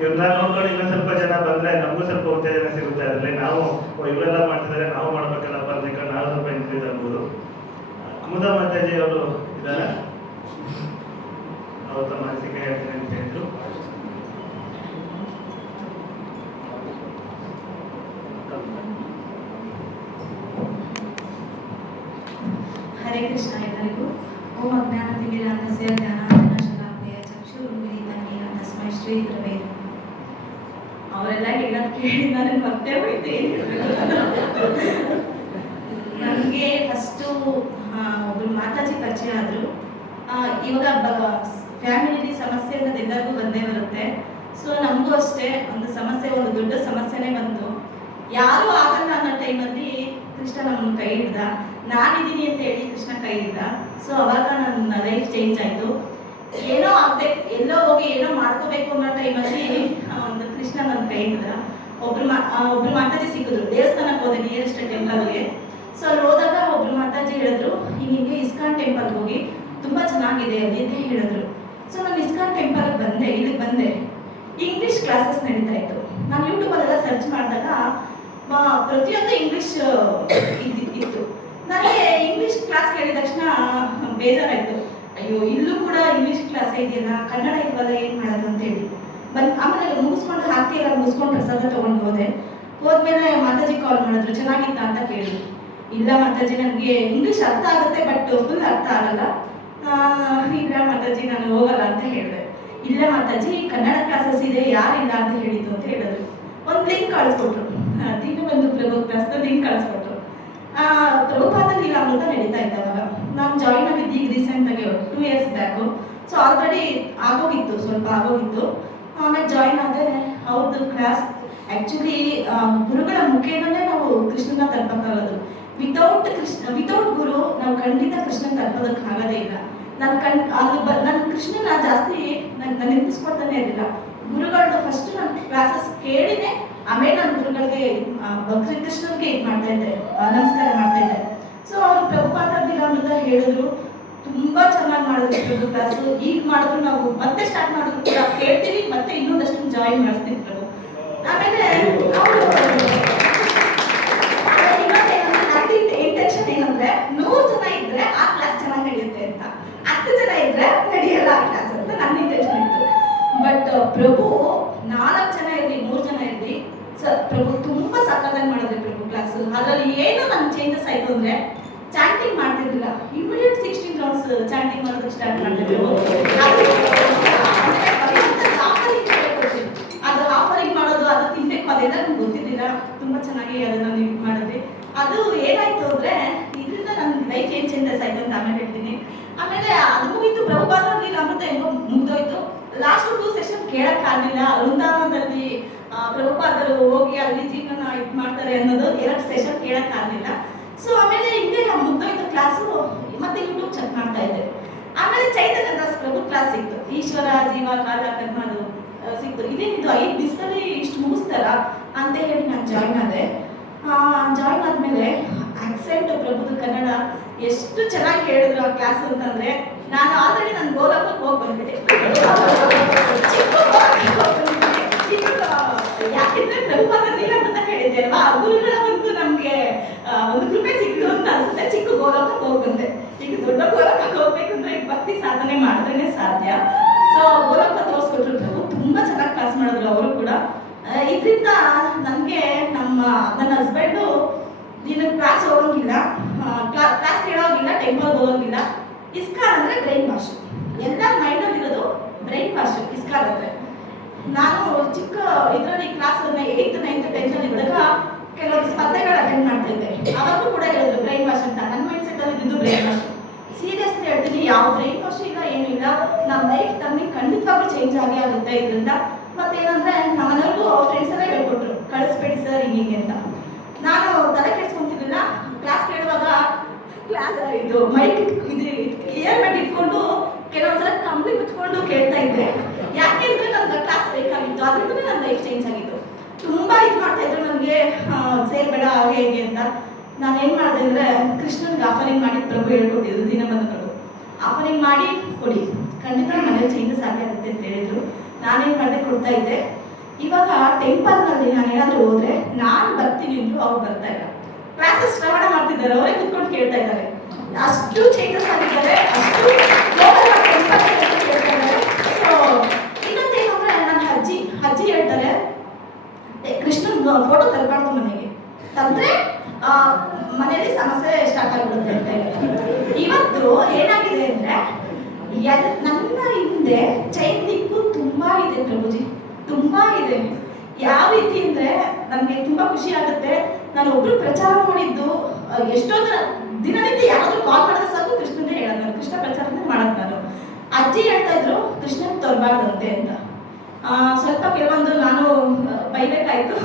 ಇವ್ರನ್ನ ನೋಡ್ಕೊಂಡು ಇನ್ನೊಂದು ಸ್ವಲ್ಪ ಜನ ಬಂದ್ರೆ ನಮಗೂ ಸ್ವಲ್ಪ ಉತ್ತೇಜನ ಸಿಗುತ್ತೆ. ಅದರಲ್ಲಿ ನಾವು ಇವರೆಲ್ಲ ಮಾಡ್ತಿದ್ದಾರೆ, ನಾವು ಮಾಡ್ಬೇಕಲ್ಲಪ್ಪ ಅಂತ ನಾವು ಸ್ವಲ್ಪ ಇನ್ಕ್ರೀಸ್ ಆಗ್ಬೋದು. ಅಮೃತ ಮಾತಾಜಿ ಅವರು ಇದ್ದಾರೆ, ಅವ್ರ ತಮ್ಮ ಮಾನಸಿಕ ಹೇಳ್ತೀನಿ ಅಂತ ಹೇಳಿದ್ರು. ಹರೇ ಕೃಷ್ಣ ಎಲ್ಲರಿಗೂ. ಓಂ ಅಜ್ಞಾನತಿಮಿರಾಂಧಸ್ಯ ಜ್ಞಾನಾಂಜನಶಲಾಕಯ ಚಕ್ಷುರುನ್ಮಿಲಿತಂ ತಸ್ಮೈ ಶ್ರೀ ಗುರವೇ ನಮಃ. ಅವರೆಲ್ಲ ಹೇಳೋದು ಕೇಳಿ ನನಗೆ ಮತ್ತೆ ಹೋಯ್ತು. ನನಗೆ ಫಸ್ಟು ಒಬ್ರು ಮಾತಾಜಿ ಪರಿಚಯ ಆದರು. ಇವಾಗ ಫ್ಯಾಮಿಲಿ ಸಮಸ್ಯೆ ಅನ್ನೋದು ಎಲ್ಲರಿಗೂ ಬಂದೇ ಬರುತ್ತೆ. ಸೊ ನಮಗೂ ಅಷ್ಟೇ ಒಂದು ಸಮಸ್ಯೆ, ಒಂದು ದೊಡ್ಡ ಸಮಸ್ಯೆನೇ ಬಂತು. ಯಾರೂ ಆಗಲ್ಲ ಅನ್ನೋ ಟೈಮಲ್ಲಿ ಕೃಷ್ಣ ನಮ್ಮ ಕೈ ಹಿಡ್ದ. ನಾನಿದ್ದೀನಿ ಅಂತ ಹೇಳಿ ಕೃಷ್ಣ ಕೈ ಹಿಡ್ದ. ಸೊ ಅವಾಗ ನನ್ನ ಲೈಫ್ ಚೇಂಜ್ ಆಯಿತು. ಏನೋ ಆಗ್ಬೇಕು, ಎಲ್ಲೋ ಹೋಗಿ ಏನೋ ಮಾಡ್ಕೋಬೇಕು ಅನ್ನೋ ಟೈಮಲ್ಲಿ ಒಂದು ಕೃಷ್ಣ ನನ್ನ ಕೈ ಹಿಡ್ದ. ಒಬ್ರು ಮಾತಾಜಿ ಸಿಕ್ಕಿದ್ರು. ದೇವಸ್ಥಾನಕ್ಕೆ ಹೋದೆ, ನಿಯರೆಸ್ಟ್ ಟೆಂಪಲ್ಗೆ. ಸೊ ಅಲ್ಲಿ ಹೋದಾಗ ಒಬ್ರು ಮಾತಾಜಿ ಹೇಳಿದ್ರು, ಹಿಂಗೆ ಇಸ್ಕಾನ್ ಟೆಂಪಲ್ಗೆ ಹೋಗಿ ತುಂಬಾ ಚೆನ್ನಾಗಿದೆ ಅಲ್ಲಿ ಅಂತ ಹೇಳಿದ್ರು. ಸೊ ನಾನು ಇಸ್ಕಾನ್ ಟೆಂಪಲ್ಗೆ ಬಂದೆ, ಇಲ್ಲಿಗೆ ಬಂದೆ. ಇಂಗ್ಲಿಷ್ ಕ್ಲಾಸಸ್ ನಡೀತಾ ಇತ್ತು. ನಾನು ಯೂಟ್ಯೂಬಲ್ಲೆಲ್ಲ ಸರ್ಚ್ ಮಾಡಿದಾಗ ಪ್ರತಿಯೊಂದು ಇಂಗ್ಲಿಷ್ ಇತ್ತು. ನನಗೆ ಇಂಗ್ಲಿಷ್ ಕ್ಲಾಸ್ ಕೇಳಿದ ತಕ್ಷಣ ಬೇಜಾರಾಯಿತು. ಅಯ್ಯೋ, ಇಲ್ಲೂ ಕೂಡ ಇಂಗ್ಲಿಷ್ ಕ್ಲಾಸ್ ಇದೆಯಲ್ಲ, ಕನ್ನಡ ಇಲ್ವಲ್ಲ, ಏನು ಮಾಡೋದು ಅಂತ ಹೇಳಿ ಆಮೇಲೆ ಮುಗಿಸ್ಕೊಂಡು ಹಾಕಿ ಮುಗಿಸ್ಕೊಂಡು ಪ್ರಸಾದ ತೊಗೊಂಡು ಹೋದ್ಮೇಲೆ ಮಾತಾಜಿ ಕಾಲ್ ಮಾಡಿದ್ರು, ಚೆನ್ನಾಗಿತ್ತ ಅಂತ ಕೇಳಿದ್ರು. ಇಲ್ಲ ಮಾತಾಜಿ, ನನಗೆ ಇಂಗ್ಲಿಷ್ ಅರ್ಥ ಆಗುತ್ತೆ, ಬಟ್ ಫುಲ್ ಅರ್ಥ ಆಗಲ್ಲ. ಇಲ್ಲ ಮಾತಾಜಿ, ನಾನು ಹೋಗಲ್ಲ ಅಂತ ಹೇಳಿದೆ. ಇಲ್ಲ ಮಾತಾಜಿ, ಕನ್ನಡ ಕ್ಲಾಸಸ್ ಇದೆ, ಯಾರಿಲ್ಲ ಅಂತ ಹೇಳಿದ್ದು ಅಂತ ಹೇಳಿದ್ರು. ಒಂದು ಲಿಂಕ್ ಕಳಿಸ್ಕೊಟ್ರು, ದೀನಬಂಧು ಪ್ರಭು ಕ್ಲಾಸ್ನ ಲಿಂಕ್ ಕಳಿಸ್ಕೊಟ್ರು. ಪ್ರಭುಪಾದ ಲೀಲಾಮೃತ ನಡೀತಾ ಇದ್ದಾವಾಗ ನಾನು ಜಾಯಿನ್ ಆಗಿದ್ದು ಈಗ ರೀಸೆಂಟಾಗಿ 2 years ಬ್ಯಾಕು. ಸೊ ಆಲ್ರೆಡಿ ಆಗೋಗಿತ್ತು, ಸ್ವಲ್ಪ ಆಗೋಗಿತ್ತು. ಆಮೇಲೆ ಜಾಯಿನ್ ಆದೆ. ಅವ್ರದ್ದು ಕ್ಲಾಸ್ ಆ್ಯಕ್ಚುಲಿ ಗುರುಗಳ ಮುಖೇನಲ್ಲೇ ನಾವು ಕೃಷ್ಣನ ತಲುಪಕ್ಕಾಗೋದು. ವಿತೌಟ್ ಗುರು ನಾವು ಖಂಡಿತ ಕೃಷ್ಣನ ತಲುಪೋದಕ್ಕಾಗೋದೇ ಇಲ್ಲ. ನನ್ನ ಕೃಷ್ಣನ ಜಾಸ್ತಿ ನಾನು ನೆನಪಿಸ್ಕೊಳ್ತಾನೆ ಇರಲಿಲ್ಲ. ಗುರುಗಳದ್ದು ಫಸ್ಟ್ ನಾನು ಕ್ಲಾಸಸ್ ಕೇಳಿದೆ, ಆಮೇಲೆ ನಾನು ಗುರುಗಳಿಗೆ ಕೃಷ್ಣನ್ಗೆ ಇದು ಮಾಡ್ತಾ ಇದ್ದೆ, ನಮಸ್ಕಾರ ಮಾಡ್ತಾ ಇದ್ದೆ. ಸೊ ಅವರು ಪ್ರಭುಪಾದ ಲೀಲಾಮೃತ ಹೇಳಿದ್ರು, ತುಂಬಾ ಚೆನ್ನಾಗಿ ಮಾಡಿದ್ರು ಪ್ರಭು ಕ್ಲಾಸು. ಈಗ ಮಾಡಿದ್ರು, ನಾವು ಮತ್ತೆ ಸ್ಟಾರ್ಟ್ ಮಾಡಿದ್ರು ಕೂಡ ಕೇಳ್ತೀವಿ, ಮತ್ತೆ ಇನ್ನೊಂದಷ್ಟು ಜಾಯಿನ್ ಮಾಡಿಸ್ತೀವಿ ಪ್ರಭು. ಆಮೇಲೆ ಅವರು ಇಂಟೆನ್ಷನ್ ಏನಂದ್ರೆ 100 ಜನ ಇದ್ರೆ ಆ ಕ್ಲಾಸ್ ಚೆನ್ನಾಗಿ ನಡೆಯುತ್ತೆ ಅಂತ, 10 ಜನ ಇದ್ರೆ ನಡೆಯಲ್ಲ ಆ ಕ್ಲಾಸ್ ಅಂತ ನನ್ನ ಇಂಟೆನ್ಷನ್ ಇತ್ತು. ಬಟ್ ಪ್ರಭು 4 ಜನ ಇರಲಿ, 3 ಜನ ಇರಲಿ, ಪ್ರಭು ತುಂಬಾ ಸಕ್ಕತ್ತಾಗಿ ಮಾಡಿದ್ರಿ ಪ್ರಭು ಕ್ಲಾಸ್. ಅದರಲ್ಲಿ ಏನು ನನ್ನ ಚೇಂಜಸ್ ಆಯ್ತು ಅಂದ್ರೆ, ಚಾಂಟಿಂಗ್ ಮಾಡ್ತಿರ್ಲಿಲ್ಲ. ಇಮಿಡಿಯೇಟ್ 16 ರೌಂಡ್ಸ್ ಚಾಂಟಿಂಗ್ ಮಾಡೋದಕ್ಕೆ ಸ್ಟಾರ್ಟ್ ಮಾಡ್ತಿದ್ರು. ಅದು ಆಫರಿಂಗ್ ಮಾಡೋದು, ಅದು ತಿನ್ಬೇಕು, ಅದೆಲ್ಲ ನಮ್ಗೆ ಗೊತ್ತಿದ್ದಿಲ್ಲ. ತುಂಬಾ ಚೆನ್ನಾಗಿ ಅದನ್ನ ನೀವು ಮಾಡಿದ್ವಿ. ಅದು ಏನಾಯ್ತು ಅಂದ್ರೆ ಇದರಿಂದ ನನ್ನ ಲೈಫ್ ಏನ್ ಚೇಂಜಸ್ ಆಯ್ತು ಅಂತ ಆಮೇಲೆ ಹೇಳ್ತೀನಿ. ಆಮೇಲೆ ಅದು ಮುಗಿತು, ಪ್ರಭುಪಾದರಲ್ಲಿ ಅಮೃತ ಹೆಂಗೋ ಮುಗ್ದೋಯ್ತು. ಲಾಸ್ಟ್ 2 ಸೆಷನ್ ಕೇಳಕ್ ಆಗ್ಲಿಲ್ಲ. ವೃಂದಾವನದಲ್ಲಿ ಪ್ರಭುಪಾದರು ಹೋಗಿ ಅಲ್ಲಿ ಜೀವನ ಇದು ಮಾಡ್ತಾರೆ ಅನ್ನೋದು 2 ಸೆಷನ್ ಕೇಳಕ್ ಆಗ್ಲಿಲ್ಲ. ಸೊ ಆಮೇಲೆ ಹಿಂಗೆ ಮುಗ್ದೋಯ್ತು ಕ್ಲಾಸು. ಮತ್ತೆ ಯೂಟ್ಯೂಬ್ ಚೆಕ್ ಮಾಡ್ತಾ ಇದ್ದೆ. ಆಮೇಲೆ ಚೈತನ್ಯ ದಾಸ್ ಪ್ರಭು ಕ್ಲಾಸ್ ಸಿಕ್ತು. ಈಶ್ವರ ಜೀವ ಕಾಲ ಕರ್ಮದು ಸಿಕ್ತು. ಇದೇನಿದು 5 ದಿವಸದಲ್ಲಿ ಇಷ್ಟು ಮುಗಿಸ್ತಾರ ಅಂತ ಹೇಳಿ ನಾನು ಜಾಯ್ನ್ ಆದೆ. ಜಾಯ್ನ್ ಆದ್ಮೇಲೆ ಆಕ್ಸೆಂಟ್ ಪ್ರಭುದು ಕನ್ನಡ ಎಷ್ಟು ಚೆನ್ನಾಗಿ ಹೇಳಿದ್ರು ಆ ಕ್ಲಾಸ್ ಅಂತಂದ್ರೆ, ನಾನು ಆಲ್ರೆಡಿ ನನ್ನ ಗೋಲಕ್ಕೆ ಹೋಗಿ ಬಂದ್ಬಿಟ್ಟೆ. ಯಾಕೆಂದ್ರೆ ಪ್ರಭುಪಾದರಿಲ್ಲ ಅಂತ ಹೇಳಿದ್ದೆ ಅಲ್ವಾ, ಗುರುಗಳ ಒಂದು ನಮ್ಗೆ ಒಂದು ಕೃಪೆ ಸಿಕ್ತು ಅಂತ ಅನ್ಸುತ್ತೆ. ಚಿಕ್ಕ ಗೋಲಕ್ಕೆ ಹೋಗಿ ಬಂದೆ. ಈಗ ದೊಡ್ಡ ಗೋಲಕ್ಕೆ ಹೋಗ್ಬೇಕಂದ್ರೆ ಈಗ ಭಕ್ತಿ ಸಾಧನೆ ಮಾಡಿದ್ರೇನೆ ಸಾಧ್ಯ. ಸೊ ಗೋಲಕ್ಕೆ ತೋರಿಸ್ಕೊಟ್ರು ಪ್ರಭು. ತುಂಬಾ ಚೆನ್ನಾಗಿ ಕ್ಲಾಸ್ ಮಾಡಿದ್ರು ಅವರು ಕೂಡ. ಇದರಿಂದ ನನಗೆ ನನ್ನ ಹಸ್ಬೆಂಡು ನೀನು ಕ್ಲಾಸ್ ಹೋಗಂಗಿಲ್ಲ, ಕ್ಲಾಸ್ ಕೇಳೋಗಿಲ್ಲ, ಟೆಂಪಲ್ ಹೋಗಂಗಿಲ್ಲ. ಇಸ್ಕಾನ್ ಅಂದ್ರೆ ಬ್ರೈನ್ ವಾಶ್. ಎಲ್ಲ ಮೈಂಡಲ್ಲಿ ಇರೋದು ಬ್ರೈನ್ ವಾಶ್ ಇಸ್ಕಾನ್ ಅಂದ್ರೆ. ನಾನು ಚಿಕ್ಕ ಇದರಲ್ಲಿ ಕ್ಲಾಸ್ 8th 9th 10th ಇದ್ದಾಗ ಕೆಲವೊಂದು ಸ್ಪರ್ಧೆಗಳು ಅಟೆಂಡ್ ಮಾಡ್ತಾ ಇದ್ದೆ. ಅವಾಗೂ ಕೂಡ ಹೇಳಿದ್ರು ಬ್ರೈನ್ ವಾಶ್ ಅಂತ. ನನ್ನ ಮೈಂಡ್ ಸೆಟ್ ಅಲ್ಲಿ ಇದ್ದು ಬ್ರೈನ್ ವಾಶ್. ಸೀರಿಯಸ್ಲಿ ಹೇಳ್ತೀನಿ, ಯಾವ ಬ್ರೈನ್ ವಾಶ್ ಇಲ್ಲ, ಏನಿಲ್ಲ. ನಮ್ಮ ಲೈಫ್ ಟರ್ನಿಂಗ್ ಖಂಡಿತವಾಗ್ಲೂ ಚೇಂಜ್ ಆಗೇ ಆಗುತ್ತೆ ಇದರಿಂದ. ಮತ್ತೇನಂದ್ರೆ ನಮ್ಮನೆಯವ್ರಿಗೂ ಫ್ರೆಂಡ್ಸ್ ಎಲ್ಲ ಹೇಳ್ಕೊಟ್ರು, ಕಳಿಸ್ಬೇಡಿ ಸರ್ ಹಿಂಗೆ ಅಂತ. ನಾನು ತಲೆ ಕೆಡ್ಸ್ಕೊಂತಿರ್ಲಿಲ್ಲ. ಕ್ಲಾಸ್ ಕೇಳುವಾಗ ಇದು ಮೈಕ್ ಇದು ಇಯರ್ಬಡ್ ಇಟ್ಕೊಂಡು ಕೆಲವೊಂದ್ಸಲ ಕಂಬಳಿ ಮುಚ್ಕೊಂಡು ಕೇಳ್ತಾ ಇದ್ದೆ. ಯಾಕೆಂದ್ರೆ ನನ್ಗೆ ಕ್ಲಾಸ್ ಬೇಕಾಗಿತ್ತು. ಅದರಿಂದ ನನ್ನ ಲೈಫ್ ಚೇಂಜ್ ಆಗಿತ್ತು. ತುಂಬಾ ಇದು ಮಾಡ್ತಾ ಇದ್ರು ನನಗೆ, ಸೇರ್ಬೇಡ ಹಾಗೆ ಹೇಗೆ ಅಂತ. ನಾನು ಏನ್ ಮಾಡಿದೆ ಅಂದ್ರೆ ಕೃಷ್ಣನ್ಗೆ ಆಫರಿಂಗ್ ಮಾಡಿ ಪ್ರಭು ಹೇಳ್ಕೊಟ್ಟಿದ್ರು ದಿನಬಂಧುಗಳು. ಆಫರಿಂಗ್ ಮಾಡಿ ಕೊಡಿ, ಖಂಡಿತ ಮನೇಲಿ ಚೇಂಜಸ್ ಆಗೇ ಆಗುತ್ತೆ ಅಂತ ಹೇಳಿದ್ರು. ನಾನೇನ್ ಮಾಡಿದೆ, ಕೊಡ್ತಾ ಇದ್ದೆ. ಇವಾಗ ಟೆಂಪಲ್ನಲ್ಲಿ ನಾನು ಏನಾದರೂ ಹೋದ್ರೆ ನಾನು ಬರ್ತೀನಿ ಅಂದ್ರು ಅವ್ರು ಬರ್ತಾ ಇಲ್ಲ. ಕ್ಲಾಸಸ್ ಶ್ರವಣ ಮಾಡ್ತಿದ್ದಾರೆ, ಅವರೇ ಕುತ್ಕೊಂಡು ಕೇಳ್ತಾ ಇದ್ದಾರೆ. ಅಷ್ಟು ಚೇಂಜಸ್ ಆಗಿದ್ದಾರೆ, ಅಷ್ಟು ಕೇಳ್ತಾ ಇದ್ದಾರೆ. ಸೊ ಇನ್ನೊಂದೇನು ಅಂದ್ರೆ ನನ್ನ ಅಜ್ಜಿ ಹೇಳ್ತಾರೆ, ಕೃಷ್ಣನ್ ಫೋಟೋ ತರಬಾರ್ದು ಮನೆಗೆ, ತಂದ್ರೆ ಮನೆಯಲ್ಲಿ ಸಮಸ್ಯೆ ಸ್ಟಾರ್ಟ್ ಆಗ್ಬಿಡುತ್ತೆ ಅಂತ ಹೇಳಿ. ಇವತ್ತು ಏನಾಗಿದೆ ಅಂದ್ರೆ ನನ್ನ ಹಿಂದೆ ಚೈನ್ ಲಿಂಕು ತುಂಬಾ ಇದೆ ಪ್ರಭುಜಿ, ತುಂಬಾ ಇದೆ. ಯಾವ ರೀತಿ ಅಂದ್ರೆ ನನ್ಗೆ ತುಂಬಾ ಖುಷಿ ಆಗುತ್ತೆ. ನಾನು ಒಬ್ರು ಪ್ರಚಾರ ಮಾಡಿದ್ದು ಎಷ್ಟೊಂದು ದಿನದಿಂದ ಯಾರಾದ್ರೂ ಕಾಲ್ ಮಾಡಿದ್ರೆ ಸಾಕು ಕೃಷ್ಣಂದೇ ಹೇಳೋದು, ನಾನು ಕೃಷ್ಣ ಪ್ರಚಾರನೇ ಮಾಡೋದು. ನಾನು ಅಜ್ಜಿ ಹೇಳ್ತಾ ಇದ್ರು ಕೃಷ್ಣನ್ ತೋರ್ಬಾರ್ದಂತೆ ಅಂತ. ಸ್ವಲ್ಪ ಕೆಲವೊಂದು ನಾನು ಬೈಬೇಕಾಯ್ತು.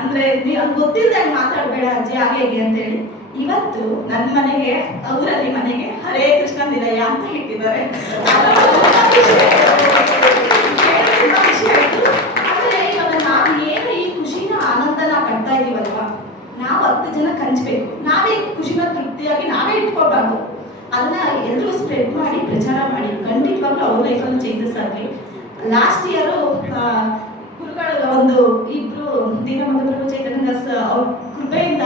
ಅಂದ್ರೆ ನೀವು ಗೊತ್ತಿಲ್ಲದೆ ಮಾತಾಡಬೇಡ ಅಜ್ಜಿ ಹಾಗೆ ಹೇಗೆ ಅಂತ ಹೇಳಿ. ಇವತ್ತು ನನ್ನ ಮನೆಗೆ, ಊರಲ್ಲಿ ಮನೆಗೆ ಹರೇ ಕೃಷ್ಣ ನಿಲಯ ಅಂತ ಇಟ್ಟಿದ್ದಾರೆ. ಆದ್ರೆ ಇವಾಗ ನಾವು ಏನು ಈ ಖುಷಿನ ಆನಂದನ ಪಡ್ತಾ ಇದೀವಲ್ವಾ, ನಾವು 10 ಜನಕ್ಕೆ ಹಂಚ್ಬೇಕು. ನಾವೇ ಖುಷಿನ ತೃಪ್ತಿಯಾಗಿ ನಾವೇ ಇಟ್ಕೊಳ್ಬಾರ್ದು. ಅದನ್ನ ಎಲ್ಲರೂ ಸ್ಪ್ರೆಡ್ ಮಾಡಿ ಪ್ರಚಾರ ಮಾಡಿ, ಖಂಡಿತವಾಗ್ಲೂ ಅವ್ರ ಲೈಫಲ್ಲಿ ಚೇಂಜಸ್ ಆಗಲಿ. ಲಾಸ್ಟ್ ಇಯರು ಗುರುಗಳ ಒಂದು ಇಬ್ರು ದೀನಬಂಧು ಪ್ರಭು ಚೈತನ್ಯ ದಾಸ್ ಅವ್ರ ಕೃಪೆಯಿಂದ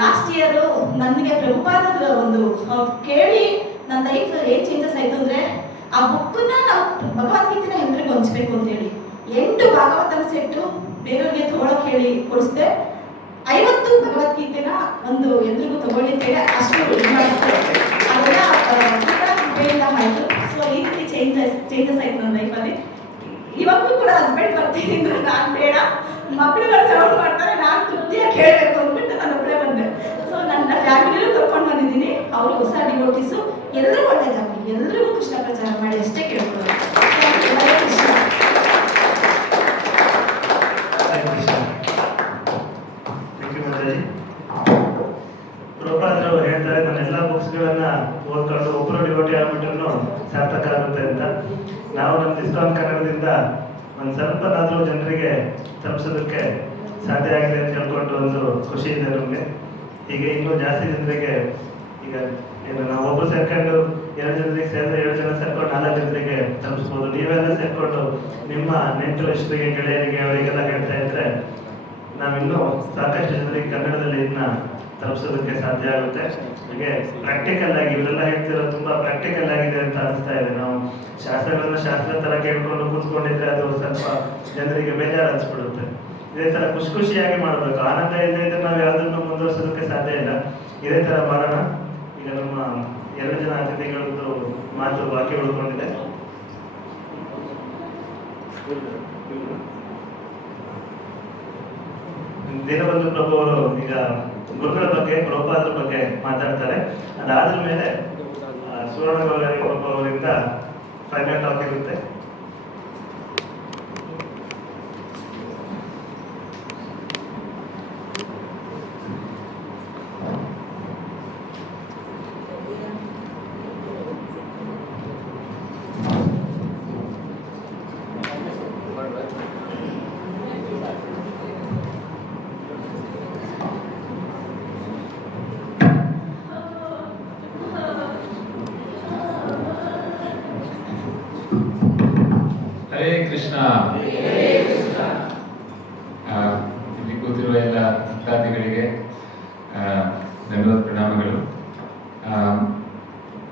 ಲಾಸ್ಟ್ ಇಯರು ನನಗೆ ಪ್ರಭುಪಾದರ ಒಂದು ಕೇಳಿ ನನ್ನ ಲೈಫ್ ಏನ್ ಚೇಂಜಸ್ ಆಯ್ತು ಅಂದ್ರೆ, ಆ ಬುಕ್ಕನ್ನ ನಾವು ಭಗವದ್ಗೀತೆನ ಎಲ್ರಿಗೂ ಹಂಚ್ಬೇಕು ಅಂತ ಹೇಳಿ 8 ಭಾಗವತನ ಸೆಟ್ಟು ಬೇರೆಯವ್ರಿಗೆ ತಗೊಳಕ್ ಹೇಳಿ ಕೊಡಿಸ್ದೆ. 50 ಭಗವದ್ಗೀತೆನ ಒಂದು ಎಲ್ರಿಗೂ ತಗೊಳ್ಳಿ ಅಂತ ಹೇಳಿ ಅಷ್ಟು ಅದೆಲ್ಲ ಕೃಪೆಯಿಂದ ಆಯ್ತು. ಸೊ ಈ ರೀತಿ ಚೇಂಜಸ್ ಆಯ್ತು ನನ್ನ ಲೈಫಲ್ಲಿ. ಇವಾಗಲೂ ಕೂಡ ಹಸ್ಬೆಂಡ್ ಬರ್ತೀನಿ ಅಂದ್ರೆ ನಾನು ಬೇಡ, ಮಕ್ಕಳುಗಳು ಸೌಂಡ್ ಮಾಡ್ತಾರೆ, ನಾನು ತೃಪ್ತಿಯಾಗಿ ಕೇಳಬೇಕು ಅಂದ್ಬಿಟ್ಟು ನಾನು ಒಬ್ಬಳೇ ಬಂದೆ. ಸೊ ನನ್ನ ಫ್ಯಾಮಿಲಿಯೂ ಕರ್ಕೊಂಡು ಬಂದಿದ್ದೀನಿ. ಅವರು ಹೊಸ ಡಿವೋಟೀಸು, ಎಲ್ಲರೂ ಒಳ್ಳೆಯದಾಗಲಿ, ಎಲ್ಲರಿಗೂ ಕೃಷ್ಣ ಪ್ರಚಾರ ಮಾಡಿ ಅಷ್ಟೇ ಕೇಳ್ಕೊಳ್ಳೋದು. ಪ್ರಭುಪಾದರು ಹೇಳ್ತಾರೆ, ನನ್ನ ಎಲ್ಲ ಬುಕ್ಸ್ಗಳನ್ನ ಓದ್ಕೊಂಡು ಒಬ್ಬರು ಡಿವೋಟಿ ಆಗ್ಬಿಟ್ರು ಸಾರ್ಥಕ ಆಗುತ್ತೆ ಅಂತ. ನಾವು ನಮ್ಮ ಇಸ್ಕಾನ್ ಕನ್ನಡದಿಂದ ಒಂದು ಸ್ವಲ್ಪನಾದ್ರೂ ಜನರಿಗೆ ತಲುಪಿಸೋದಕ್ಕೆ ಸಾಧ್ಯ ಆಗಿದೆ ಅಂತ ಹೇಳ್ಕೊಂಡು ಒಂದು ಖುಷಿ ಇದೆ ನಮಗೆ. ಈಗ ಇನ್ನೂ ಜಾಸ್ತಿ ಜನರಿಗೆ, ಈಗ ಏನು ನಾವು ಒಬ್ರು ಸೇರ್ಕೊಂಡು 2 ಜನರಿಗೆ ಸೇರಿದ್ರೆ 7 ಜನ ಸೇರ್ಕೊಂಡು 4 ಜನರಿಗೆ ತಲುಪಿಸ್ಬೋದು. ನೀವೆಲ್ಲ ಸೇರ್ಕೊಂಡು ನಿಮ್ಮ ನೆಂಟರು ಇಷ್ಟರಿಗೆ ಗೆಳೆಯರಿಗೆ ಅವರಿಗೆಲ್ಲ ಹೇಳ್ತಾ ಇದ್ರೆ ನಾವಿನ್ನೂ ಸಾಕಷ್ಟು ಜನರಿಗೆ ಕನ್ನಡದಲ್ಲಿ ಇದನ್ನ ತಲುಪಿಸೋದಕ್ಕೆ ಸಾಧ್ಯ ಆಗುತ್ತೆ. ಹಾಗೆ ಪ್ರಾಕ್ಟಿಕಲ್ ಆಗಿ ಇವರೆಲ್ಲ ಹೇಳ್ತಿರೋ ತುಂಬಾ ಪ್ರಾಕ್ಟಿಕಲ್ ಆಗಿದೆ ಅಂತ ಅನಿಸ್ತಾ ಇದೆ. ನಾವು ಶಾಸ್ತ್ರಗಳನ್ನ ಶಾಸ್ತ್ರ ತರ ಕೇಳ್ಕೊಂಡು ಕೂತ್ಕೊಂಡಿದ್ರೆ ಅದು ಸ್ವಲ್ಪ ಜನರಿಗೆ ಬೇಜಾರು ಅನ್ಸ್ಬಿಡುತ್ತೆ. ಇದೇ ತರ ಖುಷಿಯಾಗಿ ಮಾಡ್ಬೇಕು. ಆನಂದ ಇಲ್ಲದೆ ಇದ್ರೆ ನಾವು ಯಾವ್ದನ್ನು ಮುಂದುವರ್ಸೋದಕ್ಕೆ ಸಾಧ್ಯ ಇಲ್ಲ. ಇದೇ ತರ ಮಾಡೋಣ. ಈಗ ನಮ್ಮ 2 ಜನ ಅತಿಥಿಗಳದ್ದು ಮಾತು ಬಾಕಿ ಉಳ್ಕೊಂಡಿದೆ. ದೀನಬಂಧು ಪ್ರಭು ಅವರು ಈಗ ಗುರುಗಳ ಬಗ್ಗೆ, ಪ್ರಭುಪಾದರ ಬಗ್ಗೆ ಮಾತಾಡ್ತಾರೆ. ಅದಾದ ಮೇಲೆ ಸುವರ್ಣ ಗೌರವಿ ಪ್ರಭು ಅವರಿಂದ ಫೈನಲ್ ಟಾಕ್ ಇರುತ್ತೆ. ಹರೇ ಕೃಷ್ಣ. ಇಲ್ಲಿ ಕೂತಿರುವ ಎಲ್ಲ ಭಕ್ತಾದಿಗಳಿಗೆ ಧನ್ಯವಾದ, ಪ್ರಣಾಮಗಳು.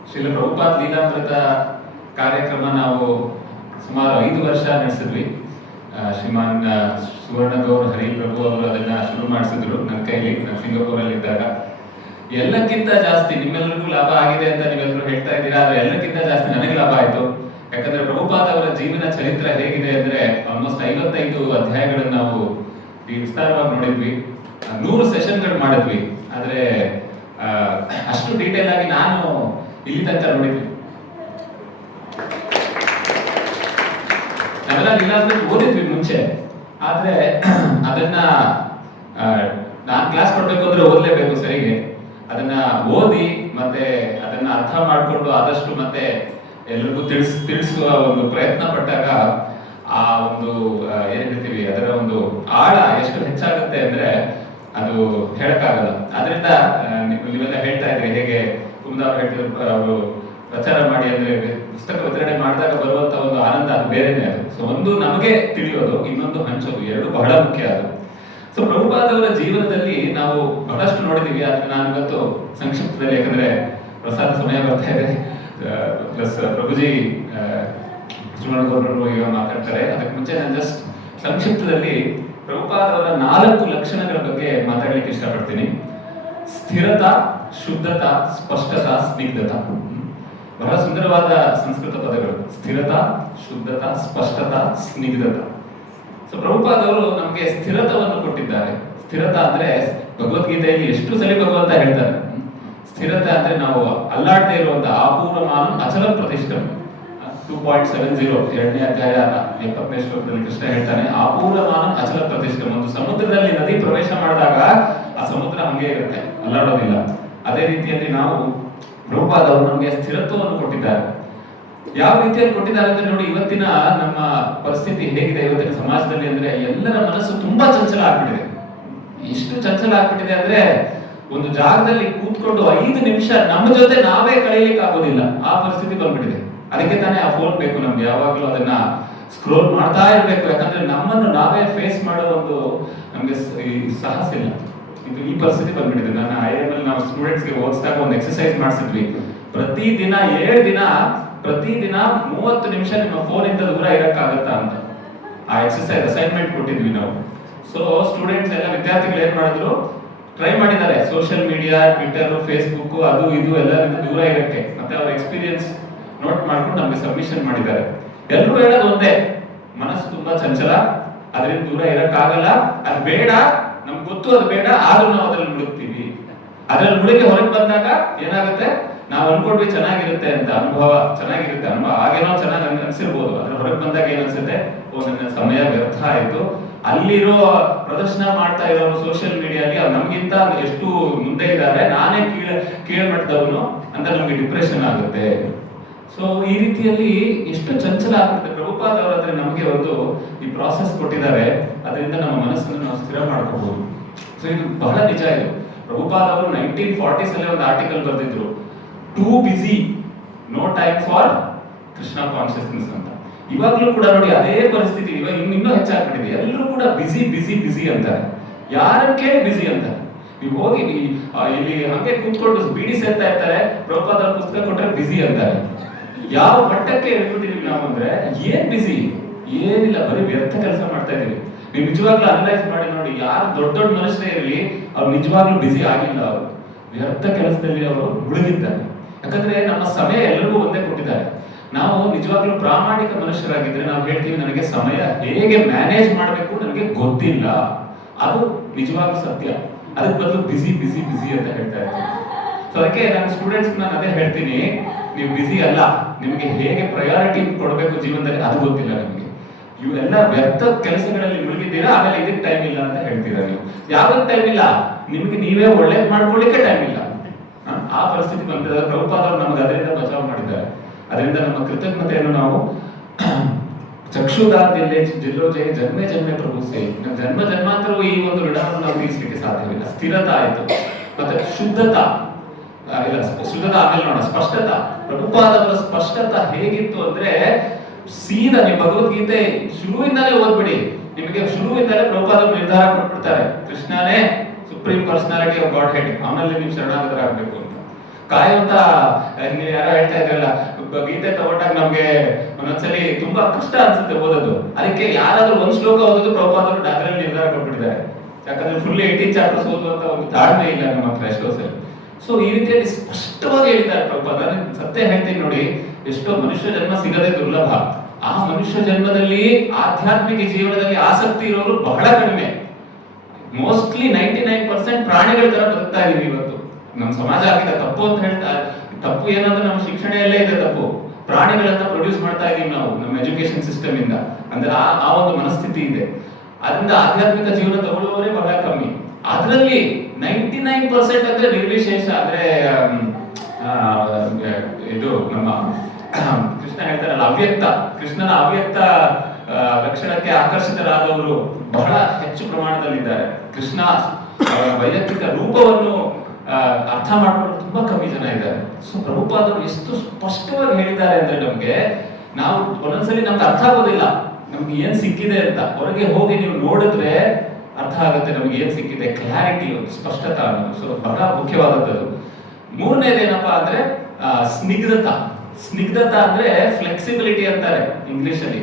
ಶ್ರೀಲ ಪ್ರಭುಪಾದ್ ಲೀಲಾಮೃತ ಕಾರ್ಯಕ್ರಮ ನಾವು ಸುಮಾರು 5 ವರ್ಷ ನಡೆಸಿದ್ವಿ. ಶ್ರೀಮಾನ್ ಸುವರ್ಣ ಗೌರ್ ಹರಿ ಪ್ರಭು ಅವರು ಅದನ್ನ ಶುರು ಮಾಡಿಸಿದ್ರು ನನ್ನ ಕೈಲಿ, ನಾನು ಸಿಂಗಾಪುರಲ್ಲಿದ್ದಾಗ. ಎಲ್ಲಕ್ಕಿಂತ ಜಾಸ್ತಿ ನಿಮ್ಮೆಲ್ಲರಿಗೂ ಲಾಭ ಆಗಿದೆ ಅಂತ ನೀವೆಲ್ಲರೂ ಹೇಳ್ತಾ ಇದ್ದೀರಾ, ಆದ್ರೆ ಎಲ್ಲಕ್ಕಿಂತ ಜಾಸ್ತಿ ನನಗೆ ಲಾಭ ಆಯ್ತು. ಯಾಕಂದ್ರೆ ಪ್ರಭುಪಾದ್ ಅವರ ಜೀವನ ಚರಿತ್ರೆ ಹೇಗಿದೆ ಅಂದ್ರೆ ಆಲ್ಮೋಸ್ಟ್ 55 ಅಧ್ಯಾಯಗಳನ್ನು ನಾವು ವಿಸ್ತಾರವಾಗಿ ನೋಡಿದ್ವಿ. 100 ಸೆಷನ್ಗಳು ಮಾಡಿದ್ವಿ. ಆದ್ರೆ ಅಷ್ಟು ಡೀಟೇಲ್ ಆಗಿ ನಾನು ಇಲ್ಲಿ ತನಕ ನೋಡಿದ್ವಿ. ನಾವೆಲ್ಲ ಲೀಲಾಮೃತ ಓದಿದ್ವಿ ಮುಂಚೆ, ಆದ್ರೆ ಅದನ್ನ ನಾನು ಕ್ಲಾಸ್ ಕೊಡ್ಬೇಕು ಅಂದ್ರೆ ಓದ್ಲೇಬೇಕು ಸರಿಗೆ. ಅದನ್ನ ಓದಿ ಮತ್ತೆ ಅದನ್ನ ಅರ್ಥ ಮಾಡ್ಕೊಂಡು ಆದಷ್ಟು ಮತ್ತೆ ಎಲ್ಲರಿಗೂ ತಿಳಿಸುವ ಒಂದು ಪ್ರಯತ್ನ ಪಟ್ಟಾಗ ಆ ಒಂದು ಏನ್ ಹೇಳ್ತೀವಿ ಅದರ ಒಂದು ಆಳ ಎಷ್ಟು ಹೆಚ್ಚಾಗುತ್ತೆ ಅಂದ್ರೆ ಅದು ಹೇಳಕ್ಕಾಗಲ್ಲ. ಆದ್ರಿಂದ ನೀವೆಲ್ಲ ಹೇಳ್ತಾ ಇದ್ರಿ ಹೇಗೆ ಕುಂದಾವ್ ಹೇಳ್ತಿದ್ರು ಅವರು ಪ್ರಚಾರ ಮಾಡಿ ಅಂದ್ರೆ ಪುಸ್ತಕ ವಿತರಣೆ ಮಾಡಿದಾಗ ಬರುವಂತ ಒಂದು ಆನಂದ ಅದು ಬೇರೆನೇ. ಅದು ಸೊ ಒಂದು ನಮಗೆ ತಿಳಿಯೋದು, ಇನ್ನೊಂದು ಹಂಚೋದು, ಎರಡು ಬಹಳ ಮುಖ್ಯ. ಅದು ಸೊ ಪ್ರಭುಪಾದ್ ಅವರ ಜೀವನದಲ್ಲಿ ನಾವು ಬಹಳಷ್ಟು ನೋಡಿದೀವಿ. ಆದ್ರೆ ನಾನು ಇವತ್ತು ಸಂಕ್ಷಿಪ್ತದಲ್ಲಿ, ಯಾಕಂದ್ರೆ ಪ್ರಸಾದ ಸಮಯ ಬರ್ತಾ ಇದೆ, ಪ್ಲಸ್ ಪ್ರಭುಜಿ ಶ್ರೀಮಣಗೌಡರು ಈಗ ಮಾತಾಡ್ತಾರೆ. ಅದಕ್ಕೆ ಮುಂಚೆ ನಾನು ಜಸ್ಟ್ ಸಂಕ್ಷಿಪ್ತದಲ್ಲಿ ಪ್ರಭುಪಾದ್ ಅವರ 4 ಲಕ್ಷಣಗಳ ಬಗ್ಗೆ ಮಾತಾಡ್ಲಿಕ್ಕೆ ಇಷ್ಟಪಡ್ತೀನಿ. ಸ್ಥಿರತಾ, ಶುದ್ಧತಾ, ಸ್ಪಷ್ಟತಾ, ಸ್ನಿಗ್ಧತಾ. ಬಹಳ ಸುಂದರವಾದ ಸಂಸ್ಕೃತ ಪದಗಳು. ಸ್ಥಿರತಾ, ಶುದ್ಧತಾ, ಸ್ಪಷ್ಟತಾ, ಸ್ನಿಗ್ಧತಾ. ಸೊ ಪ್ರಭುಪಾದ್ ಅವರು ನಮಗೆ ಸ್ಥಿರತವನ್ನು ಕೊಟ್ಟಿದ್ದಾರೆ. ಸ್ಥಿರತಾ ಅಂದ್ರೆ ಭಗವದ್ಗೀತೆಯಲ್ಲಿ ಎಷ್ಟು ಸಲ ಭಗವಂತ ಹೇಳ್ತಾರೆ. ಸ್ಥಿರತೆ ಅಂದ್ರೆ ನಾವು ಅಲ್ಲಾಡದೇ ಇರುವಂತ ಆಪೂರ್ವಮಾನ ಅಚಲ ಪ್ರತಿಷ್ಠೆ. 2.70 2ನೇ ಅಧ್ಯಾಯ 70ನೇ ಶ್ಲೋಕದಲ್ಲಿ ಕೃಷ್ಣ ಹೇಳ್ತಾನೆ, ಆಪೂರ್ವಮಾನ ಅಚಲ ಪ್ರತಿಷ್ಠೆ. ಒಂದು ಸಮುದ್ರದಲ್ಲಿ ನದಿ ಪ್ರವೇಶ ಮಾಡಿದಾಗ ಆ ಸಮುದ್ರ ಹಂಗೆ ಇರುತ್ತೆ, ಅಲ್ಲಾಡೋದಿಲ್ಲ. ಅದೇ ರೀತಿಯಲ್ಲಿ ನಾವು ಪ್ರಭುಪಾದ್ ಅವರು ನಮಗೆ ಸ್ಥಿರತ್ವವನ್ನು ಕೊಟ್ಟಿದ್ದಾರೆ. ಯಾವ ರೀತಿಯಲ್ಲಿ ಕೊಟ್ಟಿದ್ದಾರೆ ಅಂತ ನೋಡಿ, ಇವತ್ತಿನ ನಮ್ಮ ಪರಿಸ್ಥಿತಿ ಹೇಗಿದೆ ಇವತ್ತಿನ ಸಮಾಜದಲ್ಲಿ ಅಂದ್ರೆ ಎಲ್ಲರ ಮನಸ್ಸು ತುಂಬಾ ಚಂಚಲ ಆಗ್ಬಿಟ್ಟಿದೆ. ಎಷ್ಟು ಚಂಚಲ ಆಗ್ಬಿಟ್ಟಿದೆ ಅಂದ್ರೆ ಒಂದು ಜಾಗದಲ್ಲಿ ಕೂತ್ಕೊಂಡು 5 ನಿಮಿಷ ನಮ್ಮ ಜೊತೆ ನಾವೇ ಕಳೀಲಿಕ್ಕೆ ಆಗೋದಿಲ್ಲ, ಆ ಪರಿಸ್ಥಿತಿ ಬಂದ್ಬಿಟ್ಟಿದೆ. ಅದಕ್ಕೆ ತಾನೇ ಆ ಫೋನ್ ಬೇಕು ನಮ್ಗೆ, ಯಾವಾಗ್ಲೂ ಅದನ್ನ ಸ್ಕ್ರೋಲ್ ಮಾಡ್ತಾ ಇರ್ಬೇಕು. ಯಾಕಂದ್ರೆ ನಮ್ಮನ್ನು ನಾವೇ ಫೇಸ್ ಮಾಡೋ ಒಂದು ನಮ್ಗೆ ಸಾಹಸ ಇಲ್ಲ. ಇದು ಈ ಪರಿಸ್ಥಿತಿ ಬಂದ್ಬಿಟ್ಟಿದೆ. ನಾನು IIM ನಾವು ಸ್ಟೂಡೆಂಟ್ಸ್ಗೆ ಓದಿಸಿದಾಗ ಒಂದು ಎಕ್ಸರ್ಸೈಸ್ ಮಾಡಿಸಿದ್ವಿ. ಪ್ರತಿದಿನ 7 ದಿನ ಪ್ರತಿದಿನ 30 ನಿಮಿಷ ನಿಮ್ಮ ಫೋನ್ ಇಂದ ದೂರ ಇರಕ್ಕಾಗತ್ತಾ ಅಂತ ಆ ಎಕ್ಸರ್ಸೈಸ್ ಅಸೈನ್ಮೆಂಟ್ ಕೊಟ್ಟಿದ್ವಿ ನಾವು. ಸೊ ಸ್ಟೂಡೆಂಟ್ಸ್ ಎಲ್ಲ ವಿದ್ಯಾರ್ಥಿಗಳು ಏನ್ ಮಾಡಿದ್ರು, ಟ್ರೈ ಮಾಡಿದ್ದಾರೆ ಸೋಷಿಯಲ್ ಮೀಡಿಯಾ, ಟ್ವಿಟರ್, ಫೇಸ್ಬುಕ್ ಅದು ಇದು ಎಲ್ಲರಿಂದ ದೂರ ಇರಕ್ಕೆ. ಮತ್ತೆ ಅವ್ರ ಎಕ್ಸ್ಪೀರಿಯನ್ಸ್ ನೋಟ್ ಮಾಡ್ಕೊಂಡು ನಮ್ಗೆ ಸಬ್ಮಿಷನ್ ಮಾಡಿದ್ದಾರೆ. ಎಲ್ಲರೂ ಹೇಳೋದು ಒಂದೇ, ಮನಸ್ಸು ತುಂಬಾ ಚಂಚಲ, ಅದರಿಂದ ದೂರ ಇರಕ್ಕಾಗಲ್ಲ, ಅದು ಬೇಡ, ನಮ್ಗೆ ಗೊತ್ತು ಅದು ಬೇಡ, ಆದ್ರೂ ನಾವು ಅದ್ರಲ್ಲಿ ಮುಳುಗ್ತೀವಿ. ಅದ್ರಲ್ಲಿ ಮುಳುಗಿ ಹೊರಗೆ ಬಂದಾಗ ಏನಾಗುತ್ತೆ, ನಾವು ಅನ್ಕೊಂಡ್ವಿ ಚೆನ್ನಾಗಿರುತ್ತೆ ಅಂತ, ಅನುಭವ ಚೆನ್ನಾಗಿರುತ್ತೆ, ಹಾಗೇನೋ ಚೆನ್ನಾಗಿ ಅನ್ಸಿರ್ಬೋದು. ಅದ್ರ ಹೊರಗೆ ಬಂದಾಗ ಏನ್ ಅನ್ಸುತ್ತೆ, ಓ ನನ್ನ ಸಮಯ ವ್ಯರ್ಥ ಆಯ್ತು. ಅಲ್ಲಿರೋ ಪ್ರದರ್ಶನ ಮಾಡ್ತಾ ಇರೋರು ಸೋಷಿಯಲ್ ಮೀಡಿಯಾಲಿ ನಮ್ಗಿಂತ ಎಷ್ಟು ಮುಂದೆ ಇದ್ದಾರೆ, ನಾನೇ ಕೀಳ್ಮಟ್ಟದವನು ಅಂತ ನಮ್ಗೆ ಡಿಪ್ರೆಷನ್ ಆಗುತ್ತೆ. ಸೊ ಈ ರೀತಿಯಲ್ಲಿ ಎಷ್ಟು ಚಂಚಲ ಆಗುತ್ತೆ. ಪ್ರಭುಪಾದ್ ಅವರ ಹತ್ರ ನಮಗೆ ಒಂದು ಈ ಪ್ರಾಸೆಸ್ ಕೊಟ್ಟಿದ್ದಾರೆ, ಅದರಿಂದ ನಮ್ಮ ಮನಸ್ಸನ್ನು ನಾವು ಸ್ಥಿರ ಮಾಡ್ಕೋಬಹುದು. ಸೊ ಇದು ಬಹಳ ನಿಜ. ಇದು ಪ್ರಭುಪಾದ್ ಅವರು 1940s ಅಲ್ಲಿ ಒಂದು ಆರ್ಟಿಕಲ್ ಬರೆದಿದ್ರು, too busy, no time for Krishna consciousness ಅಂತ. ಇವಾಗ್ಲೂ ಕೂಡ ನೋಡಿ ಅದೇ ಪರಿಸ್ಥಿತಿ, ಇವಾಗ ಇನ್ನೂ ಹೆಚ್ಚಾಗ್ಬಿಟ್ಟಿದೆ. ಎಲ್ಲರೂ ಕೂಡ ಬಿಸಿ ಬಿಸಿ ಬಿಸಿ ಅಂತಾರೆ. ಯಾರನ್ನ ಕೇಳಿ ಬಿಸಿ ಅಂತಾರೆ. ನೀವು ಹೋಗಿ ಇಲ್ಲಿ ಹಂಗೆ ಕೂತ್ಕೊಂಡು ಬಿಡಿ ಸೇರ್ತಾ ಇರ್ತಾರೆ, ಪ್ರಭುಪಾದ್ ಅವ್ರ ಪುಸ್ತಕ ಕೊಟ್ರೆ ಬಿಸಿ ಅಂತಾರೆ. ಯಾವ ಮಟ್ಟಕ್ಕೆ ಹೇಳ್ಬಿಟ್ಟಿದೀವಿ ನಾವು ಅಂದ್ರೆ, ಏನ್ ಬಿಸಿ, ಏನಿಲ್ಲ, ಬರೀ ವ್ಯರ್ಥ ಕೆಲಸ ಮಾಡ್ತಾ ಇದೀವಿ. ನೀವು ನಿಜವಾಗ್ಲೂ ಅನಲೈಸ್ ಮಾಡಿ ನೋಡಿ, ಯಾರು ದೊಡ್ಡ ದೊಡ್ಡ ಮನುಷ್ಯರೇ ಇರಲಿ, ಅವ್ರು ನಿಜವಾಗ್ಲೂ ಬಿಸಿ ಆಗಿಲ್ಲ. ಅವರು ವ್ಯರ್ಥ ಕೆಲಸದಲ್ಲಿ ಅವರು ಮುಳುಗಿದ್ದಾರೆ. ಯಾಕಂದ್ರೆ ನಮ್ಮ ಸಮಯ ಎಲ್ಲರಿಗೂ ಒಂದೇ ಕೊಟ್ಟಿದ್ದಾರೆ. ನಾವು ನಿಜವಾಗ್ಲೂ ಪ್ರಾಮಾಣಿಕ ಮನುಷ್ಯರಾಗಿದ್ರೆ ನಾವು ಹೇಳ್ತೀವಿ, ನನಗೆ ಸಮಯ ಹೇಗೆ ಮ್ಯಾನೇಜ್ ಮಾಡಬೇಕು ನನಗೆ ಗೊತ್ತಿಲ್ಲ. ಅದು ನಿಜವಾಗ್ಲೂ ಸತ್ಯ. ಅದಕ್ಕೆ ಬದಲು ಬಿಸಿ ಬಿಸಿ ಬಿಸಿ ಅಂತ ಹೇಳ್ತಾ ಇರ್ತೀನಿ. ಸೊ ಅದಕ್ಕೆ ನಾನು ಸ್ಟೂಡೆಂಟ್ಸ್ ನಾನು ಅದೇ ಹೇಳ್ತೀನಿ, ನೀವು ಬಿಸಿ ಅಲ್ಲ, ನಿಮಗೆ ಹೇಗೆ ಪ್ರಯಾರಿಟಿ ಕೊಡಬೇಕು ಜೀವನದಲ್ಲಿ ಅದು ಗೊತ್ತಿಲ್ಲ ನಿಮಗೆ. ಇವೆಲ್ಲ ವ್ಯರ್ಥ ಕೆಲಸಗಳಲ್ಲಿ ಮುಳುಗಿದ್ದೀರಾ, ಆಮೇಲೆ ಇದಕ್ಕೆ ಟೈಮ್ ಇಲ್ಲ ಅಂತ ಹೇಳ್ತೀರಾ ನೀವು. ಯಾವಾಗ ಟೈಮ್ ಇಲ್ಲ? ನಿಮಗೆ ನೀವೇ ಒಳ್ಳೇದು ಮಾಡ್ಕೊಳ್ಳಿಕ್ಕೆ ಟೈಮ್ ಇಲ್ಲ. ಆ ಪರಿಸ್ಥಿತಿ ಬಂದಿದೆ. ಪ್ರಭುಪಾದವರು ನಮಗೆ ಅದರಿಂದ ಬಚಾವ್ ಮಾಡಿದ್ದಾರೆ. ಅದರಿಂದ ನಮ್ಮ ಕೃತಜ್ಞತೆಯನ್ನು ನಾವು ಚಕ್ಷುದಾದ್ಯಲ್ಲೇ ಜಿಲ್ಲೋಜೆ ಜನ್ಮೆ ಜನ್ಮೆ ಪ್ರಭು ಸೇವೆ, ಜನ್ಮ ಜನ್ಮಾಂತರವೂ ಈ ಒಂದು ಋಣವನ್ನು ನಾವು ತೀರಿಸಲಿಕ್ಕೆ ಸಾಧ್ಯವಿಲ್ಲ. ಸ್ಥಿರತಾ ಆಯ್ತು, ಮತ್ತೆ ಶುದ್ಧತಾ ಇಲ್ಲ, ಶುದ್ಧತಾ ಆಮೇಲೆ ನೋಡೋಣ. ಸ್ಪಷ್ಟತಾ, ಪ್ರಭುಪಾದವರ ಸ್ಪಷ್ಟತಾ ಹೇಗಿತ್ತು ಅಂದ್ರೆ ಸೀದಾ ನೀವು ಭಗವದ್ಗೀತೆ ಶುರುವಿಂದಲೇ ಓದ್ಬಿಡಿ, ನಿಮಗೆ ಶುರುವಿಂದಲೇ ಪ್ರಭುಪಾದವರು ನಿರ್ಧಾರ ಕೊಟ್ಬಿಡ್ತಾರೆ, ಕೃಷ್ಣನೇ supreme personality of god head, ಅವನಲ್ಲಿ ನೀವು ಶರಣಾಗತರಾಗಬೇಕು ಅಂತ. ಕಾಯುವಂತ ನೀವು ಯಾರೋ ಹೇಳ್ತಾ ಇದ್ರಲ್ಲ, ಗೀತೆ ತಗೊಂಡಾಗ ನಮ್ಗೆ ಒಂದೊಂದ್ಸಲಿ ತುಂಬಾ ಕಷ್ಟ ಅನ್ಸುತ್ತೆ ಓದೋದು. ಅದಕ್ಕೆ ಯಾರಾದ್ರೂ ಒಂದ್ ಶ್ಲೋಕ ಓದೋದು ಪ್ರಭುಪಾದವರು ಅದರಲ್ಲಿ ನಿರ್ಧಾರ ಕೊಟ್ಬಿಟ್ಟಿದ್ದಾರೆ. ಯಾಕಂದ್ರೆ ಫುಲ್ 18 ಚಾಪ್ಟರ್ಸ್ ಓದುವಂತ ಒಂದು ತಾಳ್ಮೆ ಇಲ್ಲ ನಮ್ಮ ಹತ್ರ ಎಷ್ಟೋ ಸರಿ. ಸೊ ಈ ರೀತಿಯಲ್ಲಿ ಸ್ಪಷ್ಟವಾಗಿ ಹೇಳಿದ್ದಾರೆ ಪ್ರಭುಪಾದ. ಸತ್ಯ ಹೇಳ್ತೀನಿ ನೋಡಿ, ಎಷ್ಟೋ ಮನುಷ್ಯ ಜನ್ಮ ಸಿಗದೆ ದುರ್ಲಭ. ಆ ಮನುಷ್ಯ ಜನ್ಮದಲ್ಲಿ ಆಧ್ಯಾತ್ಮಿಕ ಜೀವನದಲ್ಲಿ ಆಸಕ್ತಿ ಇರೋರು ಬಹಳ ಕಡಿಮೆ. ಮೋಸ್ಟ್ಲಿ 99% ಪ್ರಾಣಿಗಳ ತರ ಬದುಕ್ತಾ ಇದೀವಿ ಇವತ್ತು. ನಮ್ಮ ಸಮಾಜ ಆಗಿದ್ದ ತಪ್ಪು ಅಂತ ಹೇಳ್ತಾ, ತಪ್ಪು ಏನಂದ್ರೆ ನಮ್ಮ ಶಿಕ್ಷಣೆಯಲ್ಲೇ ಇದೆ ತಪ್ಪು. ಪ್ರಾಣಿಗಳನ್ನ ಪ್ರೊಡ್ಯೂಸ್ ಮಾಡ್ತಾ ಇದೀವಿ ನಾವು ನಮ್ಮ ಎಜುಕೇಶನ್ ಸಿಸ್ಟಮ್ ಇಂದ. ಅಂದ್ರೆ ಆ ಒಂದು ಮನಸ್ಥಿತಿ ಇದೆ. ಅದರಿಂದ ಆಧ್ಯಾತ್ಮಿಕ ಜೀವನ ತಗೊಳ್ಳುವವರೇ ಬಹಳ ಕಮ್ಮಿ. ಅದರಲ್ಲಿ 99% ಅಂದ್ರೆ ನಿರ್ವಿಶೇಷ ಅಂದ್ರೆ ಇದು ನಮ್ಮ ಕೃಷ್ಣ ಹೇಳ್ತಾರಲ್ಲ ಅವ್ಯಕ್ತ, ಕೃಷ್ಣನ ಅವ್ಯಕ್ತ ಲಕ್ಷಣಕ್ಕೆ ಆಕರ್ಷಿತರಾದವರು ಬಹಳ ಹೆಚ್ಚು ಪ್ರಮಾಣದಲ್ಲಿದ್ದಾರೆ. ಕೃಷ್ಣ ವೈಯಕ್ತಿಕ ರೂಪವನ್ನು ಅರ್ಥ ಮಾಡ್ಕೊಂಡು ತುಂಬಾ ಕಮ್ಮಿ ಜನ ಇದ್ದಾರೆ. ಸೊ ಪ್ರಭುಪಾದರು ಎಷ್ಟು ಸ್ಪಷ್ಟವಾಗಿ ಹೇಳಿದ್ದಾರೆ ಅಂದ್ರೆ ನಮ್ಗೆ ನಾವು ಒಂದೊಂದ್ಸಲಿ ನಮ್ಗೆ ಅರ್ಥ ಆಗೋದಿಲ್ಲ ನಮ್ಗೆ ಏನ್ ಸಿಕ್ಕಿದೆ ಅಂತ. ಹೊರಗೆ ಹೋಗಿ ನೀವು ನೋಡಿದ್ರೆ ಅರ್ಥ ಆಗುತ್ತೆ ನಮ್ಗೆ ಏನ್ ಸಿಕ್ಕಿದೆ. ಕ್ಲಾರಿಟಿ, ಸ್ಪಷ್ಟತಾ ಅನ್ನೋದು ಸೊ ಬಹಳ ಮುಖ್ಯವಾದದ್ದು. ಮೂರನೇದೇನಪ್ಪಾ ಅಂದ್ರೆ ಸ್ನಿಗ್ಧತಾ. ಸ್ನಿಗ್ಧತಾ ಅಂದ್ರೆ ಫ್ಲೆಕ್ಸಿಬಿಲಿಟಿ ಅಂತಾರೆ ಇಂಗ್ಲಿಷ್ ಅಲ್ಲಿ.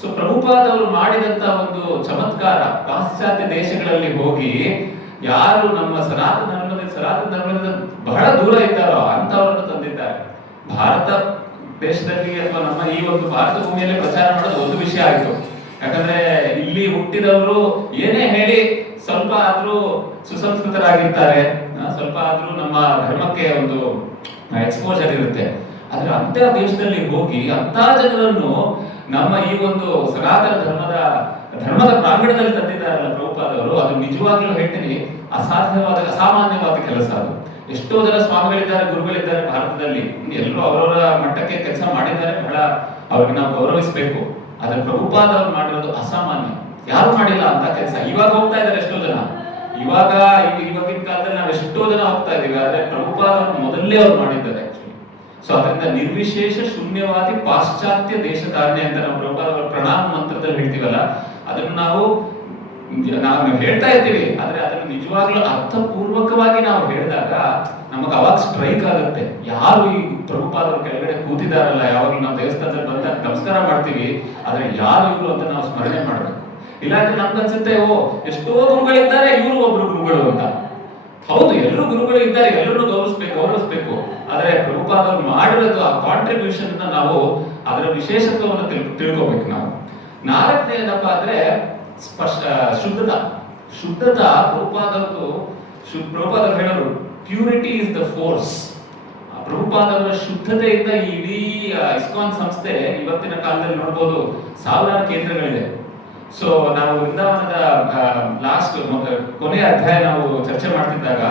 ಸೊ ಪ್ರಭುಪಾದವರು ಮಾಡಿದಂತ ಒಂದು ಚಮತ್ಕಾರ, ಪಾಶ್ಚಾತ್ಯ ದೇಶಗಳಲ್ಲಿ ಹೋಗಿ ಯಾರು ನಮ್ಮ ಸನಾತನ ಧರ್ಮದಿಂದ ಬಹಳ ದೂರ ಇದ್ದಾರೋ ಅಂತವರನ್ನು ತಂದಿದ್ದಾರೆ. ಭಾರತ ದೇಶದಲ್ಲಿ ಅಥವಾ ನಮ್ಮ ಈ ಒಂದು ಭಾರತ ಭೂಮಿಯಲ್ಲಿ ಪ್ರಚಾರ ಮಾಡೋದು ಒಂದು ವಿಷಯ ಆಯ್ತು. ಯಾಕಂದ್ರೆ ಇಲ್ಲಿ ಹುಟ್ಟಿದವರು ಏನೇ ಹೇಳಿ ಸ್ವಲ್ಪ ಆದ್ರೂ ಸುಸಂಸ್ಕೃತರಾಗಿರ್ತಾರೆ, ಸ್ವಲ್ಪ ಆದ್ರೂ ನಮ್ಮ ಧರ್ಮಕ್ಕೆ ಒಂದು ಎಕ್ಸ್ಪೋಜರ್ ಇರುತ್ತೆ. ಆದ್ರೆ ಅಂತ ದೇಶದಲ್ಲಿ ಹೋಗಿ ಅಂತ ಜನರನ್ನು ನಮ್ಮ ಈ ಒಂದು ಸನಾತನ ಧರ್ಮದ ಪ್ರಾಂಗಣದಲ್ಲಿ ತಂದಿದ್ದಾರಲ್ಲ ಪ್ರಭುಪಾದವರು, ಅದು ನಿಜವಾಗ್ಲೂ ಹೇಳ್ತೀನಿ ಅಸಾಧ್ಯವಾದ ಅಸಾಮಾನ್ಯವಾದ ಕೆಲಸ ಅದು. ಎಷ್ಟೋ ಜನ ಸ್ವಾಮಿಗಳಿದ್ದಾರೆ, ಗುರುಗಳಿದ್ದಾರೆ ಭಾರತದಲ್ಲಿ, ಎಲ್ಲರೂ ಅವರವರ ಮಟ್ಟಕ್ಕೆ ಕೆಲಸ ಮಾಡಿದ್ದಾರೆ, ಬಹಳ ಅವ್ರಿಗೆ ನಾವು ಗೌರವಿಸಬೇಕು. ಆದ್ರೆ ಪ್ರಭುಪಾದವರು ಮಾಡಿರೋದು ಅಸಾಮಾನ್ಯ, ಯಾರು ಮಾಡಿಲ್ಲ ಅಂತ ಕೆಲಸ. ಇವಾಗ ಹೋಗ್ತಾ ಇದ್ದಾರೆ ಎಷ್ಟೋ ಜನ, ಇವಾಗಿನ ಕಾಲದಲ್ಲಿ ನಾವು ಎಷ್ಟೋ ಜನ ಹೋಗ್ತಾ ಇದೀವಿ, ಆದ್ರೆ ಪ್ರಭುಪಾದವರು ಮೊದಲೇ ಅವ್ರು ಮಾಡಿದ್ದಾರೆ ಆಕ್ಚುಲಿ. ಸೊ ಅದರಿಂದ ನಿರ್ವಿಶೇಷ ಶೂನ್ಯವಾದಿ ಪಾಶ್ಚಾತ್ಯ ದೇಶಧಾರಣೆ ಅಂತ ನಾವು ಪ್ರಭುಪಾದವರ ಪ್ರಣಾಮ ಮಂತ್ರದಲ್ಲಿ ಹೇಳ್ತೀವಲ್ಲ, ಅದನ್ನು ನಾವು ಹೇಳ್ತಾ ಇರ್ತೀವಿ. ಆದ್ರೆ ಅದನ್ನು ನಿಜವಾಗ್ಲೂ ಅರ್ಥಪೂರ್ವಕವಾಗಿ ನಾವು ಹೇಳಿದಾಗ ನಮಗೆ ಅವಾಗ ಸ್ಟ್ರೈಕ್ ಆಗುತ್ತೆ, ಯಾರು ಈ ಪ್ರಭುಪಾದವರು ಕೆಳಗಡೆ ಕೂತಿದಾರಲ್ಲ, ಯಾವಾಗಲೂ ನಾವು ದೇವಸ್ಥಾನದಲ್ಲಿ ಬಂದಾಗ ನಮಸ್ಕಾರ ಮಾಡ್ತೀವಿ, ಆದ್ರೆ ಯಾರು ಇವರು ಅಂತ ನಾವು ಸ್ಮರಣೆ ಮಾಡ್ಬೇಕು. ಇಲ್ಲಾಂದ್ರೆ ನಮ್ಗೆ ಅನ್ಸುತ್ತೆ, ಓ ಎಷ್ಟೋ ಗುರುಗಳಿದ್ದಾರೆ, ಇವರು ಒಬ್ರು ಗುರುಗಳು ಅಂತ. ಹೌದು, ಎಲ್ಲರೂ ಗುರುಗಳು ಇದ್ದಾರೆ, ಎಲ್ಲರೂ ಗೌರವಿಸ್ಬೇಕು. ಆದ್ರೆ ಪ್ರಭುಪಾದವರು ಮಾಡಿರೋದು ಆ ಕಾಂಟ್ರಿಬ್ಯೂಷನ್ ನಾವು ಅದರ ವಿಶೇಷತ್ವವನ್ನು ತಿಳ್ಕೋಬೇಕು ನಾವು. ನಾಲ್ಕನೇ ಏನಪ್ಪಾ ಅಂದ್ರೆ ಶುದ್ಧತಾ. ಪ್ರಭುಪಾದವರು ಹೇಳೋರು ಪ್ಯೂರಿಟಿ ಇಸ್ ದ ಫೋರ್ಸ್. ಪ್ರಭುಪಾದವರ ಶುದ್ಧತೆಯಿಂದ ಇಡೀ ಇಸ್ಕಾನ್ ಸಂಸ್ಥೆ ಇವತ್ತಿನ ಕಾಲದಲ್ಲಿ ನೋಡ್ಬೋದು, ಸಾವಿರಾರು ಕೇಂದ್ರಗಳಿದೆ. ಸೊ ನಾವು ವೃಂದಾವನದ ಲಾಸ್ಟ್ ಕೊನೆಯ ಅಧ್ಯಾಯ ನಾವು ಚರ್ಚೆ ಮಾಡ್ತಿದ್ದಾಗ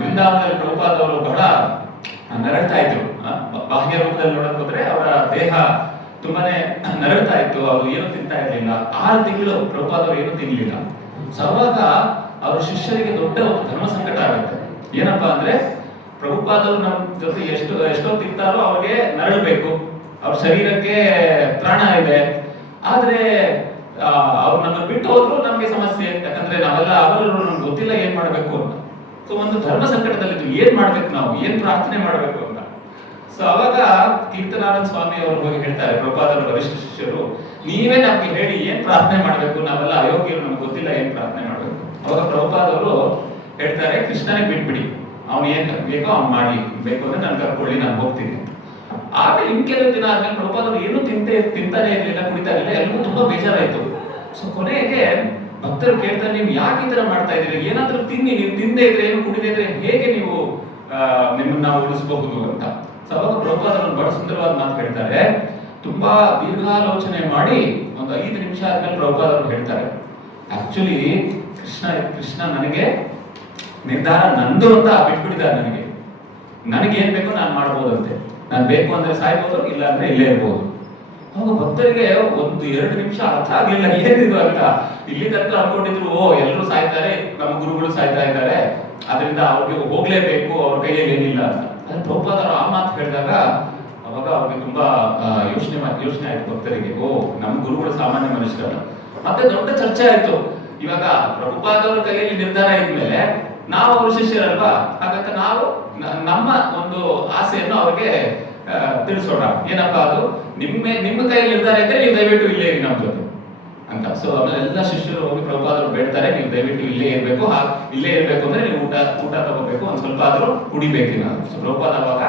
ವೃಂದಾವನದಲ್ಲಿ ಪ್ರಭುಪಾದವರು ಬಹಳ ನರಳ್ತಾ ಇದ್ರು. ಬಾಹ್ಯ ರೂಪದಲ್ಲಿ ನೋಡಕ್ ಹೋದ್ರೆ ಅವರ ದೇಹ ತುಂಬಾನೇ ನರಳ್ತಾ ಇತ್ತು, ಅವರು ಏನು ತಿಂತಾ ಇರ್ಲಿಲ್ಲ. 6 ತಿಂಗಳು ಪ್ರಭುಪಾದವರು ಏನು ತಿನ್ಲಿಲ್ಲ. ಸೊ ಅವಾಗ ಅವ್ರ ಶಿಷ್ಯರಿಗೆ ದೊಡ್ಡ ಒಂದು ಧರ್ಮ ಸಂಕಟ ಆಗುತ್ತೆ. ಏನಪ್ಪಾ ಅಂದ್ರೆ ಪ್ರಭುಪಾದವರು ನಮ್ಮ ಜೊತೆ ಎಷ್ಟೋ ತಿಂತಾರೋ ಅವ್ರಿಗೆ ನರಳಬೇಕು, ಅವ್ರ ಶರೀರಕ್ಕೆ ಪ್ರಾಣ ಇದೆ, ಆದ್ರೆ ಅವ್ರು ನಮ್ಮನ್ನು ಬಿಟ್ಟು ಹೋದ್ರು ನಮ್ಗೆ ಸಮಸ್ಯೆ. ಯಾಕಂದ್ರೆ ನಾವೆಲ್ಲ ಅವರು ನಮ್ಗೆ ಗೊತ್ತಿಲ್ಲ ಏನ್ ಮಾಡ್ಬೇಕು ಅಂತ. ಸೊ ಒಂದು ಧರ್ಮ ಸಂಕಟದಲ್ಲಿ ಏನ್ ಮಾಡ್ಬೇಕು, ನಾವು ಏನ್ ಪ್ರಾರ್ಥನೆ ಮಾಡ್ಬೇಕು ಅಂತ. ಸೊ ಅವಾಗ ಕೀರ್ತನಾನಂದ ಸ್ವಾಮಿ ಅವರು ಹೋಗಿ ಹೇಳ್ತಾರೆ, ಪ್ರಭುಪಾದರ ವರಿಷ್ಠ ಶಿಷ್ಯರು, ನೀವೇ ನಮ್ಗೆ ಹೇಳಿ ಏನ್ ಪ್ರಾರ್ಥನೆ ಮಾಡ್ಬೇಕು, ನಾವೆಲ್ಲ ಅಯೋಗ್ಯರು, ನಮ್ಗೆ ಗೊತ್ತಿಲ್ಲ ಏನ್ ಪ್ರಾರ್ಥನೆ ಮಾಡ್ಬೇಕು. ಅವಾಗ ಪ್ರಭುಪಾದವರು ಹೇಳ್ತಾರೆ ಕೃಷ್ಣನೇ ಬಿಟ್ಬಿಡಿ, ಅವ್ನು ಏನ್ ಬೇಕೋ ಅವ್ನು ಮಾಡಿ, ಬೇಕು ಅಂದ್ರೆ ನಾನು ಕರ್ಕೊಳ್ಳಿ, ನಾನು ಹೋಗ್ತೀನಿ. ಆಮೇಲೆ ಇನ್ ಕೆಲವು ದಿನ ಆದ್ಮೇಲೆ ಪ್ರಭುಪಾದರು ಏನು ತಿಂತಾನೆ ಇರ್ಲಿಲ್ಲ, ಕುಡಿತಾ ಇರಲಿಲ್ಲ, ಎಲ್ಲರೂ ತುಂಬಾ ಬೇಜಾರಾಯ್ತು. ಸೊ ಕೊನೆಗೆ ಭಕ್ತರು ಕೇಳ್ತಾರೆ, ನೀವು ಯಾಕೆ ಈ ತರ ಮಾಡ್ತಾ ಇದ್ದೀರಿ, ಏನಾದ್ರೂ ತಿನ್ನಿ, ನೀವು ತಿಂದೇ ಇದ್ರೆ ಏನು ಕುಡಿದೇ ಇದ್ರೆ ಹೇಗೆ ನೀವು ನಿಮ್ಮನ್ನ ಉಳಿಸಬಹುದು ಅಂತ. ಸೊ ಅವಾಗ ಪ್ರಭುಪಾದರು ಬಹಳ ಸುಂದರವಾದ ಮಾತು ಹೇಳ್ತಾರೆ. ತುಂಬಾ ದೀರ್ಘಾಲೋಚನೆ ಮಾಡಿ ಒಂದು 5 ನಿಮಿಷ ಆದ್ಮೇಲೆ ಪ್ರಭುಪಾದರು ಹೇಳ್ತಾರೆ, ಆಕ್ಚುಲಿ ಕೃಷ್ಣ ನನಗೆ ನಿರ್ಧಾರ ನಂದು ಅಂತ ಬಿಟ್ಬಿಟ್ಟಿದ್ದಾರೆ. ನನಗೆ ಏನ್ ಬೇಕೋ ನಾನು ಮಾಡ್ಬೋದಂತೆ, ನಾನು ಬೇಕು ಅಂದ್ರೆ ಸಾಯ್ಬೋದು, ಇಲ್ಲ ಅಂದ್ರೆ ಇಲ್ಲೇ ಇರ್ಬೋದು. ಅವಾಗ ಭಕ್ತರಿಗೆ 1-2 ನಿಮಿಷ ಅರ್ಥ ಆಗ್ಲಿಲ್ಲ ಏನಿದು ಅಂತ. ಇಲ್ಲಿ ತನಕ ಅನ್ಕೊಂಡಿದ್ರು, ಓ ಎಲ್ಲರೂ ಸಾಯ್ತಾರೆ, ನಮ್ಮ ಗುರುಗಳು ಸಾಯ್ತಾ ಇದ್ದಾರೆ, ಅದರಿಂದ ಅವ್ರಿಗೆ ಹೋಗ್ಲೇಬೇಕು, ಅವ್ರ ಕೈಯಲ್ಲಿ ಏನಿಲ್ಲ ಅಂತ. ಅದ್ರ ಪ್ರಭುಪಾದರು ಆ ಮಾತು ಹೇಳಿದಾಗ ಅವಾಗ ಅವ್ರಿಗೆ ತುಂಬಾ ಯೋಚನೆ ಆಯ್ತು ಭಕ್ತರಿಗೆ, ಓ ನಮ್ಮ ಗುರುಗಳು ಸಾಮಾನ್ಯ ಮನುಷ್ಯರಲ್ಲ. ಮತ್ತೆ ದೊಡ್ಡ ಚರ್ಚೆ ಆಯ್ತು. ಇವಾಗ ಪ್ರಭುಪಾದವರ ಕೈಯಲ್ಲಿ ನಿರ್ಧಾರ ಇದ್ಮೇಲೆ ನಾವು ಅವ್ರ ಶಿಷ್ಯರಲ್ವಾ, ಹಾಗಂತ ನಾವು ನಮ್ಮ ಒಂದು ಆಸೆಯನ್ನು ಅವ್ರಿಗೆ ತಿಳಿಸೋಣ. ಏನಪ್ಪಾ ಅದು, ನಿಮ್ಮ ಕೈಯಲ್ಲಿ ನಿರ್ಧಾರ ಇದ್ರೆ ನೀವು ದಯವಿಟ್ಟು ಇಲ್ಲೇ ಇರಿ ನಮ್ಮ ಜೊತೆ ಅಂತ. ಸೊ ಆಮೇಲೆ ಎಲ್ಲ ಶಿಷ್ಯರು ಹೋಗಿ ಪ್ರಭುಪಾದರು ಬೇಡ್ತಾರೆ, ನೀವು ದಯವಿಟ್ಟು ಇಲ್ಲೇ ಇರ್ಬೇಕು, ಇಲ್ಲೇ ಇರ್ಬೇಕು ಅಂದ್ರೆ ನೀವು ಊಟ ತಗೋಬೇಕು, ಒಂದ್ ಸ್ವಲ್ಪ ಆದ್ರೂ ಕುಡಿಬೇಕು ನಾನು. ಸೊ ಪ್ರಭುಪಾದ ಅವಾಗ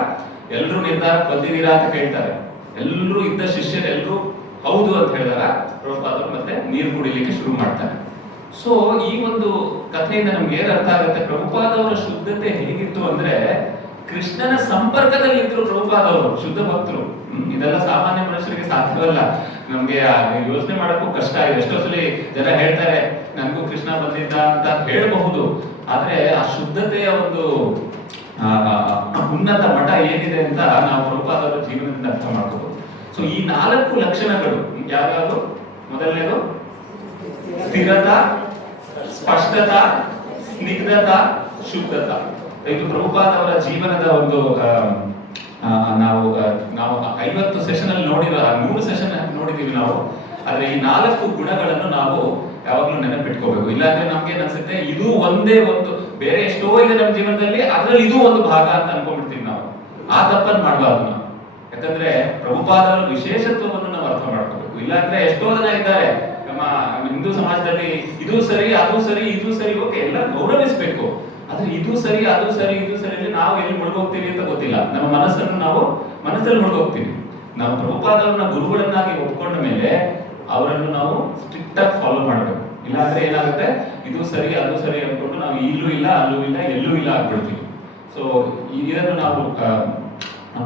ಎಲ್ಲರೂ ನಿರ್ಧಾರಕ್ಕೆ ಬಂದಿದ್ದೀರಾ ಅಂತ ಕೇಳ್ತಾರೆ. ಎಲ್ಲರೂ ಇದ್ದ ಶಿಷ್ಯರು ಎಲ್ಲರೂ ಹೌದು ಅಂತ ಹೇಳಿದಾಗ ಪ್ರಭುಪಾದರು ಮತ್ತೆ ನೀರು ಕುಡಿಲಿಕ್ಕೆ ಶುರು ಮಾಡ್ತಾರೆ. ಸೊ ಈ ಒಂದು ಕಥೆಯಿಂದ ನಮ್ಗೆ ಏನ್ ಅರ್ಥ ಆಗುತ್ತೆ, ಪ್ರಭುಪಾದವರ ಶುದ್ಧತೆ ಹೇಗಿತ್ತು ಅಂದ್ರೆ ಕೃಷ್ಣನ ಸಂಪರ್ಕದಲ್ಲಿ ಇದ್ರು ಪ್ರಭುಪಾದವರು, ಶುದ್ಧ ಭಕ್ತರು. ಇದೆಲ್ಲ ಸಾಮಾನ್ಯ ಮನುಷ್ಯರಿಗೆ ಸಾಧ್ಯವಲ್ಲ. ನಮ್ಗೆ ಯೋಚನೆ ಮಾಡಕ್ಕೂ ಕಷ್ಟ ಇದೆ. ಎಷ್ಟೋ ಸಲ ಜನ ಹೇಳ್ತಾರೆ ನನ್ಗೂ ಕೃಷ್ಣ ಬಂದಿದ್ದ ಅಂತ ಹೇಳಬಹುದು, ಆದ್ರೆ ಆ ಶುದ್ಧತೆಯ ಒಂದು ಉನ್ನತ ಮಠ ಏನಿದೆ ಅಂತ ನಾವು ಪ್ರಭುಪಾದವರ ಜೀವನದಿಂದ ಅರ್ಥ ಮಾಡ್ಕೋಬಹುದು. ಸೊ ಈ 4 ಲಕ್ಷಣಗಳು ಯಾವ್ಯಾವುದು? ಮೊದಲನೇದು ಸ್ಥಿರತಾ, ಸ್ಪಷ್ಟತಾ, ಸ್ನಿಗ್ಧತಾ, ಶುದ್ಧತಾ. ಇದು ಪ್ರಭುಪಾದವರ ಜೀವನದ ಒಂದು ನಾವು 50 ಸೆಷನ್ ಅಲ್ಲಿ ನೋಡಿರೋ 100 ಸೆಷನ್ ನೋಡಿದೀವಿ ನಾವು. ಆದ್ರೆ ಈ 4 ಗುಣಗಳನ್ನು ನಾವು ಯಾವಾಗ್ಲೂ ನೆನಪಿಟ್ಕೋಬೇಕು. ಇಲ್ಲಾಂದ್ರೆ ನಮ್ಗೆ ಅನ್ಸುತ್ತೆ ಇದು ಒಂದೇ ಒಂದು, ಬೇರೆ ಎಷ್ಟೋ ಇದೆ ನಮ್ಮ ಜೀವನದಲ್ಲಿ, ಅದ್ರಲ್ಲಿ ಇದು ಒಂದು ಭಾಗ ಅಂತ ಅನ್ಕೊಂಡ್ಬಿಡ್ತೀವಿ ನಾವು. ಆ ತಪ್ಪನ್ನು ಮಾಡಬಾರ್ದು ನಾವು. ಯಾಕಂದ್ರೆ ಪ್ರಭುಪಾದವರ ವಿಶೇಷತ್ವವನ್ನು ನಾವು ಅರ್ಥ ಮಾಡ್ಕೋಬೇಕು. ಇಲ್ಲಾಂದ್ರೆ ಎಷ್ಟೋ ಜನ ಇದ್ದಾರೆ ನಮ್ಮ ಹಿಂದೂ ಸಮಾಜದಲ್ಲಿ, ಇದು ಸರಿ ಅದು ಸರಿ ಇದು ಸರಿ, ಓಕೆ ಎಲ್ಲ ಗೌರವಿಸ್ಬೇಕು. ಆದ್ರೆ ಇದು ಸರಿ ಅದು ಸರಿ ಇದು ಸರಿ ಅಂದ್ರೆ ನಾವು ಎಲ್ಲಿ ಮುಳುಗೋಗ್ತೀವಿ ಅಂತ ಗೊತ್ತಿಲ್ಲ. ನಮ್ಮ ಮನಸ್ಸನ್ನು ನಾವು ಮನಸ್ಸಲ್ಲಿ ಮುಳುಗೋಗ್ತೀವಿ. ನಾವು ಪ್ರಭುಪಾದವರನ್ನ ಗುರುಗಳನ್ನಾಗಿ ಒಪ್ಕೊಂಡ ಮೇಲೆ ಅವರನ್ನು ನಾವು ಸ್ಟ್ರಿಕ್ಟ್ ಆಗಿ ಫಾಲೋ ಮಾಡಬೇಕು. ಇಲ್ಲಾಂದ್ರೆ ಏನಾಗುತ್ತೆ, ಇದು ಸರಿ ಅದು ಸರಿ ಅನ್ಕೊಂಡು ನಾವು ಇಲ್ಲೂ ಇಲ್ಲ ಅಲ್ಲೂ ಇಲ್ಲ ಎಲ್ಲೂ ಇಲ್ಲ ಆಗ್ಬಿಡ್ತೀವಿ. ಸೊ ಇದನ್ನು ನಾವು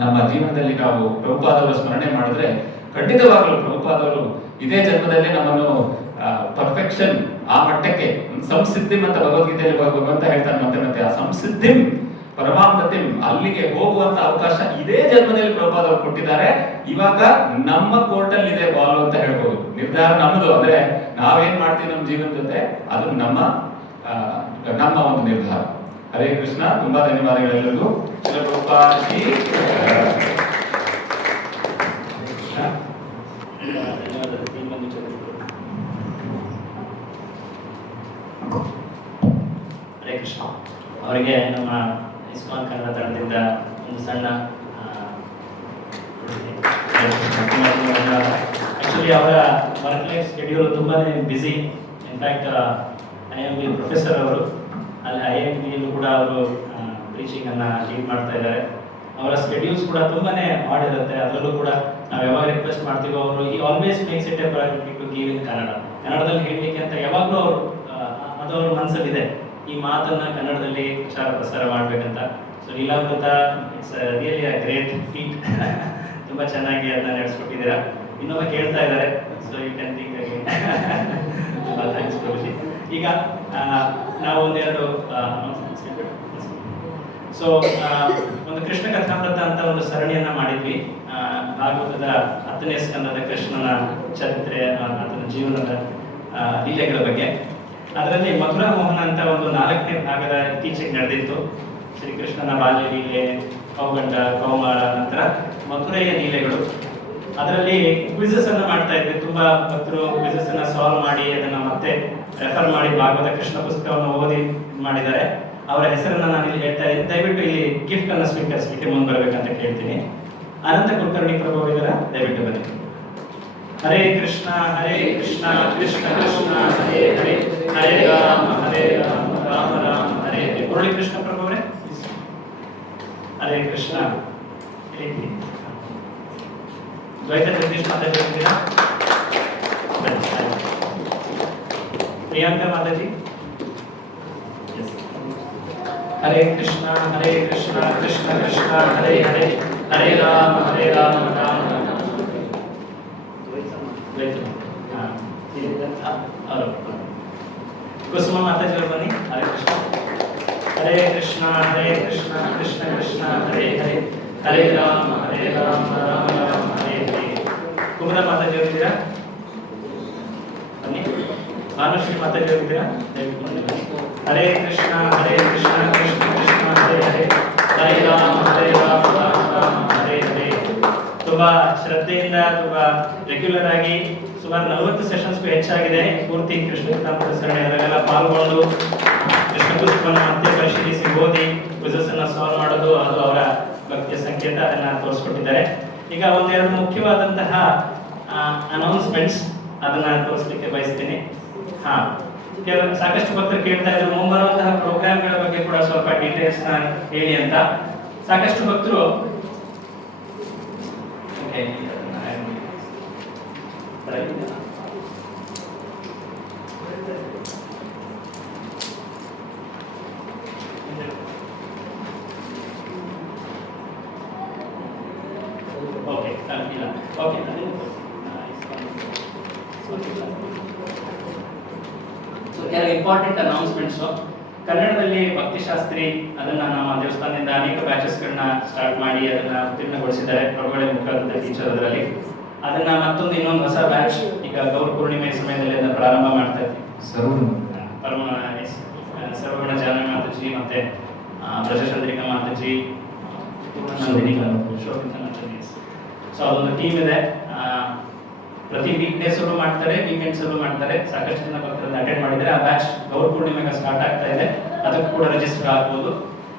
ನಮ್ಮ ಜೀವನದಲ್ಲಿ ನಾವು ಪ್ರಭುಪಾದವರ ಸ್ಮರಣೆ ಮಾಡಿದ್ರೆ ಖಂಡಿತವಾಗಲೂ ಪ್ರಭುಪಾದವರು ಇದೇ ಜನ್ಮದಲ್ಲಿ ನಮ್ಮನ್ನು ಪರ್ಫೆಕ್ಷನ್ ಆ ಮಟ್ಟಕ್ಕೆ ಸಂಸಿದ್ಧಿಂ ಅಂತ ಭಗವದ್ಗೀತೆಯಲ್ಲಿ ಭಗವಂತ ಹೇಳ್ತಾನೆ ಮತ್ತೆ ಆ ಸಂಸಿದ್ಧಿಂ ಪರಮಾಂಗತಿಂ ಅಲ್ಲಿಗೆ ಹೋಗುವಂತ ಅವಕಾಶ ಇದೇ ಜನ್ಮದಲ್ಲಿ ಪ್ರಭುಪಾದವರು ಕೊಟ್ಟಿದ್ದಾರೆ. ಇವಾಗ ನಮ್ಮ ಕೋರ್ಟ್ ಅಲ್ಲಿ ಇದೆ ಬಾಲು ಅಂತ ಹೇಳ್ಬೋದು. ನಿರ್ಧಾರ ನಮ್ಮದು. ಅಂದ್ರೆ ನಾವೇನ್ ಮಾಡ್ತೀವಿ ನಮ್ಮ ಜೀವನ ಜೊತೆ ಅದು ನಮ್ಮ ಒಂದು ನಿರ್ಧಾರ. ಹರೇ ಕೃಷ್ಣ. ತುಂಬಾ ಧನ್ಯವಾದಗಳೆಲ್ಲರಿಗೂ. ಪ್ರಭುಪಾದಜಿ ಹರೇ ಕೃಷ್ಣ. ಅವರಿಗೆ ನಮ್ಮ ಇಸ್ಕಾನ್ ಕನ್ನಡ ತಂಡದಿಂದ ಒಂದು ಸಣ್ಣ ಆಕ್ಚುಲಿ ಅವರ ವರ್ಕ್ ಲೈಫ್ ಶೆಡ್ಯೂಲ್ ತುಂಬಾನೇ ಬ್ಯುಸಿ. ಇನ್ಫ್ಯಾಕ್ಟ್ IMB ಪ್ರೊಫೆಸರ್ ಅವರು ಅಲ್ಲಿ IIT ಕೂಡ ಅವರು ಟೀಚಿಂಗ್ ಅನ್ನ ಲೀಡ್ ಮಾಡ್ತಾ ಇದ್ದಾರೆ. ಅವರ ಸ್ಕೆಡ್ಯೂಲ್ಸ್ ಕೂಡ ತುಂಬಾನೇ ಮಾಡಿರುತ್ತೆ. ಅದರಲ್ಲೂ ಕೂಡ ನಾವು ಯಾವಾಗ ರಿಕ್ವೆಸ್ಟ್ ಮಾಡ್ತೀವೋ ಅವರು ಈ always makes it a priority to give in Kannada. ಕನ್ನಡದಲ್ಲಿ ಹೇಳಲಿಕ್ಕೆ ಅಂತ ಯಾವಾಗಲೂ ಅವರು ಅದು ಅವ್ರ ಮನಸ್ಸಲ್ಲಿದೆ, ಈ ಮಾತನ್ನ ಕನ್ನಡದಲ್ಲಿ ಪ್ರಚಾರ ಪ್ರಸಾರ ಮಾಡ್ಬೇಕಂತ. So Leelamrita it's really a great feat. ತುಂಬಾ ಚೆನ್ನಾಗಿ ಅದನ್ನ ನಡೆಸ್ಕೊಟ್ಟಿದ್ದೀರಾ. ಇನ್ನೊಬ್ಬ ಕೇಳ್ತಾ ಇದ್ದಾರೆ, so you can think again. ತುಂಬಾ ಥ್ಯಾಂಕ್ಸ್ ಪ್ರಭುಜಿ. ಈಗ ನಾವು ಒಂದೆರಡು ಸೊ ಒಂದು ಕೃಷ್ಣ ಕಥಾಮೃತ ಅಂತ ಒಂದು ಸರಣಿಯನ್ನ ಮಾಡಿದ್ವಿ. ಭಾಗವತದ 10ನೇ ಸ್ಕಂದದ ಕೃಷ್ಣನ ಚರಿತ್ರೆ, ಆತನ ಜೀವನದ ಲೀಲೆಗಳ ಬಗ್ಗೆ. ಅದರಲ್ಲಿ ಮಥುರಾ ಮೋಹನ ಅಂತ ಒಂದು 4ನೇ ಭಾಗದ ಇತ್ತೀಚೆಗೆ ನಡೆದಿತ್ತು. ಶ್ರೀಕೃಷ್ಣನ ಬಾಲ್ಯ ಲೀಲೆ, ಕೌಗಂಡ, ಕೌಮಾರ, ನಂತರ ಮಥುರೆಯ ಲೀಲೆಗಳು. ಅದರಲ್ಲಿ ಕ್ವಿಜಸ್ ಅನ್ನ ಮಾಡ್ತಾ ಇದ್ವಿ. ತುಂಬಾ ಭಕ್ತರು ಕ್ವಿಜಸ್ ಅನ್ನ ಸಾಲ್ವ್ ಮಾಡಿ ಅದನ್ನ ಮತ್ತೆ ರೆಫರ್ ಮಾಡಿ ಭಾಗವತ ಕೃಷ್ಣ ಪುಸ್ತಕವನ್ನು ಓದಿ ಮಾಡಿದ್ದಾರೆ. ಅವರ ಹೆಸರನ್ನ ನಾನು ಇಲ್ಲಿ ಹೇಳ್ತಾ ಇದ್ದೀನಿ. ದಯವಿಟ್ಟು ಇಲ್ಲಿ ಗಿಫ್ಟ್ ಅನ್ನ ಸ್ವೀಕರಿಸಲಿಕ್ಕೆ ಮುಂದೆ ಬರ್ಬೇಕಂತ ಕೇಳ್ತೀನಿ. ಅನಂತ ಕುಲಕರ್ಣಿ ಪ್ರಭು ಅವರ ದಯವಿಟ್ಟು ಬನ್ನಿ. ಹರೇ ಕೃಷ್ಣ ಕೃಷ್ಣ ಕೃಷ್ಣ ಹರೇ ಹರೇ, ಹರೇ ರಾಮ ರಾಮ ರಾಮ ಹರೇ ದ್ವೈತ ಜಗದೀಶ್ ಮಾತಾಜಿ ಇದ್ದೀರಾ? ಪ್ರಿಯಾಂಕಾ ಮಾತಾಜಿ. ಹರೇ ಕೃಷ್ಣ ಕೃಷ್ಣ ಕೃಷ್ಣ ಹರೇ ಹರೇ, ಹರೇ ರಾಮ ರಾಮ ರಾಮ. ಕುಸುಮ ಮಾತಾಜಿ ಅವರು ಬನ್ನಿ. ಹರೇ ಕೃಷ್ಣ ಕೃಷ್ಣ ಕೃಷ್ಣ ಹರೇ ಹರೇ, ಹರೇ ರಾಮ ರಾಮ ರಾಮ ಹರೇ ಹರೇ. ಕುಮರ ಮಾತಾಜಿ ಅವರಿದ್ದೀರಾ? ಬನ್ನಿ. ಭಾನುಶ್ರೀ ಮಾತಾಜಿ ಅವರಿದ್ದೀರಾ? ಹರೇ ಕೃಷ್ಣ ಕೃಷ್ಣ ಕೃಷ್ಣ ಹರೇ ಹರೇ, ಹರೇ ರಾಮ ರಾಮ ರಾಮ ಹರೇ ಹರೇ. ತುಂಬಾ ಶ್ರದ್ಧೆಯಿಂದ ತುಂಬಾ ರೆಗ್ಯುಲರ್ ಆಗಿ ಸುಮಾರು 40 ಸೆಷನ್ಸ್ಗೂ ಹೆಚ್ಚಾಗಿದೆ ಪೂರ್ತಿ ಕೃಷ್ಣ ಕಥಾಮೃತ ಸರಣಿ. ಅದರಲ್ಲೆಲ್ಲ ಪಾಲ್ಗೊಂಡು ಕೃಷ್ಣ ಪುಸ್ತಕವನ್ನು ಮತ್ತೆ ಪರಿಶೀಲಿಸಿ ಓದಿ ಕ್ವಿಜಸ್ ಅನ್ನ ಸಾಲ್ವ್ ಮಾಡೋದು, ಅದು ಅವರ ಭಕ್ತಿಯ ಸಂಕೇತ. ಅದನ್ನ ತೋರಿಸ್ಕೊಟ್ಟಿದ್ದಾರೆ. ಈಗ ಒಂದೆರಡು ಮುಖ್ಯವಾದಂತಹ ಅನೌನ್ಸ್ಮೆಂಟ್ಸ್ ಅದನ್ನ ತೋರಿಸ್ಲಿಕ್ಕೆ ಬಯಸ್ತೀನಿ. ಸಾಕಷ್ಟು ಭಕ್ತರು ಕೇಳ್ತಾ ಇದ್ರು ಮುಂಬರುವಂತಹ ಪ್ರೋಗ್ರಾಮ್ಗಳ ಬಗ್ಗೆ ಕೂಡ ಸ್ವಲ್ಪ ಡೀಟೇಲ್ಸ್ ಹೇಳಿ ಅಂತ. ಸಾಕಷ್ಟು ಭಕ್ತರು ಕೆಲವು ಇಂಪಾರ್ಟೆಂಟ್ ಅನೌನ್ಸ್ಮೆಂಟ್ಸ್. ಕನ್ನಡದಲ್ಲಿ ಭಕ್ತಿಶಾಸ್ತ್ರಿ ಅದನ್ನ ನಮ್ಮ ದೇವಸ್ಥಾನದಿಂದ ಅನೇಕ ಬ್ಯಾಚಸ್ಗಳನ್ನ ಸ್ಟಾರ್ಟ್ ಮಾಡಿ ಅದನ್ನ ಉತ್ತೀರ್ಣಗೊಳಿಸಿದ್ದಾರೆ. ಪ್ರಭುಗಳೇ ಮುಖಾಂತರ ಟೀಚರ್ ಅದರಲ್ಲಿ. ಅದನ್ನ ಮತ್ತೊಂದು ಇನ್ನೊಂದು ಹೊಸ ಬ್ಯಾಚ್ ಈಗ ಗೌರ ಪೂರ್ಣಿಮೆ ಸಮಯದಲ್ಲಿ ಅದನ್ನ ಪ್ರಾರಂಭ ಮಾಡ್ತಾ ಇದ್ವಿ. ಸರ್ವಗುಣ ಜಾನವಿ ಮಾತಾಜಿ ಮತ್ತೆ ಬ್ರಜಚಂದ್ರಿಕಾ ಮಾತಾಜಿ, ಸೊ ಅದೊಂದು ಟೀಮ್ ಇದೆ. ಪ್ರತಿ ವೀಕ್ ಡೇಸ್ ಅಲ್ಲೂ ಮಾಡ್ತಾರೆ, ವೀಕೆಂಡ್ಸ್ ಅಲ್ಲೂ ಮಾಡ್ತಾರೆ. ಸಾಕಷ್ಟು ಜನ ಭಕ್ತರನ್ನ ಅಟೆಂಡ್ ಮಾಡಿದ್ದಾರೆ. ಆ ಬ್ಯಾಚ್ ಗೌರ ಪೂರ್ಣಿಮೆಗೆ ಸ್ಟಾರ್ಟ್ ಆಗ್ತಾ ಇದೆ. ಅದಕ್ಕೂ ಕೂಡ ರಿಜಿಸ್ಟರ್ ಆಗ್ಬೋದು.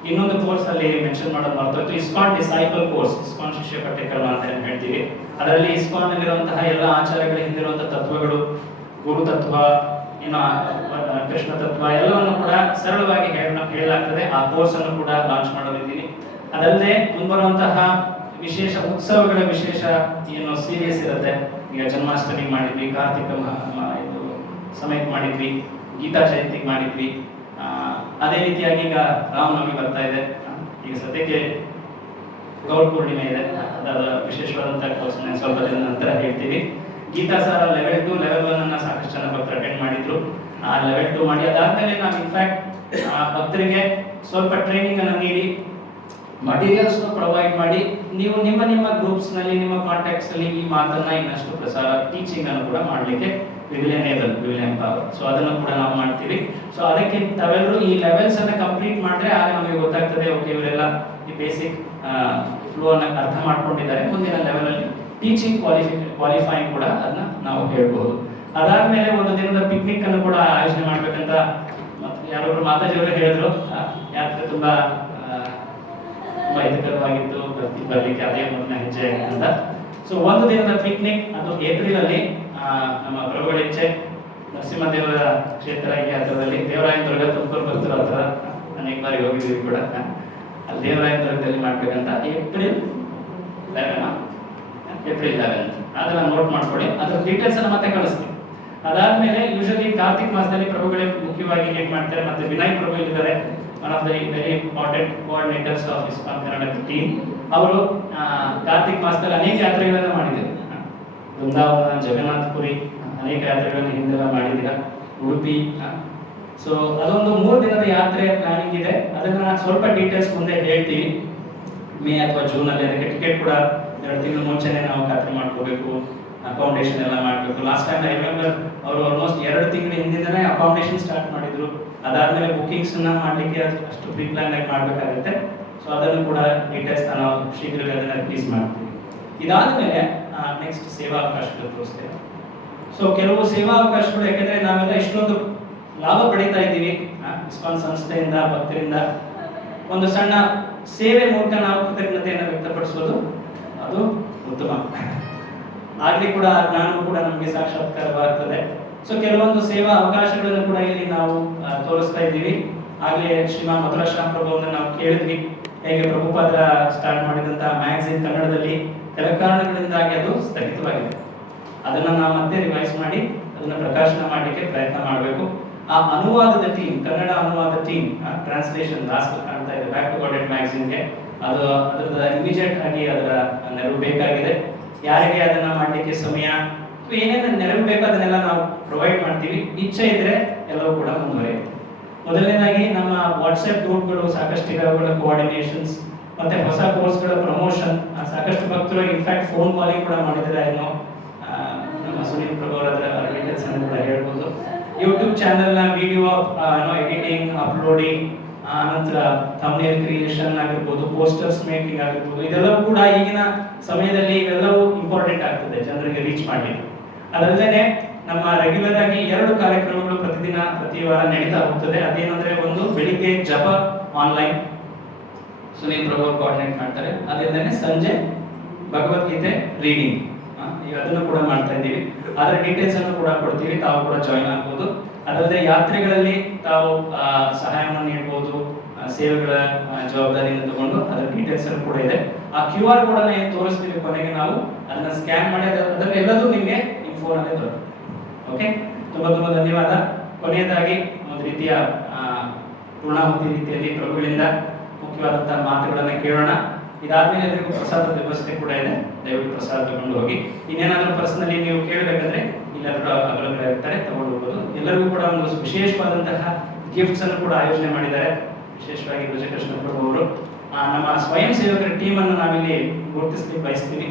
ಇನ್ನೊಂದು ಕೋರ್ಸ್ ಅಲ್ಲಿ ಮೆನ್ಷನ್ ಮಾಡೋದು ಮರ್ತೋಯ್ತು, ಇಸ್ಕಾನ್ ಡಿಸೈಪಲ್ ಕೋರ್ಸ್, ಇಸ್ಕಾನ್ ಶಿಷ್ಯ ಪಠ್ಯಕ್ರಮ ಅಂತ ಏನ್ ಹೇಳ್ತೀವಿ. ಅದರಲ್ಲಿ ಇಸ್ಕಾನ್ ನಲ್ಲಿರುವಂತಹ ಎಲ್ಲ ಆಚಾರಗಳ ಹಿಂದಿರುವಂತಹ ತತ್ವಗಳು, ಗುರು ತತ್ವ, ಇನ್ನು ಕೃಷ್ಣ ತತ್ವ ಎಲ್ಲವನ್ನು ಕೂಡ ಸರಳವಾಗಿ ಹೇಳಲಾಗ್ತದೆ. ಆ ಕೋರ್ಸ್ ಅನ್ನು ಕೂಡ ಲಾಂಚ್ ಮಾಡೋದಿದ್ದೀನಿ. ಅದಲ್ಲದೆ ಮುಂಬರುವಂತಹ ವಿಶೇಷ ಉತ್ಸವಗಳ ವಿಶೇಷ ಏನು ಸೀರಿಯಸ್ ಇರುತ್ತೆ. ಈಗ ಜನ್ಮಾಷ್ಟಮಿ ಮಾಡಿದ್ವಿ, ಕಾರ್ತಿಕ ಇದು ಸಮಯಕ್ಕೆ ಮಾಡಿದ್ವಿ, ಗೀತಾ ಜಯಂತಿಗೆ ಮಾಡಿದ್ವಿ. ಅದೇ ರೀತಿಯಾಗಿ ಈಗ ರಾಮನವಮಿ ಬರ್ತಾ ಇದೆ. ಈಗ ಸದ್ಯಕ್ಕೆ ಗೌರ ಪೂರ್ಣಿಮೆ ಇದೆ. ಅದರ ವಿಶೇಷವಾದಂತಹ ಕೋರ್ಸ್ ಸ್ವಲ್ಪ ದಿನ ನಂತರ ಹೇಳ್ತೀವಿ. ಗೀತಾ ಸಾರ ಲೆವೆಲ್ 2 ಲೆವೆಲ್ 1 ಅನ್ನ ಸಾಕಷ್ಟು ಜನ ಭಕ್ತರು ಅಟೆಂಡ್ ಮಾಡಿದ್ರು. ಆ ಲೆವೆಲ್ 2 ಮಾಡಿ ಅದಾದ್ಮೇಲೆ ನಾವು ಇನ್ಫ್ಯಾಕ್ಟ್ ಭಕ್ತರಿಗೆ ಸ್ವಲ್ಪ ಟ್ರೈನಿಂಗ್ ಅನ್ನು ನೀಡಿ ಮಟೀರಿಯಲ್ಸ್ ಪ್ರೊವೈಡ್ ಮಾಡಿ ನೀವು ನಿಮ್ಮ ಗ್ರೂಪ್ಸ್ ನಲ್ಲಿ, ನಿಮ್ಮ ಕಾಂಟ್ಯಾಕ್ಟ್ಸ್ ಅಲ್ಲಿ ಈ ಮಾತನ್ನ ಇನ್ನಷ್ಟು ಪ್ರಸಾರ, ಟೀಚಿಂಗ್ ಅನ್ನು ಕೂಡ ಮಾಡಲಿಕ್ಕೆ ವಿಲ್ ಪವರ್. ಸೊ ಅದನ್ನು ಕೂಡ ನಾವು ಮಾಡ್ತೀವಿ. ಸೊ ಅದಕ್ಕೆ ತಾವೆಲ್ಲರೂ ಈ ಲೆವೆಲ್ಸ್ ಅನ್ನ ಕಂಪ್ಲೀಟ್ ಮಾಡಿದ್ರೆ ಆಗ ನಮಗೆ ಗೊತ್ತಾಗ್ತದೆ, ಓಕೆ ಇವರೆಲ್ಲ ಈ ಬೇಸಿಕ್ ಫ್ಲೋ ಅನ್ನ ಅರ್ಥ ಮಾಡ್ಕೊಂಡಿದ್ದಾರೆ. ಮುಂದಿನ ಲೆವೆಲ್ ಅಲ್ಲಿ ಟೀಚಿಂಗ್ ಕ್ವಾಲಿಫೈಯಿಂಗ್ ಕೂಡ ಅದನ್ನ ನಾವು ಹೇಳ್ಬೋದು. ಅದಾದ್ಮೇಲೆ ಒಂದು ದಿನದ ಪಿಕ್ನಿಕ್ ಅನ್ನು ಕೂಡ ಆಯೋಜನೆ ಮಾಡ್ಬೇಕಂತ ಯಾರೊಬ್ರು ಮಾತಾಜಿ ಅವರು ಹೇಳಿದ್ರು. ಯಾತ್ರೆ ತುಂಬಾ ಹಿತಕರವಾಗಿತ್ತು, ಬರ್ಲಿಕ್ಕೆ ಅದೇ ಮೊದಲನೇ ಹೆಜ್ಜೆ ಅಂತ. ಸೊ ಒಂದು ದಿನದ ಪಿಕ್ನಿಕ್ ಅದು ಏಪ್ರಿಲ್ ಅಲ್ಲಿ ನಮ್ಮ ಪ್ರಭುಗಳ ಇಚ್ಛೆ ನರಸಿಂಹದೇವರ ಕ್ಷೇತ್ರ ಈ ಹತ್ರದಲ್ಲಿ ದೇವರಾಯನದುರ್ಗ, ತುಮಕೂರು ಭಕ್ತರ ಹತ್ರ ಅನೇಕ ಬಾರಿ ಹೋಗಿದ್ದೀವಿ ಕೂಡ. ಅಲ್ಲಿ ದೇವರಾಯನದುರ್ಗದಲ್ಲಿ ಮಾಡ್ಬೇಕಂತ ಏಪ್ರಿಲ್ 11 ಅದನ್ನ ನೋಟ್ ಮಾಡ್ಕೊಳ್ಳಿ. ಅದ್ರ ಡೀಟೇಲ್ಸ್ ಅನ್ನ ಮತ್ತೆ ಕಳಿಸ್ತೀವಿ. ಅದಾದ್ಮೇಲೆ ಯೂಶಲಿ ಕಾರ್ತಿಕ್ ಮಾಸದಲ್ಲಿ ಪ್ರಭುಗಳೇ ಮುಖ್ಯವಾಗಿ ಏನ್ ಮಾಡ್ತಾರೆ, ಮತ್ತೆ ವಿನಯ್ ಪ್ರಭು ಇದ್ದಾರೆ, one of the very important coordinators of ISKCON Kannada team. ಅವರು ಕಾರ್ತಿಕ್ ಮಾಸದಲ್ಲಿ ಅನೇಕ ಯಾತ್ರೆಗಳನ್ನು ಮಾಡಿದ್ದಾರೆ. ಬೃಂದಾವನ, ಜಗನ್ನಾಥಪುರಿ ಅನೇಕ ಯಾತ್ರೆಗಳನ್ನು ಹಿಂದೆಲ್ಲ ಮಾಡಿದ್ದೀರಾ, ಉಡುಪಿ. ಸೊ ಅದೊಂದು 3 ದಿನದ ಯಾತ್ರೆ ಪ್ಲಾನಿಂಗ್ ಇದೆ. ಅದನ್ನ ಸ್ವಲ್ಪ ಡೀಟೇಲ್ಸ್ ಮುಂದೆ ಹೇಳ್ತೀವಿ. ಮೇ ಅಥವಾ ಜೂನ್ ಅಲ್ಲಿ ಅದಕ್ಕೆ ಟಿಕೆಟ್ ಕೂಡ 2 ತಿಂಗಳು ಮುಂಚೆನೆ ನಾವು ಖಾತ್ರಿ ಮಾಡ್ಕೋಬೇಕು, ಅಕಾಮಿಡೇಷನ್ ಎಲ್ಲ ಮಾಡಬೇಕು. ಲಾಸ್ಟ್ ಟೈಮ್ ಐ ರಿಮೆಂಬರ್ ಅವರು ಆಲ್ಮೋಸ್ಟ್ 2 ತಿಂಗಳ ಹಿಂದಿನನೇ ಅಕಾಮಿಡೇಷನ್ ಸ್ಟಾರ್ಟ್ ಮಾಡಿದ್ರು. ಅದಾದ್ಮೇಲೆ ಬುಕಿಂಗ್ಸ್ ಅನ್ನ ಮಾಡ್ಲಿಕ್ಕೆ ಅಷ್ಟು ಪ್ರೀ ಪ್ಲಾನ್ ಆಗಿ ಮಾಡ್ಬೇಕಾಗುತ್ತೆ. ಸೊ ಅದನ್ನು ಕೂಡ ಡೀಟೇಲ್ಸ್ ನಾವು ಶೀಘ್ರವೇ ಅದನ್ನ ರಿಲೀಸ್ ಮಾಡ್ತೀವಿ. ಇದಾದ್ಮೇಲೆ ನೆಕ್ಸ್ಟ್ ಸೇವಾ ಅವಕಾಶಗಳು ತೋರಿಸ್ತೇವೆ. ಸೊ ಕೆಲವು ಸೇವಾ ಅವಕಾಶಗಳು, ಯಾಕಂದ್ರೆ ನಾವೆಲ್ಲ ಇಷ್ಟೊಂದು ಲಾಭ ಪಡಿತಾ ಇದ್ದೀವಿ ಇಸ್ಕಾನ್ ಸಂಸ್ಥೆಯಿಂದ, ಭಕ್ತರಿಂದ, ಒಂದು ಸಣ್ಣ ಸೇವೆ ಮೂಲಕ ನಾವು ಕೃತಜ್ಞತೆಯನ್ನು ವ್ಯಕ್ತಪಡಿಸೋದು ಅದು ಉತ್ತಮ. ಆಗ್ಲಿ ಕೂಡ ಜ್ಞಾನ ಕೂಡ ನಮಗೆ ಸಾಕ್ಷಾತ್ಕಾರವಾಗ್ತದೆ. ಸೊ ಕೆಲವೊಂದು ಸೇವಾ ಅವಕಾಶಗಳನ್ನು ಕೂಡ ಇಲ್ಲಿ ನಾವು ತೋರಿಸ್ತಾ ಇದ್ದೀವಿ. ಆಗ್ಲೇ ಶ್ರೀಮಾನ್ ಮಧುರಾ ಶ್ಯಾಮ್ ಪ್ರಭು ನಾವು ಕೇಳಿದ್ವಿ, ಹೇಗೆ ಪ್ರಭುಪಾದ ಸ್ಟಾರ್ಟ್ ಮಾಡಿದಂತಹ ಮ್ಯಾಗಝಿನ್ ಕನ್ನಡದಲ್ಲಿ ಕೆಲ ಕಾರಣಗಳಿಂದಾಗಿ ಅದು ಸ್ಥಗಿತವಾಗಿದೆ. ಅದನ್ನ ನಾವು ಮತ್ತೆ ರಿವೈಸ್ ಮಾಡಿ ಅದನ್ನ ಪ್ರಕಾಶನ ಮಾಡಲಿಕ್ಕೆ ಪ್ರಯತ್ನ ಮಾಡಬೇಕು. ಆ ಅನುವಾದದ ಟೀಮ್, ಕನ್ನಡ ಅನುವಾದ ಟೀಮ್, ಟ್ರಾನ್ಸ್ಲೇಷನ್ ಲಾಸ್ಟ್ ಕಾಣ್ತಾ ಇದೆ ಬ್ಯಾಕ್ ಟು ಗಾಡೆಡ್ ಮ್ಯಾಗಝಿನ್ಗೆ, ಅದು ಅದರ ಇಮಿಡಿಯೇಟ್ ಆಗಿ ಅದರ ನೆರವು ಬೇಕಾಗಿದೆ. ಯಾರಿಗೆ ಅದನ್ನ ಮಾಡಲಿಕ್ಕೆ ಸಮಯ ಏನೇನು ನೆರವು ಬೇಕು ಅದನ್ನೆಲ್ಲ ನಾವು ಪ್ರೊವೈಡ್ ಮಾಡ್ತೀವಿ. ಇಚ್ಛೆ ಇದ್ರೆ ಎಲ್ಲವೂ ಕೂಡ ಮುಂದುವರಿಯುತ್ತೆ. ಮೊದಲನೇದಾಗಿ ನಮ್ಮ ವಾಟ್ಸ್ಆಪ್ ಗ್ರೂಪ್ಗಳು ಸಾಕಷ್ಟು ಅವುಗಳ ಕೋಆರ್ಡಿನೇಷನ್ಸ್ ಮತ್ತೆ ಹೊಸ ಕೋರ್ಸ್ಗಳ ಪ್ರಮೋಷನ್, ಸಾಕಷ್ಟು ಭಕ್ತರು ಇನ್ಫ್ಯಾಕ್ಟ್ ಫೋನ್ ಕಾಲಿಂಗ್ ಕೂಡ ಮಾಡಿದ್ದಾರೆ. ಇನ್ನು ನಮ್ಮ ಸುನೀಲ್ ಪ್ರಭು ಅವರ ಡೀಟೇಲ್ಸ್ ಅನ್ನು ಕೂಡ ಹೇಳ್ಬೋದು. ಯೂಟ್ಯೂಬ್ ಚಾನೆಲ್ ನ ವಿಡಿಯೋ ಎಡಿಟಿಂಗ್, ಅಪ್ಲೋಡಿಂಗ್, ನಂತರ ಥಂಬ್ನೇಲ್ ಕ್ರಿಯೇಷನ್ ಆಗಿರ್ಬೋದು, ಪೋಸ್ಟರ್ಸ್ ಮೇಕಿಂಗ್ ಆಗಿರ್ಬೋದು, ಇದೆಲ್ಲವೂ ಕೂಡ ಈಗಿನ ಸಮಯದಲ್ಲಿ ಇವೆಲ್ಲವೂ ಇಂಪಾರ್ಟೆಂಟ್ ಆಗ್ತದೆ ಜನರಿಗೆ ರೀಚ್ ಮಾಡಲಿಕ್ಕೆ. ಅದಲ್ಲದೆ ನಮ್ಮ ರೆಗ್ಯುಲರ್ ಆಗಿ 2 ಕಾರ್ಯಕ್ರಮಗಳು ಪ್ರತಿ ವಾರ ನಡೀತಾ ಹೋಗ್ತದೆ. ಅದೇನಂದ್ರೆ ಒಂದು ಬೆಳಿಗ್ಗೆ ಜಪ ಆನ್ಲೈನ್, ಸುನೀಲ್ ಪ್ರಭು ಕೋಆರ್ಡಿನೇಟ್ ಮಾಡ್ತಾರೆ. ಅದಲ್ಲದೆ ಸಂಜೆ ಭಗವದ್ಗೀತೆ ರೀಡಿಂಗ್, ಈಗ ಅದನ್ನು ಕೂಡ ಮಾಡ್ತಾ ಇದ್ದೀವಿ. ಅದರ ಡೀಟೇಲ್ಸ್ ಅನ್ನು ಕೂಡ ಕೊಡ್ತೀವಿ, ತಾವು ಕೂಡ ಜಾಯಿನ್ ಆಗ್ಬೋದು. ಅದಲ್ಲದೆ ಯಾತ್ರೆಗಳಲ್ಲಿ ತಾವು ಸಹಾಯವನ್ನು ನೀಡಬಹುದು, ಸೇವೆಗಳ ಜವಾಬ್ದಾರಿಯನ್ನು ತಗೊಂಡು ಅದರ ಡೀಟೇಲ್ಸ್ ಅನ್ನು ಕೂಡ ಇದೆ. ಆ QR ಕೋಡ್ ಅನ್ನು ಏನು ತೋರಿಸ್ತೀವಿ ಕೊನೆಗೆ ನಾವು ಅದನ್ನ ಸ್ಕ್ಯಾನ್ ಮಾಡಿ ಅದರಲ್ಲಿ ಎಲ್ಲದೂ ನಿಮಗೆ ನಿಮ್ಮ ಫೋನ್ ಅಲ್ಲೇ ಬರುತ್ತೆ. ಓಕೆ, ತುಂಬಾ ತುಂಬಾ ಧನ್ಯವಾದ. ಕೊನೆಯದಾಗಿ ಒಂದು ರೀತಿಯ ಪೂರ್ಣಾಹುತಿ ರೀತಿಯಲ್ಲಿ ಪ್ರಭುಗಳಿಂದ ಮುಖ್ಯವಾದಂತಹ ಮಾತುಗಳನ್ನ ಕೇಳೋಣ. ಇದಾದ್ಮೇಲೆ ಎಲ್ಲರಿಗೂ ಪ್ರಸಾದದ ವ್ಯವಸ್ಥೆ ಕೂಡ ಇದೆ, ದಯವಿಟ್ಟು ಪ್ರಸಾದ ತಗೊಂಡು ಹೋಗಿ. ಇನ್ನೇನಾದ್ರೂ ಪರ್ಸನಲಿ ನೀವು ಕೇಳಬೇಕಂದ್ರೆ ಇಲ್ಲೆಲ್ಲರೂ ಅಗಲಗಳ ಇರ್ತಾರೆ, ತಗೊಂಡು ಹೋಗೋದು. ಎಲ್ಲರಿಗೂ ಕೂಡ ಒಂದು ವಿಶೇಷವಾದಂತಹ ಗಿಫ್ಟ್ಸ್ ಅನ್ನು ಕೂಡ ಆಯೋಜನೆ ಮಾಡಿದ್ದಾರೆ. ವಿಶೇಷವಾಗಿ ಗಜಕೃಷ್ಣ ಪ್ರಭು ಅವರು ನಮ್ಮ ಸ್ವಯಂ ಸೇವಕರ ಟೀಮ್ ಅನ್ನು ನಾವಿಲ್ಲಿ ಗುರುತಿಸ್ಲಿಕ್ಕೆ ಬಯಸ್ತೀವಿ.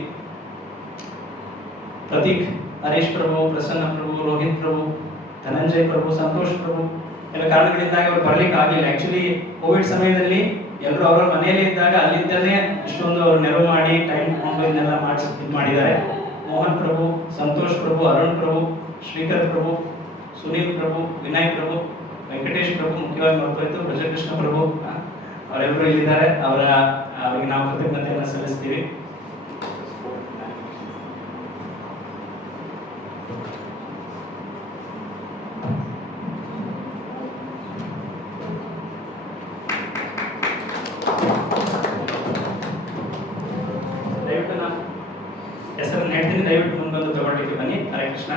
ಪ್ರತೀಕ್, ಹರೀಶ್ ಪ್ರಭು, ಪ್ರಸನ್ನ ಪ್ರಭು, ರೋಹಿತ್ ಪ್ರಭು, ಧನಂಜಯ್ ಪ್ರಭು, ಸಂತೋಷ್ ಪ್ರಭು, ಎಲ್ಲ ಕಾರಣಗಳಿಂದಾಗಿ ಅವ್ರು ಬರ್ಲಿಕ್ಕೆ ಆಗಿಲ್ಲ. ಆಕ್ಚುಲಿ ಕೋವಿಡ್ ಸಮಯದಲ್ಲಿ ಎಲ್ಲರೂ ಅವರ ಮನೆಯಲ್ಲಿ ಇದ್ದಾಗ ಅಲ್ಲಿಂದಲೇ ಇಷ್ಟೊಂದು ಅವ್ರು ನೆರವು ಮಾಡಿ ಟೈಮ್ ತಗೊಂಡು ಇದನ್ನೆಲ್ಲ ಮಾಡಿದ್ದಾರೆ. ಮೋಹನ್ ಪ್ರಭು, ಸಂತೋಷ್ ಪ್ರಭು, ಅರುಣ್ ಪ್ರಭು, ಶ್ರೀಕರ್ ಪ್ರಭು, ಸುನೀಲ್ ಪ್ರಭು, ವಿನಯ್ ಪ್ರಭು, ವೆಂಕಟೇಶ್ ಪ್ರಭು, ಮುಖ್ಯವಾಗಿ ಮರ್ತೋಯ್ತು ಗಜಕೃಷ್ಣ ಪ್ರಭು, ಅವರೆಲ್ಲರೂ ಇಲ್ಲಿದ್ದಾರೆ. ಅವರಿಗೆ ನಾವು ಕೃತಜ್ಞತೆಯನ್ನು ಸಲ್ಲಿಸ್ತೀವಿ. ದಯವಿಟ್ಟು ನಾನು ಹೆಸರನ್ನು ಹೇಳ್ತೀನಿ, ದಯವಿಟ್ಟು ಮುಂದೊಂದು ತಗೊಳ್ಳಿಕ್ಕೆ ಬನ್ನಿ. ಹರೇ ಕೃಷ್ಣ.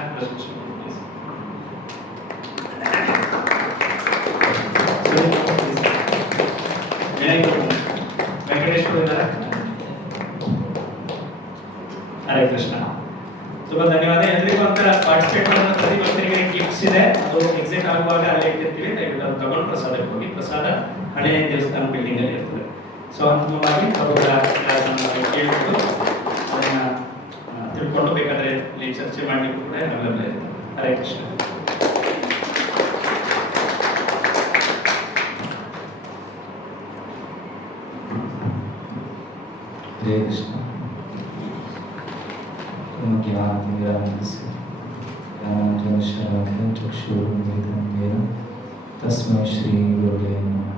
ವೆಂಕಟೇಶ್ವರ ಇದ್ದಾರೆ. ಹರೇ ಕೃಷ್ಣ. ತುಂಬಾ ಧನ್ಯವಾದ ಎಲ್ಲರಿಗೂ. ಒಂಥರ ಪಾರ್ಟಿಸಿಪೇಟ್ ಮಾಡೋ ಪ್ರತಿ ಭಕ್ತರಿಗೆ ಗಿಫ್ಟ್ಸ್ ಇದೆ, ಅದು ಎಕ್ಸಿಟ್ ಆಗುವಾಗ ಅಲ್ಲೇ ಇಟ್ಟಿರ್ತೀವಿ. ದಯವಿಟ್ಟು ಅದು ತಗೊಂಡು ಪ್ರಸಾದಕ್ಕೆ ಹೋಗಿ. ಪ್ರಸಾದ ಹಳೆ ದೇವಸ್ಥಾನ ಬಿಲ್ಡಿಂಗ್ ಅಲ್ಲಿ ಇರ್ತದೆ. ಸೊ ಅಂತಿಮವಾಗಿ ಪ್ರಭುಗಳ ಕೇಳಿಬಿಟ್ಟು ಅದನ್ನ ತಿಳ್ಕೊಂಡು ಬೇಕಾದ್ರೆ ಇಲ್ಲಿ ಚರ್ಚೆ ಮಾಡಲಿಕ್ಕೂ ಕೂಡ ಅವೈಲೇಬಲ್ ಇರುತ್ತೆ. ಹರೇ ಕೃಷ್ಣ. हरे कृष्ण। चक्षुर्मिलितं तस्मै श्री गुरुवे नमः।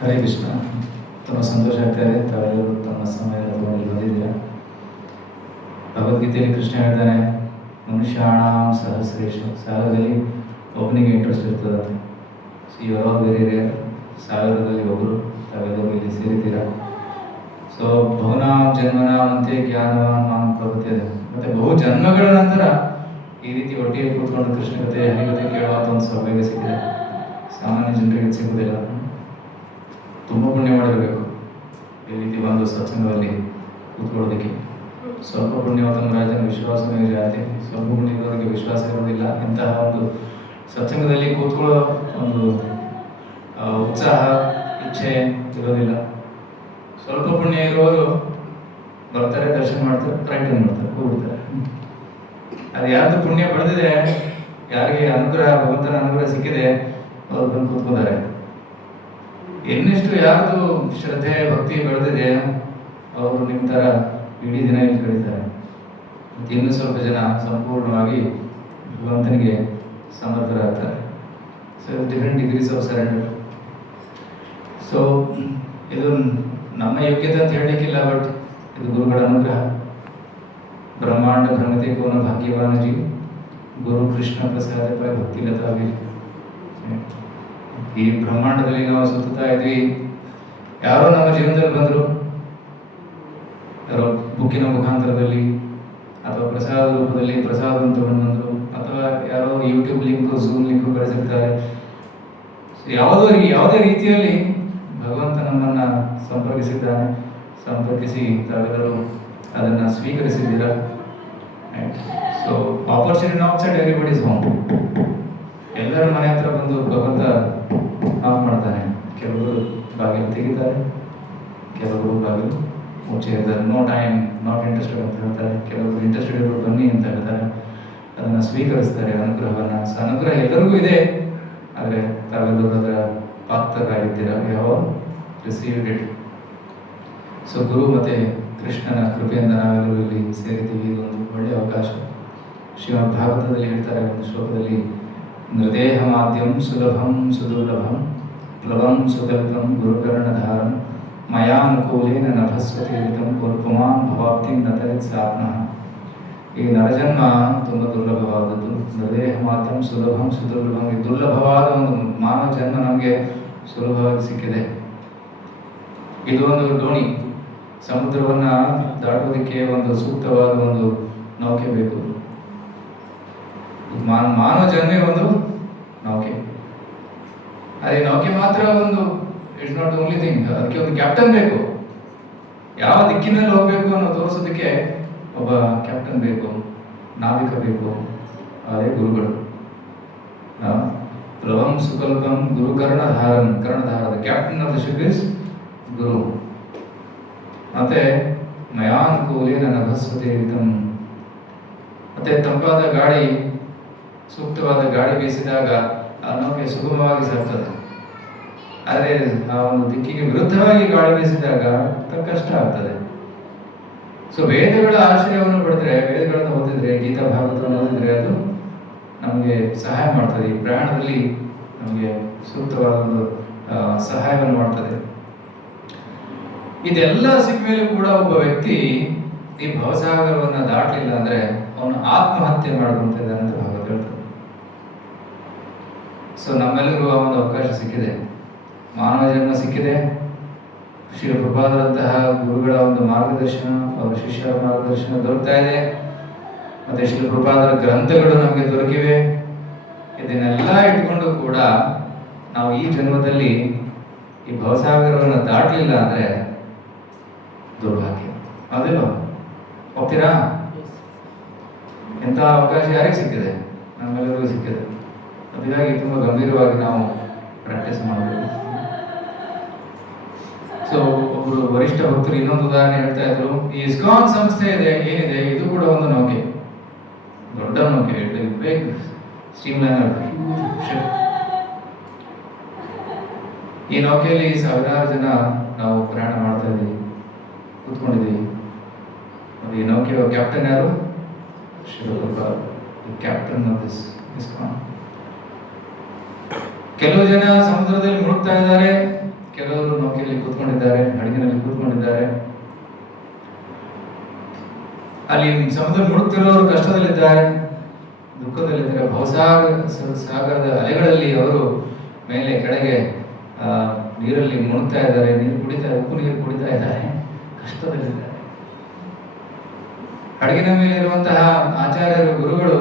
ಹರೇ ಕೃಷ್ಣ. ತುಂಬ ಸಂತೋಷ ಆಗ್ತಾ ಇದೆ, ತಾವೆಲ್ಲರೂ ತಮ್ಮ ಸಮಯ ತಗೊಂಡು ಬಂದಿದ್ದೀರಾ. ಭಗವದ್ಗೀತೆಯಲ್ಲಿ ಕೃಷ್ಣ ಹೇಳ್ತಾನೆ, ಮನುಷ್ಯಾಣಾಂ ಸಹಸ್ರೇಶ, ಸಾವಿರದಲ್ಲಿ ಒಬ್ಬನಿಗೆ ಇಂಟ್ರೆಸ್ಟ್ ಇರ್ತದಂತೆ. So you are very rare, ಸಾವಿರದಲ್ಲಿ ಒಬ್ಬರು ತಾವೆಲ್ಲರೂ ಇಲ್ಲಿ ಸೇರಿದ್ದೀರಾ. ಸೊ ಬಹುನಾಂ ಜನ್ಮನಾಂ ಅಂತೆ ಜ್ಞಾನವಾನ್ ಮಾಂ ಪ್ರಪದ್ಯತೆ. ಮತ್ತೆ ಬಹು ಜನ್ಮಗಳ ನಂತರ ಈ ರೀತಿ ಒಟ್ಟಿಗೆ ಕೂತ್ಕೊಂಡು ಕೃಷ್ಣ ಕಥೆ ಹರಿಕಥೆ ಕೇಳುವಂಥ ಒಂದು ಸೌಭಾಗ್ಯ ಸಿಕ್ಕಿದೆ. ಸಾಮಾನ್ಯ ಜನರಿಗೆ ಸಿಗುವುದಿಲ್ಲ. ತುಂಬ ಪುಣ್ಯ ಮಾಡಿರಬೇಕು ಈ ರೀತಿ ಒಂದು ಸತ್ಸಂಗದಲ್ಲಿ ಕೂತ್ಕೊಳ್ಳೋದಕ್ಕೆ. ಸ್ವಲ್ಪ ಪುಣ್ಯವಂತನ ರಾಜನ ವಿಶ್ವಾಸವೇ ಜಾತಿ, ಸ್ವಲ್ಪ ಪುಣ್ಯ ಇರೋರಿಗೆ ವಿಶ್ವಾಸ ಇರೋದಿಲ್ಲ. ಇಂತಹ ಒಂದು ಸತ್ಸಂಗದಲ್ಲಿ ಕೂತ್ಕೊಳ್ಳೋ ಒಂದು ಉತ್ಸಾಹ, ಇಚ್ಛೆ ಇರೋದಿಲ್ಲ. ಸ್ವಲ್ಪ ಪುಣ್ಯ ಇರುವವರು ಬರ್ತಾರೆ, ದರ್ಶನ ಮಾಡ್ತಾರೆ, ರಿಟರ್ನ್ ಮಾಡ್ತಾರೆ, ಹೋಗ್ಬಿಡ್ತಾರೆ. ಅದು ಯಾರ್ದು ಪುಣ್ಯ ಬೆಳೆದಿದೆ, ಯಾರಿಗೆ ಅನುಗ್ರಹ, ಭಗವಂತನ ಅನುಗ್ರಹ ಸಿಕ್ಕಿದೆ, ಅವ್ರು ಬಂದು ಕೂತ್ಕೋತಾರೆ. ಇನ್ನೆಷ್ಟು ಯಾರ್ದು ಶ್ರದ್ಧೆ ಭಕ್ತಿ ಬೆಳೆದಿದೆ ಅವರು ನಿಮ್ಮ ಥರ ಇಡೀ ದಿನ ಇಲ್ಲಿ ಕಳೀತಾರೆ. ಮತ್ತು ಇನ್ನೂ ಸ್ವಲ್ಪ ಜನ ಸಂಪೂರ್ಣವಾಗಿ ಭಗವಂತನಿಗೆ ಸಮರ್ಥರಾಗ್ತಾರೆ. So different degrees of surrender. So ಇದು ನಮ್ಮ ಯೋಗ್ಯತೆ ಅಂತ ಹೇಳಲಿಕ್ಕಿಲ್ಲ, ಬಟ್ ಇದು ಗುರುಗಳ ಅನುಗ್ರಹ. ಬ್ರಹ್ಮಾಂಡ ಭ್ರಮತೆ ಕೋನ ಭಾಗ್ಯವಾನ ಜೀವ, ಗುರು ಕೃಷ್ಣ ಪ್ರಸಾದ ಭಕ್ತಿ ಲತಾವಿ. ಈ ಬ್ರಹ್ಮಾಂಡದಲ್ಲಿ ನಾವು ಸುತ್ತಾ ಇದ್ವಿ, ಯಾರೋ ನಮ್ಮ ಜೀವನದಲ್ಲಿ ಬಂದರು, ಯಾರೋ ಬುಕ್ಕಿನ ಮುಖಾಂತರದಲ್ಲಿ ಅಥವಾ ಪ್ರಸಾದ ರೂಪದಲ್ಲಿ ಪ್ರಸಾದವನ್ನು ತಗೊಂಡು ಬಂದರು, ಅಥವಾ ಯಾರೋ ಯೂಟ್ಯೂಬ್ ಲಿಂಕು ಝೂಮ್ ಲಿಂಕು ಕಳಿಸಿರ್ತಾರೆ. ಯಾವುದೇ ರೀತಿಯಲ್ಲಿ ಭಗವಂತ ನಮ್ಮನ್ನು ಸಂಪರ್ಕಿಸಿದ್ದಾನೆ. ಸಂಪರ್ಕಿಸಿ ತಾವೆಲ್ಲರೂ ಅದನ್ನು ಸ್ವೀಕರಿಸಿದ್ದೀರಾ. So opportunity knocks at everybody's home. ಎಲ್ಲರ ಮನೆ ಹತ್ರ ಬಂದು ಭಗವಂತ ನಾಕ್ ಮಾಡ್ತಾನೆ. ಕೆಲವರು ಬಾಗಿಲು ತೆಗಿತಾರೆ, ಕೆಲವರು ಬಾಗಿಲು ಮುಚ್ಚಿರ್ತಾರೆ. ನೋ ಟೈಮ್, ನಾಟ್ ಇಂಟ್ರೆಸ್ಟೆಡ್ ಅಂತ ಹೇಳ್ತಾರೆ. ಕೆಲವರು ಇಂಟ್ರೆಸ್ಟೆಡ್ ಇರೋರು ಬನ್ನಿ ಅಂತ ಹೇಳ್ತಾರೆ. ಅದನ್ನು ಸ್ವೀಕರಿಸ್ತಾರೆ ಅನುಗ್ರಹವನ್ನು. ಅನುಗ್ರಹ ಎಲ್ಲರಿಗೂ ಇದೆ, ಆದರೆ ತಾವೆಲ್ಲರೂ ಅದರ ಪಾತ್ರರಾಗಿದ್ದೀರಾ. ಯಾವ ರಿಸೀವ್ಡ್ ಇಟ್. ಸೊ ಗುರು ಮತ್ತು ಕೃಷ್ಣನ ಕೃಪೆಯಿಂದ ನಾವೆಲ್ಲರೂ ಇಲ್ಲಿ ಸೇರಿದ್ದೀವಿ. ಇದೊಂದು ಒಳ್ಳೆಯ ಅವಕಾಶ. ಶ್ರೀಮದ್ ಭಾಗವತದಲ್ಲಿ ಹೇಳ್ತಾರೆ ಒಂದು ಶ್ಲೋಕದಲ್ಲಿ, ನೃದೇಹ ಮಾಧ್ಯಂ ಸುಲಭಂ ಸುದುರ್ಲಭಂ ಪ್ಲವಂ ಸುಕಲ್ಪಂ ಗುರುಕರ್ಣಧಾರಂ ಮಯಾನುಕೂಲೇನ ನಭಸ್ವತಿ ಋತಂ ಪುಮಾನ್ ಭವಾಬ್ಧಿಂ ನತರಿತ್ ಸಾತ್ಮಃ. ಈ ನರಜನ್ಮ ತುಂಬ ದುರ್ಲಭವಾದದ್ದು. ನೃದೇಹ ಮಾಧ್ಯಂ ಸುಲಭಂ ಸುದುರ್ಲಭಂ. ಈ ದುರ್ಲಭವಾದ ಒಂದು ಮಾನವ ಜನ್ಮ ನಮಗೆ ಸುಲಭವಾಗಿ ಸಿಕ್ಕಿದೆ. ಇದು ಒಂದು ದೋಣಿ. ಸಮುದ್ರವನ್ನು ದಾಟೋದಕ್ಕೆ ಒಂದು ಸೂಕ್ತವಾದ ಒಂದು ನೌಕೆ ಬೇಕು. ಮಾನವ ಜನ್ಮೇ ಒಂದು ನೌಕೆ. ಅದೇ ನೌಕೆ ಮಾತ್ರ ಒಂದು ಇಟ್ಸ್ ನಾಟ್ ಓನ್ಲಿ ಥಿಂಗ್. ಅದಕ್ಕೆ ಒಂದು ಕ್ಯಾಪ್ಟನ್ ಬೇಕು. ಯಾವ ದಿಕ್ಕಿನಲ್ಲಿ ಹೋಗಬೇಕು ಅನ್ನೋ ತೋರಿಸೋದಕ್ಕೆ ಒಬ್ಬ ಕ್ಯಾಪ್ಟನ್ ಬೇಕು, ನಾವಿಕ ಬೇಕು. ಅದೇ ಗುರುಗಳು. ಪ್ಲವಂ ಸುಕಲ್ಪಂ ಗುರು ಕರ್ಣಧಾರಂ. ಕರ್ಣಧಾರದ captain of the ship is guru. ಮತ್ತೆ ಮಯಾನುಕೂಲೇನ ನಭಸ್ವತಿ ಋತಂ. ಮತ್ತೆ ತಂಪಾದ ಗಾಳಿ, ಸೂಕ್ತವಾದ ಗಾಳಿ ಬೀಸಿದಾಗ ಆ ನೌಕೆ ಸುಗಮವಾಗಿ ಸಾಗ್ತದೆ. ಆದರೆ ಆ ಒಂದು ದಿಕ್ಕಿಗೆ ವಿರುದ್ಧವಾಗಿ ಗಾಳಿ ಬೀಸಿದಾಗ ಕಷ್ಟ ಆಗ್ತದೆ. ಸೊ ವೇದಗಳ ಆಶ್ರಯವನ್ನು ಪಡೆದ್ರೆ, ವೇದಗಳನ್ನು ಓದಿದ್ರೆ, ಗೀತಾ ಭಾಗವತವನ್ನು ಓದಿದ್ರೆ ಅದು ನಮಗೆ ಸಹಾಯ ಮಾಡ್ತದೆ. ಈ ಪ್ರಯಾಣದಲ್ಲಿ ನಮಗೆ ಸೂಕ್ತವಾದ ಒಂದು ಸಹಾಯವನ್ನು ಮಾಡ್ತದೆ. ಇದೆಲ್ಲ ಸಿಕ್ಕ ಮೇಲೂ ಕೂಡ ಒಬ್ಬ ವ್ಯಕ್ತಿ ಈ ಭವಸಾಗರವನ್ನು ದಾಟಲಿಲ್ಲ ಅಂದ್ರೆ ಅವನು ಆತ್ಮಹತ್ಯೆ ಮಾಡ್ಕೊಂತಿದ್ದಾನೆ ಅಂತ ಭಾಗವತ ಹೇಳ್ತಾರೆ. ಸೊ ನಮ್ಮೆಲ್ಲರಿಗೂ ಆ ಒಂದು ಅವಕಾಶ ಸಿಕ್ಕಿದೆ, ಮಾನವ ಜನ್ಮ ಸಿಕ್ಕಿದೆ. ಶ್ರೀ ಪ್ರಭುಪಾದರಂತಹ ಗುರುಗಳ ಒಂದು ಮಾರ್ಗದರ್ಶನ, ಅವರ ಶಿಷ್ಯರ ಮಾರ್ಗದರ್ಶನ ದೊರಕ್ತಾ ಇದೆ. ಮತ್ತೆ ಶ್ರೀ ಪ್ರಭುಪಾದರ ಗ್ರಂಥಗಳು ನಮಗೆ ದೊರಕಿವೆ. ಇದನ್ನೆಲ್ಲ ಇಟ್ಕೊಂಡು ಕೂಡ ನಾವು ಈ ಜನ್ಮದಲ್ಲಿ ಈ ಭವಸಾಗರವನ್ನು ದಾಟಲಿಲ್ಲ ಅಂದ್ರೆ ದುರ್ಭಾಗ್ಯ. ಅದಿಲ್ಲ, ಹೋಗ್ತೀರಾ? ಎಂಥ ಅವಕಾಶ ಯಾರಿಗೆ ಸಿಕ್ಕಿದೆ? ನಮ್ಮೆಲ್ಲರಿಗೂ ಸಿಕ್ಕಿದೆ. ಅದಕ್ಕಾಗಿ ತುಂಬ ಗಂಭೀರವಾಗಿ ನಾವು ಪ್ರಾಕ್ಟೀಸ್ ಮಾಡಬೇಕು. ಸೊ ಒಬ್ಬರು ವರಿಷ್ಠ ಭಕ್ತರು ಇನ್ನೊಂದು ಉದಾಹರಣೆ ಹೇಳ್ತಾ ಇದ್ರು. ಈ ಇಸ್ಕಾನ್ ಸಂಸ್ಥೆ ಇದೆ, ಏನಿದೆ, ಇದು ಕೂಡ ಒಂದು ನೌಕೆ, ದೊಡ್ಡ ನೌಕೆ. Big streamliner, ship. ಈ ನೌಕೆಯಲ್ಲಿ ಸಾವಿರಾರು ಜನ ನಾವು ಪ್ರಯಾಣ ಮಾಡ್ತಾ ಇದ್ದೀವಿ, ಕೂತ್ಕೊಂಡಿದ್ದೀವಿ. ಈ ನೌಕೆಯ ಕ್ಯಾಪ್ಟನ್ ಯಾರು? Captain of this ISKCON. ಕೆಲವು ಜನ ಸಮುದ್ರದಲ್ಲಿ ಮುಳುಗ್ತಾ ಇದ್ದಾರೆ, ಕೆಲವರು ನೌಕೆಯಲ್ಲಿ ಕೂತ್ಕೊಂಡಿದ್ದಾರೆ, ಹಡಗಿನಲ್ಲಿ ಕೂತ್ಕೊಂಡಿದ್ದಾರೆ. ಅಲ್ಲಿ ಸಮುದ್ರ ಮುಳುಗ್ತಿರೋರು ಕಷ್ಟದಲ್ಲಿದ್ದಾರೆ, ದುಃಖದಲ್ಲಿದ್ದಾರೆ. ಭವಸಾಗರದ ಅಲೆಗಳಲ್ಲಿ ಅವರು ಮೇಲೆ ಕೆಳಗೆ ನೀರಲ್ಲಿ ಮುಳುಗ್ತಾ ಇದ್ದಾರೆ, ನೀರು ಕುಡಿತಾ, ಉಪ್ಪು ನೀರು ಕುಡಿತಾ ಇದ್ದಾರೆ, ಕಷ್ಟದಲ್ಲಿದ್ದಾರೆ. ಹಡಗಿನ ಮೇಲೆ ಇರುವಂತಹ ಆಚಾರ್ಯರು, ಗುರುಗಳು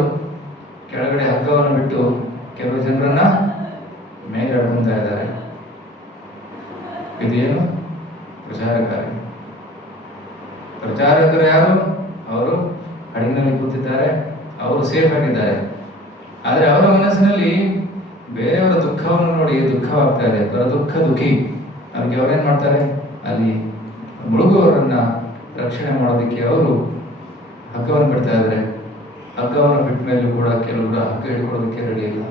ಕೆಳಗಡೆ ಹಗ್ಗವನ್ನು ಬಿಟ್ಟು ಕೆಲವು ಜನರನ್ನ ಮೇಲೆ ಎಳ್ಕೊಂತಾ ಇದ್ದಾರೆ. ಇದೇನು? ಪ್ರಚಾರಕಾರಿ. ಪ್ರಚಾರಕರು ಯಾರು? ಅವರು ಹಡಗಿನಲ್ಲಿ ಕೂತಿದ್ದಾರೆ, ಅವರು ಸೇಫ್ ಆಗಿದ್ದಾರೆ. ಆದರೆ ಅವರ ಮನಸ್ಸಿನಲ್ಲಿ ಬೇರೆಯವರ ದುಃಖವನ್ನು ನೋಡಿ ದುಃಖವಾಗ್ತಾ ಇದೆ. ಅವರ ದುಃಖ ದುಃಖಿ. ಅದಕ್ಕೆ ಅವರೇನ್ ಮಾಡ್ತಾರೆ? ಅಲ್ಲಿ ಮುಳುಗುವವರನ್ನ ರಕ್ಷಣೆ ಮಾಡೋದಕ್ಕೆ ಅವರು ಹಗ್ಗವನ್ನು ಬಿಡ್ತಾ ಇದ್ದಾರೆ. ಹಗ್ಗವನ್ನು ಬಿಟ್ಟ ಮೇಲೂ ಕೂಡ ಕೆಲವರು ಹಗ್ಗ ಹಿಡ್ಕೊಡೋದಕ್ಕೆ ರೆಡಿ ಇಲ್ಲ.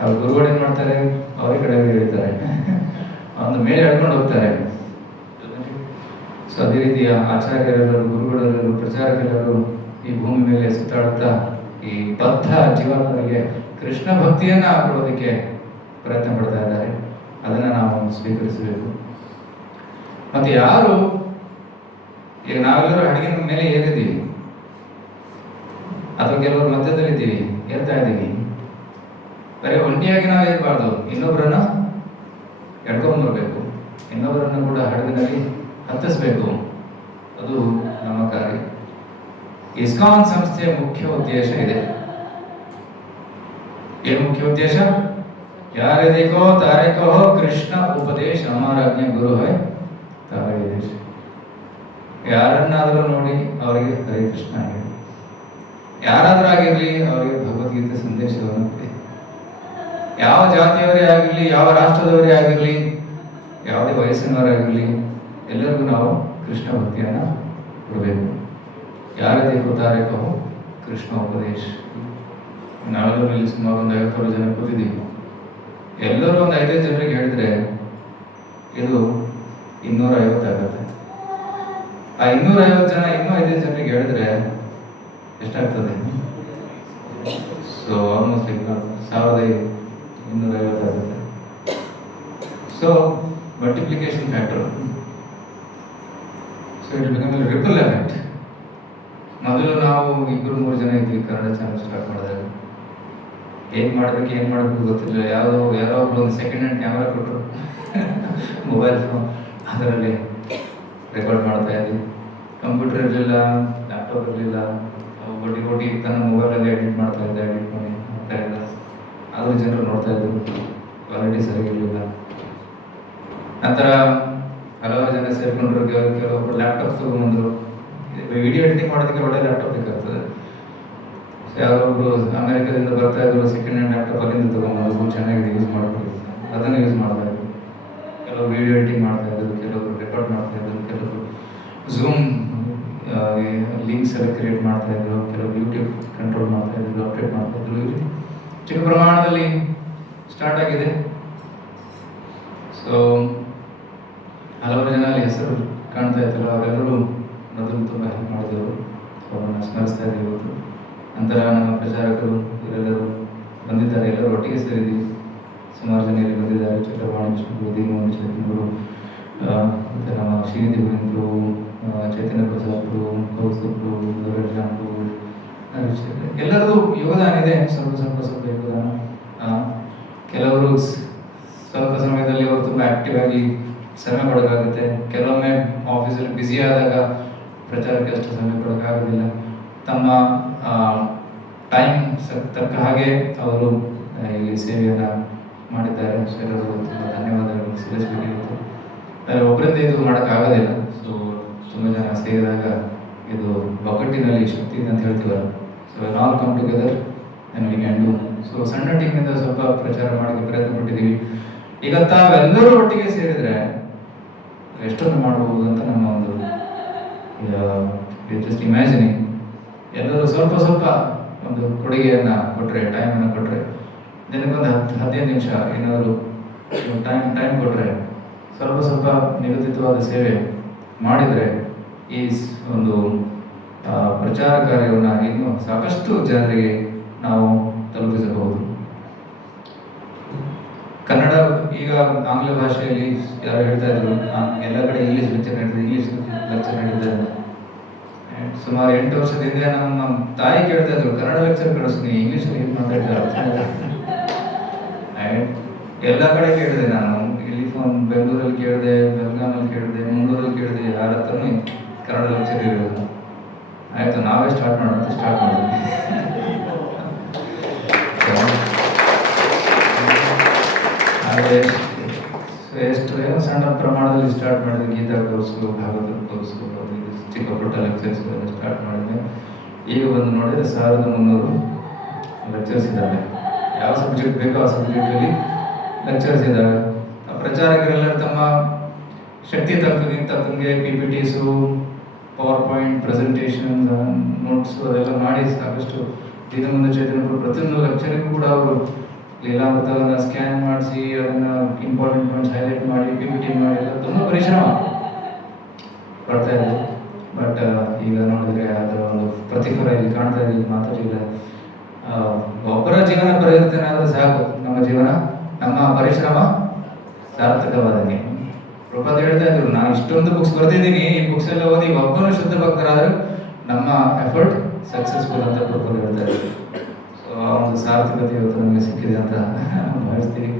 ಅವ್ರ ಗುರುಗಳು ಏನ್ ಮಾಡ್ತಾರೆ? ಅವರೇ ಕಡೆ ಹೇಳ್ತಾರೆ, ಒಂದು ಮೇಲೆ ಎಳ್ಕೊಂಡು ಹೋಗ್ತಾರೆ. ಸೊ ಅದೇ ರೀತಿಯ ಆಚಾರ್ಯರೆಲ್ಲರೂ, ಗುರುಗಳೆಲ್ಲರೂ, ಪ್ರಚಾರಕರೆಲ್ಲರೂ ಈ ಭೂಮಿ ಮೇಲೆ ಸುತ್ತಾಡುತ್ತಾ ಈ ಬದ್ಧ ಜೀವನಗಳಿಗೆ ಕೃಷ್ಣ ಭಕ್ತಿಯನ್ನ ಕೊಡೋದಕ್ಕೆ ಪ್ರಯತ್ನ ಪಡ್ತಾ ಇದ್ದಾರೆ. ಅದನ್ನ ನಾವು ಸ್ವೀಕರಿಸಬೇಕು. ಮತ್ತೆ ಯಾರು ಈಗ ನಾವೆಲ್ಲರೂ ಹಡಗಿನ ಮೇಲೆ ಏರಿದ್ದೀವಿ, ಅಥವಾ ಕೆಲವರು ಮಧ್ಯದಲ್ಲಿದ್ದೀವಿ, ಏರ್ತಾ ಇದ್ದೀವಿ. ಬರೀ ಒಂಟಿಯಾಗಿ ನಾವು ಏರ್ಬಾರ್ದು, ಇನ್ನೊಬ್ಬರನ್ನ ಎಡ್ಕೊಂಡ್ಬರ್ಬೇಕು. ಇನ್ನೊಬ್ಬರನ್ನು ಕೂಡ ಹಡಗಿನಲ್ಲಿ ಹತ್ತಿಸಬೇಕು. ಅದು ನಮ್ಮ ಕಾರ್ಯ. ಇಸ್ಕಾನ್ ಸಂಸ್ಥೆಯ ಮುಖ್ಯ ಉದ್ದೇಶ ಇದೆ. ಏನು ಮುಖ್ಯ ಉದ್ದೇಶ? ಯಾರೇ ದೇಖೋ ತಾರೇ ಕಹೋ ಕೃಷ್ಣ ಉಪದೇಶ ಅಮರಾಜ್ಞೆ ಗುರು ಹೈ ತಾರೇ ದೇಶ. ಯಾರನ್ನಾದರೂ ನೋಡಿ ಅವರಿಗೆ ಹರೇ ಕೃಷ್ಣ ಹೇಳಿ, ಯಾರಾದರೂ ಆಗಿರಲಿ ಅವರಿಗೆ ಭಗವದ್ಗೀತೆ ಸಂದೇಶವನ್ನು ಕೊಡಿ. ಯಾವ ಜಾತಿಯವರೇ ಆಗಿರಲಿ, ಯಾವ ರಾಷ್ಟ್ರದವರೇ ಆಗಿರಲಿ, ಯಾವುದೇ ವಯಸ್ಸಿನವರೇ ಆಗಿರಲಿ, ಎಲ್ಲರಿಗೂ ನಾವು ಕೃಷ್ಣ ಭಕ್ತಿಯನ್ನು ಕೊಡಬೇಕು. ಯಾರದೇ ಗೊತ್ತಾರೆ ಕಹೋ ಕೃಷ್ಣ ಉಪದೇಶ. ನಾವೆಲ್ಲರಲ್ಲಿ ಸುಮಾರು ಒಂದು 50 ಜನ ಕೂತಿದ್ದೀವಿ. ಎಲ್ಲರೂ ಒಂದು 5 ಜನರಿಗೆ ಹೇಳಿದ್ರೆ ಇದು 250 ಆಗುತ್ತೆ. ಆ 250 ಜನ ಇನ್ನೂ 5 ಜನರಿಗೆ ಹೇಳಿದ್ರೆ ಎಷ್ಟಾಗ್ತದೆ? ಸೊ ಆಲ್ಮೋಸ್ಟ್ 1250 ಆಗುತ್ತೆ. So multiplication factor. So it become ripple effect. ಮೊದಲು ನಾವು 2-3 ಜನ ಇದ್ವಿ ಕನ್ನಡ ಚಾನಲ್ ಸ್ಟಾರ್ಟ್ ಮಾಡಿದಾಗ. ಏನು ಮಾಡಬೇಕು ಗೊತ್ತಿಲ್ಲ. ಯಾರೋ ಒಬ್ರು ಒಂದು ಸೆಕೆಂಡ್ ಹ್ಯಾಂಡ್ ಕ್ಯಾಮ್ರಾ ಕೊಟ್ಟರು, ಮೊಬೈಲ್ ಫೋನ್, ಅದರಲ್ಲಿ ರೆಕಾರ್ಡ್ ಮಾಡ್ತಾ ಇದ್ವಿ. ಕಂಪ್ಯೂಟರ್ ಇರಲಿಲ್ಲ, ಲ್ಯಾಪ್ಟಾಪ್ ಇರಲಿಲ್ಲ. ಒಟ್ಟಿ ತನ್ನ ಮೊಬೈಲಲ್ಲಿ ಎಡಿಟ್ ಮಾಡ್ತಾ ಇದ್ದ, ಎಡಿಟ್ ಮಾಡಿ ಮಾಡ್ತಾ ಇದ್ದ. ಆದರೂ ಜನರು ನೋಡ್ತಾ ಇದ್ರು, ಕ್ವಾಲಿಟಿ ಸರಿಗಿರಲಿಲ್ಲ. ನಂತರ ಹಲವಾರು ಜನ ಸೇರ್ಕೊಂಡ್ರು. ಕೆಲವೊಬ್ಬರು ಲ್ಯಾಪ್ಟಾಪ್ ತಗೊಂಡ್ಬಂದರು. ವಿಡಿಯೋ ಎಡಿಟಿಂಗ್ ಮಾಡೋದಕ್ಕೆ ಒಳ್ಳೆ ಲ್ಯಾಪ್ಟಾಪ್ ಬೇಕಾಗ್ತದೆ. ಯಾರೊಬ್ರು ಅಮೆರಿಕದಿಂದ ಬರ್ತಾ ಇದ್ರು, ಸೆಕೆಂಡ್ ಹ್ಯಾಂಡ್ ಲ್ಯಾಪ್ಟಾಪ್ ಅಲ್ಲಿಂದ ತಗೊಂಡ್ಬಂದು ಚೆನ್ನಾಗಿ ಯೂಸ್ ಮಾಡ್ಬೋದು, ಅದನ್ನು ಯೂಸ್ ಮಾಡ್ತಾ ಇದ್ರು. ಕೆಲವರು ವಿಡಿಯೋ ಎಡಿಟಿಂಗ್ ಮಾಡ್ತಾ ಇದ್ರು, ಕೆಲವರು ರೆಕಾರ್ಡ್ ಮಾಡ್ತಾ ಇದ್ರು, ಕೆಲವರು ಝೂಮ್ ಲಿಂಕ್ಸ್ ಎಲ್ಲ ಕ್ರಿಯೇಟ್ ಮಾಡ್ತಾ ಇದ್ರು, ಕೆಲವರು ಯೂಟ್ಯೂಬ್ ಕಂಟ್ರೋಲ್ ಮಾಡ್ತಾ ಇದ್ರು, ಅಪ್ಡೇಟ್ ಮಾಡ್ತಾ ಇದ್ರು. ಈ ರೀತಿ ಚಿಕ್ಕ ಪ್ರಮಾಣದಲ್ಲಿ ಸ್ಟಾರ್ಟ್ ಆಗಿದೆ. ಸೊ ಹಲವಾರು ಜನ ಅಲ್ಲಿ ಹೆಸರು ಕಾಣ್ತಾ ಇರ್ತಲ್ಲ, ಅವರೆಲ್ಲರೂ ಮೊದಲು ತುಂಬ ಹೆಲ್ಪ್ ಮಾಡಿದವರು. ಅವರನ್ನು ಸ್ಮರಿಸ್ತಾ ಇದ್ದೀವಿ ಇವತ್ತು. ನಂತರ ನಮ್ಮ ಪ್ರಚಾರಕರು ಇವರೆಲ್ಲರೂ ಬಂದಿದ್ದಾರೆ. ಎಲ್ಲರೂ ಒಟ್ಟಿಗೆ ಸೇರಿದ್ದೀವಿ. ಸುಮಾರು ಜನ ಇಲ್ಲಿ ಬಂದಿದ್ದಾರೆ. ಚಕ್ರವಾಣಿ ವಿಷ್ಣುಗಳು, ದೀನವಾಣಿ ಚೈತನ್ಯಗಳು, ಮತ್ತು ನಮ್ಮ ಶ್ರೀನಿಧಿ ಗೋವಿಂದರು, ಚೈತನ್ಯ ಪ್ರಸಾದ್ರು, ಕೌಸ್ತುಭರು, ಗೌರಜಾನ್ರು, ಎಲ್ಲರದು ಯೋಗದಾನ ಇದೆ. ಸ್ವಲ್ಪ ಯೋಗದಾನ. ಕೆಲವರು ಸ್ವಲ್ಪ ಸಮಯದಲ್ಲಿ ಅವರು ತುಂಬ ಆ್ಯಕ್ಟಿವ್ ಆಗಿ ಸಮಯ ಕೊಡೋಕ್ಕಾಗುತ್ತೆ. ಕೆಲವೊಮ್ಮೆ ಆಫೀಸಲ್ಲಿ ಬ್ಯುಸಿ ಆದಾಗ ಪ್ರಚಾರಕ್ಕೆ ಅಷ್ಟು ಸಮಯ ಕೊಡೋಕ್ಕಾಗೋದಿಲ್ಲ. ತಮ್ಮ ಟೈಮ್ ತಕ್ಕ ಹಾಗೆ ಅವರು ಇಲ್ಲಿ ಸೇವೆಯನ್ನು ಮಾಡಿದ್ದಾರೆ. ಎಲ್ಲರೂ ತುಂಬ ಧನ್ಯವಾದಗಳು ಸಲ್ಲಿಸಬೇಕಿತ್ತು. ಆದರೆ ಒಬ್ಬರಿಂದ ಇದು ಮಾಡೋಕ್ಕಾಗೋದಿಲ್ಲ. ಸೊ ತುಂಬ ಜನ ಸೇರಿದಾಗ ಇದು ಒಗ್ಗಟ್ಟಿನಲ್ಲಿ ಶಕ್ತಿ ಇದೆ ಅಂತ ಹೇಳ್ತೀವಲ್ಲ. So all come together and we can do. So ಸಣ್ಣ ಟೀಮಿಂದ ಸ್ವಲ್ಪ ಪ್ರಚಾರ ಮಾಡೋಕ್ಕೆ ಪ್ರಯತ್ನ ಪಟ್ಟಿದ್ದೀವಿ. ಈಗ ತಾವೆಲ್ಲರೂ ಒಟ್ಟಿಗೆ ಸೇರಿದರೆ ಎಷ್ಟೊಂದು ಮಾಡ್ಬೋದು ಅಂತ ನಮ್ಮ ಒಂದು ಜಸ್ಟ್ ಇಮ್ಯಾಜಿನಿಂಗ್. ಎಲ್ಲರೂ ಸ್ವಲ್ಪ ಒಂದು ಕೊಡುಗೆಯನ್ನು ಕೊಟ್ಟರೆ, ಟೈಮನ್ನು ಕೊಟ್ಟರೆ, ದಿನಕ್ಕೊಂದು 15 ನಿಮಿಷ ಏನಾದರೂ ಟೈಮ್ ಕೊಟ್ಟರೆ, ಸ್ವಲ್ಪ ನಿಗದಿತವಾದ ಸೇವೆ ಮಾಡಿದರೆ ಈ ಒಂದು ಪ್ರಚಾರ ಕಾರ್ಯವನ್ನು ಇನ್ನೂ ಸಾಕಷ್ಟು ಜನರಿಗೆ ನಾವು ತಲುಪಿಸಬಹುದು. ಕನ್ನಡ ಈಗ ಆಂಗ್ಲ ಭಾಷೆಯಲ್ಲಿ ಯಾರು ಹೇಳ್ತಾ ಇದ್ರು, ಎಲ್ಲ ಕಡೆ ಇಂಗ್ಲೀಷ್ ಲೆಕ್ಚರ್ ನಡೆದಿದೆ. ಸುಮಾರು 8 ವರ್ಷದ ಹಿಂದೆ ನಮ್ಮ ತಾಯಿ ಕೇಳ್ತಾ ಇದ್ರು, ಕನ್ನಡ ಲೆಕ್ಚರ್ ಕಳಿಸ್ತೀನಿ, ಇಂಗ್ಲೀಷಲ್ಲಿ ಏನು ಮಾತಾಡ್ತಾರೆ. ಎಲ್ಲ ಕಡೆ ಕೇಳಿದೆ ನಾನು. ಇಲ್ಲಿ ಬೆಂಗಳೂರಲ್ಲಿ ಕೇಳಿದೆ, ಬೆಳಗಾಮಲ್ಲಿ ಕೇಳಿದೆ, ಮಂಗಳೂರಲ್ಲಿ ಕೇಳಿದೆ, ಯಾರ ಹತ್ರನೂ ಕನ್ನಡ ಲೆಕ್ಚರ್ ಇರೋದು. ಆಯಿತು, ನಾವೇ ಸ್ಟಾರ್ಟ್ ಮಾಡಿದ್ವಿ. ಎಷ್ಟು ಏನೋ ಸಣ್ಣ ಪ್ರಮಾಣದಲ್ಲಿ ಸ್ಟಾರ್ಟ್ ಮಾಡಿದ್ವಿ. ಗೀತಾ ಕೋರ್ಸು, ಭಾಗವತ ಕೋರ್ಸು, ಚಿಕ್ಕ ಪುಟ್ಟ ಲೆಕ್ಚರ್ಸ್ ಸ್ಟಾರ್ಟ್ ಮಾಡಿದ್ವಿ. ಈಗ ಬಂದು ನೋಡಿದರೆ 1300 ಲೆಕ್ಚರ್ಸ್ ಇದ್ದಾರೆ. ಯಾವ ಸಬ್ಜೆಕ್ಟ್ ಬೇಕೋ ಆ ಸಬ್ಜೆಕ್ಟಲ್ಲಿ ಲೆಕ್ಚರ್ಸ್ ಇದ್ದಾರೆ. ಪ್ರಚಾರಕರೆಲ್ಲ ತಮ್ಮ ಶಕ್ತಿ ತಕ್ಕಂಗೆ PPTಸು, ಪವರ್ ಪಾಯಿಂಟ್ ಪ್ರೆಸೆಂಟೇಷನ್, ನೋಟ್ಸು ಅದೆಲ್ಲ ಮಾಡಿ ಸಾಕಷ್ಟು ದೀನಬಂಧು ಚೈತನ್ಯರು ಪ್ರತಿಯೊಂದು ಲೆಕ್ಚರಿಗೂ ಕೂಡ ಅವರು ಲೀಲಾವೃತವನ್ನು ಸ್ಕ್ಯಾನ್ ಮಾಡಿಸಿ ಅದನ್ನು ಇಂಪಾರ್ಟೆಂಟ್ ಪಾಯಿಂಟ್ಸ್ ಹೈಲೈಟ್ ಮಾಡಿ PPT ಮಾಡಿ ಎಲ್ಲ ತುಂಬ ಪರಿಶ್ರಮ ಪಡ್ತಾ ಇದ್ರು. ಬಟ್ ಈಗ ನೋಡಿದ್ರೆ ಅದರ ಒಂದು ಪ್ರತಿಫಲ ಇಲ್ಲಿ ಕಾಣ್ತಾ ಇದ್ದೀವಿ. ಮಾತಾಡಿಲ್ಲ, ಒಬ್ಬರ ಜೀವನ ಪರಿವರ್ತನೆ ಆದರೆ ಸಾಕು, ನಮ್ಮ ಜೀವನ, ನಮ್ಮ ಪರಿಶ್ರಮ ಸಾರ್ಥಕವಾದಂಗೆ. ಪ್ರಭಾತ್ ಹೇಳ್ತಾ ಇದ್ರು, ನಾನು ಇಷ್ಟೊಂದು ಬುಕ್ಸ್ ಬರೆದಿದ್ದೀನಿ, ಈ ಬುಕ್ಸ್ ಎಲ್ಲ ಓದಿ ಒಬ್ಬರು ಶುದ್ಧ ಭಕ್ತರಾದರೂ ನಮ್ಮ ಎಫರ್ಟ್ ಸಕ್ಸಸ್ಫುಲ್ ಅಂತ ಪ್ರಭಾತ್ ಹೇಳ್ತಾ ಇದ್ರು. ಸೊ ಆ ಒಂದು ಸಾರ್ಥಕತೆ ಇವತ್ತು ನಮಗೆ ಸಿಕ್ಕಿದೆ ಅಂತ ಭಾವಿಸ್ತೀವಿ.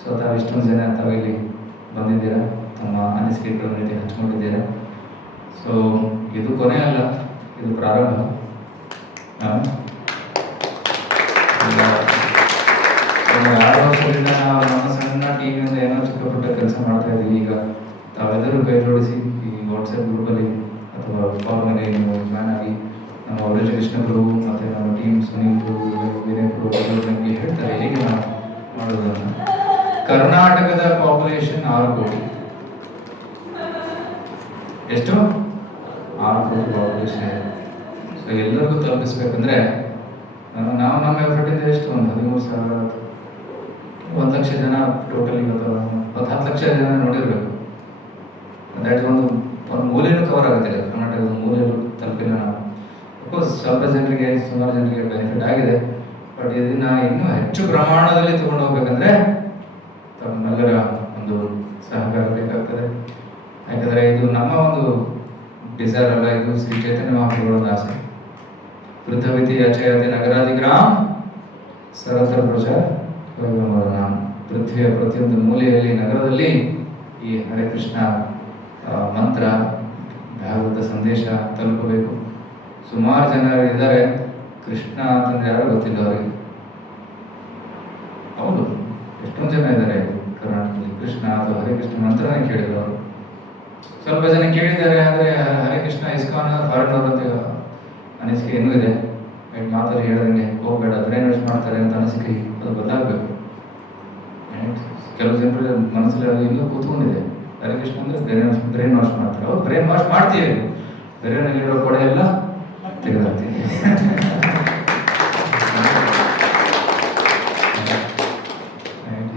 ಸೊ ತಾವು ಇಷ್ಟೊಂದು ಜನ ತಾವು ಇಲ್ಲಿ ಬಂದಿದ್ದೀರಾ, ನಮ್ಮ ಅನಿಸಿಕೆಗಳನ್ನು ಇಲ್ಲಿ ಹಂಚ್ಕೊಂಡಿದ್ದೀರಾ. ಸೊ ಇದು ಕೊನೆ ಅಲ್ಲ, ಇದು ಪ್ರಾರಂಭ. ಒಂದು 6 ವರ್ಷದಿಂದ ನಾವು ನಮ್ಮ ಸಣ್ಣ ಟೀಮಿಂದ ಏನೋ ಚಿಕ್ಕ ಪುಟ್ಟ ಕೆಲಸ ಮಾಡ್ತಾ ಇದ್ದೀವಿ. ಈಗ ತಾವೆಲ್ಲರೂ ಕೈ ಜೋಡಿಸಿ ಈ ವಾಟ್ಸಪ್ ಗ್ರೂಪಲ್ಲಿ ಅಥವಾ ಫಾರ್ಮಲ್ಲಿ ನೀವು ಜಾಯ್ನ್ ಆಗಿ ನಮ್ಮ ಅವರೇಜ್ ಕೃಷ್ಣಗುರು ಮತ್ತು ನಮ್ಮ ಟೀಮ್ ಸುನೀಲ್ ವಿನಯ್ ಎಲ್ಲರೂ ನಮಗೆ ಹೇಳ್ತಾರೆ ಹೇಗೆ ನಾವು ಮಾಡೋದನ್ನು. ಕರ್ನಾಟಕದ ಪಾಪ್ಯುಲೇಷನ್ 6 ಕೋಟಿ. ಎಷ್ಟು? 6 ಕೋಟಿ ಪಾಪ್ಯುಲೇಷನ್ ಇದೆ. ಸೊ ಎಲ್ಲರಿಗೂ ತಲುಪಿಸ್ಬೇಕಂದ್ರೆ ನಾವು ನಮ್ಮ ಎಫರ್ಟಿಂದ ಎಷ್ಟು ಒಂದು 13,000 1 ಲಕ್ಷ ಜನ ಟೋಟಲ್ ಇವತ್ತು 10 ಲಕ್ಷ ಜನ ನೋಡಿರ್ಬೇಕು. ದ್ಯಾಟ್ ಒಂದು ಮೂಲೆಯೂ ಕವರ್ ಆಗುತ್ತಿಲ್ಲ, ಕರ್ನಾಟಕದ ಮೂಲೆಯೂ ತಲುಪಿಲ್ಲ ನಾವು. ಅಫ್ಕೋರ್ಸ್ ಸ್ವಲ್ಪ ಜನರಿಗೆ ಸುಮಾರು ಜನರಿಗೆ ಬೆನಿಫಿಟ್ ಆಗಿದೆ, ಬಟ್ ಇದನ್ನ ಇನ್ನೂ ಹೆಚ್ಚು ಪ್ರಮಾಣದಲ್ಲಿ ತಗೊಂಡು ಹೋಗ್ಬೇಕಂದ್ರೆ ತಮ್ಮೆಲ್ಲರ ಒಂದು ಸಹಕಾರ ಬೇಕಾಗ್ತದೆ. ಯಾಕಂದರೆ ಇದು ನಮ್ಮ ಒಂದು ಡಿಸೈರ್ ಅಲ್ಲ, ಇದು ಶ್ರೀ ಚೈತನ್ಯ ಮಹಾಪ್ರಭುಗಳ ಒಂದು ಆಸೆ. ಪೃಥ್ವೀತಿ ಅಚಯತಿ ನಗರಾಧಿಗ್ರಾಮ್ ಸರ್ವತ್ರ ಪ್ರಚಾರ ನಾಮ. ಪೃಥ್ವಿಯ ಪ್ರತಿಯೊಂದು ಮೂಲೆಯಲ್ಲಿ ನಗರದಲ್ಲಿ ಈ ಹರೇ ಕೃಷ್ಣ ಮಂತ್ರ ಭಾಗವತ ಸಂದೇಶ ತಲುಪಬೇಕು. ಸುಮಾರು ಜನರು ಇದ್ದಾರೆ, ಕೃಷ್ಣ ಅಂತಂದ್ರೆ ಯಾರು ಗೊತ್ತಿಲ್ಲ ಅವರಿಗೆ. ಹೌದು, ಎಷ್ಟೊಂದು ಜನ ಇದ್ದಾರೆ ಕರ್ನಾಟಕದಲ್ಲಿ ಕೃಷ್ಣ ಅಥವಾ ಹರೇ ಕೃಷ್ಣ ಮಂತ್ರನೇ ಕೇಳಿದವರು. ಸ್ವಲ್ಪ ಜನ ಕೇಳಿದ್ದಾರೆ, ಆದರೆ ಹರೇ ಕೃಷ್ಣ ಇಸ್ಕಾನ್ ಫಾರಿನ್ ಅವರಂತ ಅನಿಸಿಕೆ ಇನ್ನೂ ಇದೆ. ಮಾತಲ್ಲಿ ಹೇಳಿದಂಗೆ ಹೋಗಬೇಡ, ಬ್ರೈನ್ ವಾಶ್ ಮಾಡ್ತಾರೆ ಅಂತ ಅನಿಸಿಕೆ ಅದು ಬದಲಾಗಬೇಕು. ಕೆಲವು ಜನರ ಮನಸ್ಸಲ್ಲಿ ಅದು ಇನ್ನೂ ಕೂತ್ಕೊಂಡಿದೆ. ಹರೇ ಕೃಷ್ಣ ಅಂದರೆ ಬ್ರೈನ್ ವಾಶ್ ಮಾಡ್ತಾರೆ. ಅವ್ರು ಬ್ರೈನ್ ವಾಶ್ ಮಾಡ್ತೀವಿ, ಬ್ರೈನಲ್ಲಿರೋ ಕೊಡೆ ಎಲ್ಲ ತೆಗೆದಾಗ್ತೀವಿ.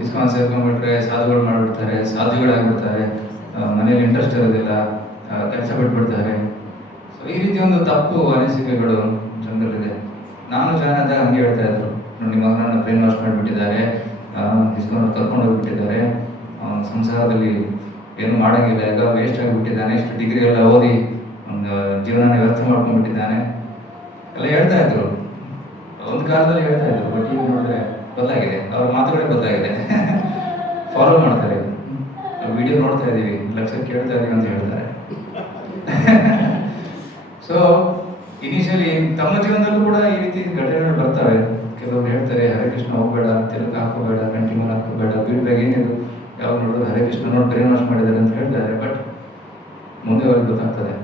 ಇಸ್ಕಾನ್ ಸೇರ್ಕೊಂಡ್ಬಿಟ್ರೆ ಸಾಧುಗಳು ಮಾಡಿಬಿಡ್ತಾರೆ, ಸಾಧುಗಳಾಗ್ಬಿಡ್ತಾರೆ, ಮನೇಲಿ ಇಂಟ್ರೆಸ್ಟ್ ಇರೋದಿಲ್ಲ, ಕೆಲಸ ಬಿಟ್ಬಿಡ್ತಾರೆ. ಸೊ ಈ ರೀತಿ ಒಂದು ತಪ್ಪು ಅನಿಸಿಕೆಗಳು ಜನರಲ್ಲಿದೆ. ನಾನು ಜಾಯ್ನ್ ಆದಾಗ ಹಂಗೆ ಹೇಳ್ತಾ ಇದ್ರು, ನಿಮ್ಮ ಮಗನನ್ನು ಬ್ರೈನ್ ವಾಶ್ ಮಾಡಿಬಿಟ್ಟಿದ್ದಾರೆ, ಇಸ್ಕೊಂಡು ಕರ್ಕೊಂಡು ಹೋಗ್ಬಿಟ್ಟಿದ್ದಾರೆ, ಸಂಸಾರದಲ್ಲಿ ಏನು ಮಾಡೋಂಗಿಲ್ಲ, ಈಗ ವೇಸ್ಟ್ ಆಗಿಬಿಟ್ಟಿದ್ದಾನೆ, ಇಷ್ಟು ಡಿಗ್ರಿ ಎಲ್ಲ ಓದಿ ಒಂದು ಜೀವನ ವ್ಯರ್ಥ ಮಾಡ್ಕೊಂಡ್ಬಿಟ್ಟಿದ್ದಾನೆ ಎಲ್ಲ ಹೇಳ್ತಾ ಇದ್ರು. ಒಂದು ಕಾಲದಲ್ಲಿ ಹೇಳ್ತಾ ಇದ್ರು, ಬಟ್ ಈಗ ನೋಡಿದ್ರೆ ಬದಲಾಗಿದೆ, ಅವ್ರ ಮಾತುಗಳೇ ಬದಲಾಗಿದೆ. ಫಾಲೋ ಮಾಡ್ತಾರೆ, ವಿಡಿಯೋ ನೋಡ್ತಾ ಇದ್ದೀವಿ, ಲಕ್ಷ ಕೇಳ್ತಾ ಇದೀವಿ ಅಂತ ಹೇಳ್ತಾರೆ. ಸೊ ಇನಿಷಿಯಲಿ ತಮ್ಮ ಜೀವನದಲ್ಲೂ ಕೂಡ ಈ ರೀತಿ ಘಟನೆಗಳು ಬರ್ತವೆ. ಕೆಲವರು ಹೇಳ್ತಾರೆ ಹರೇ ಕೃಷ್ಣ ಹೋಗಬೇಡ, ತೆಲುಗು ಹಾಕೋಬೇಡ, ಕಂಟಿನ್ಯೂ ಹಾಕೋಬೇಡ, ಬಿಡ್ಬೇಕು, ಏನಿದು ಯಾವಾಗ ನೋಡಿದ್ರು ಹರೇ ಕೃಷ್ಣ ನೋಡಿ ಬ್ರೈನ್ ವಾಶ್ ಮಾಡಿದ್ದಾರೆ ಅಂತ ಹೇಳ್ತಾರೆ. ಬಟ್ ಮುಂದೆ ಅವ್ರಿಗೆ ಗೊತ್ತಾಗ್ತದೆ,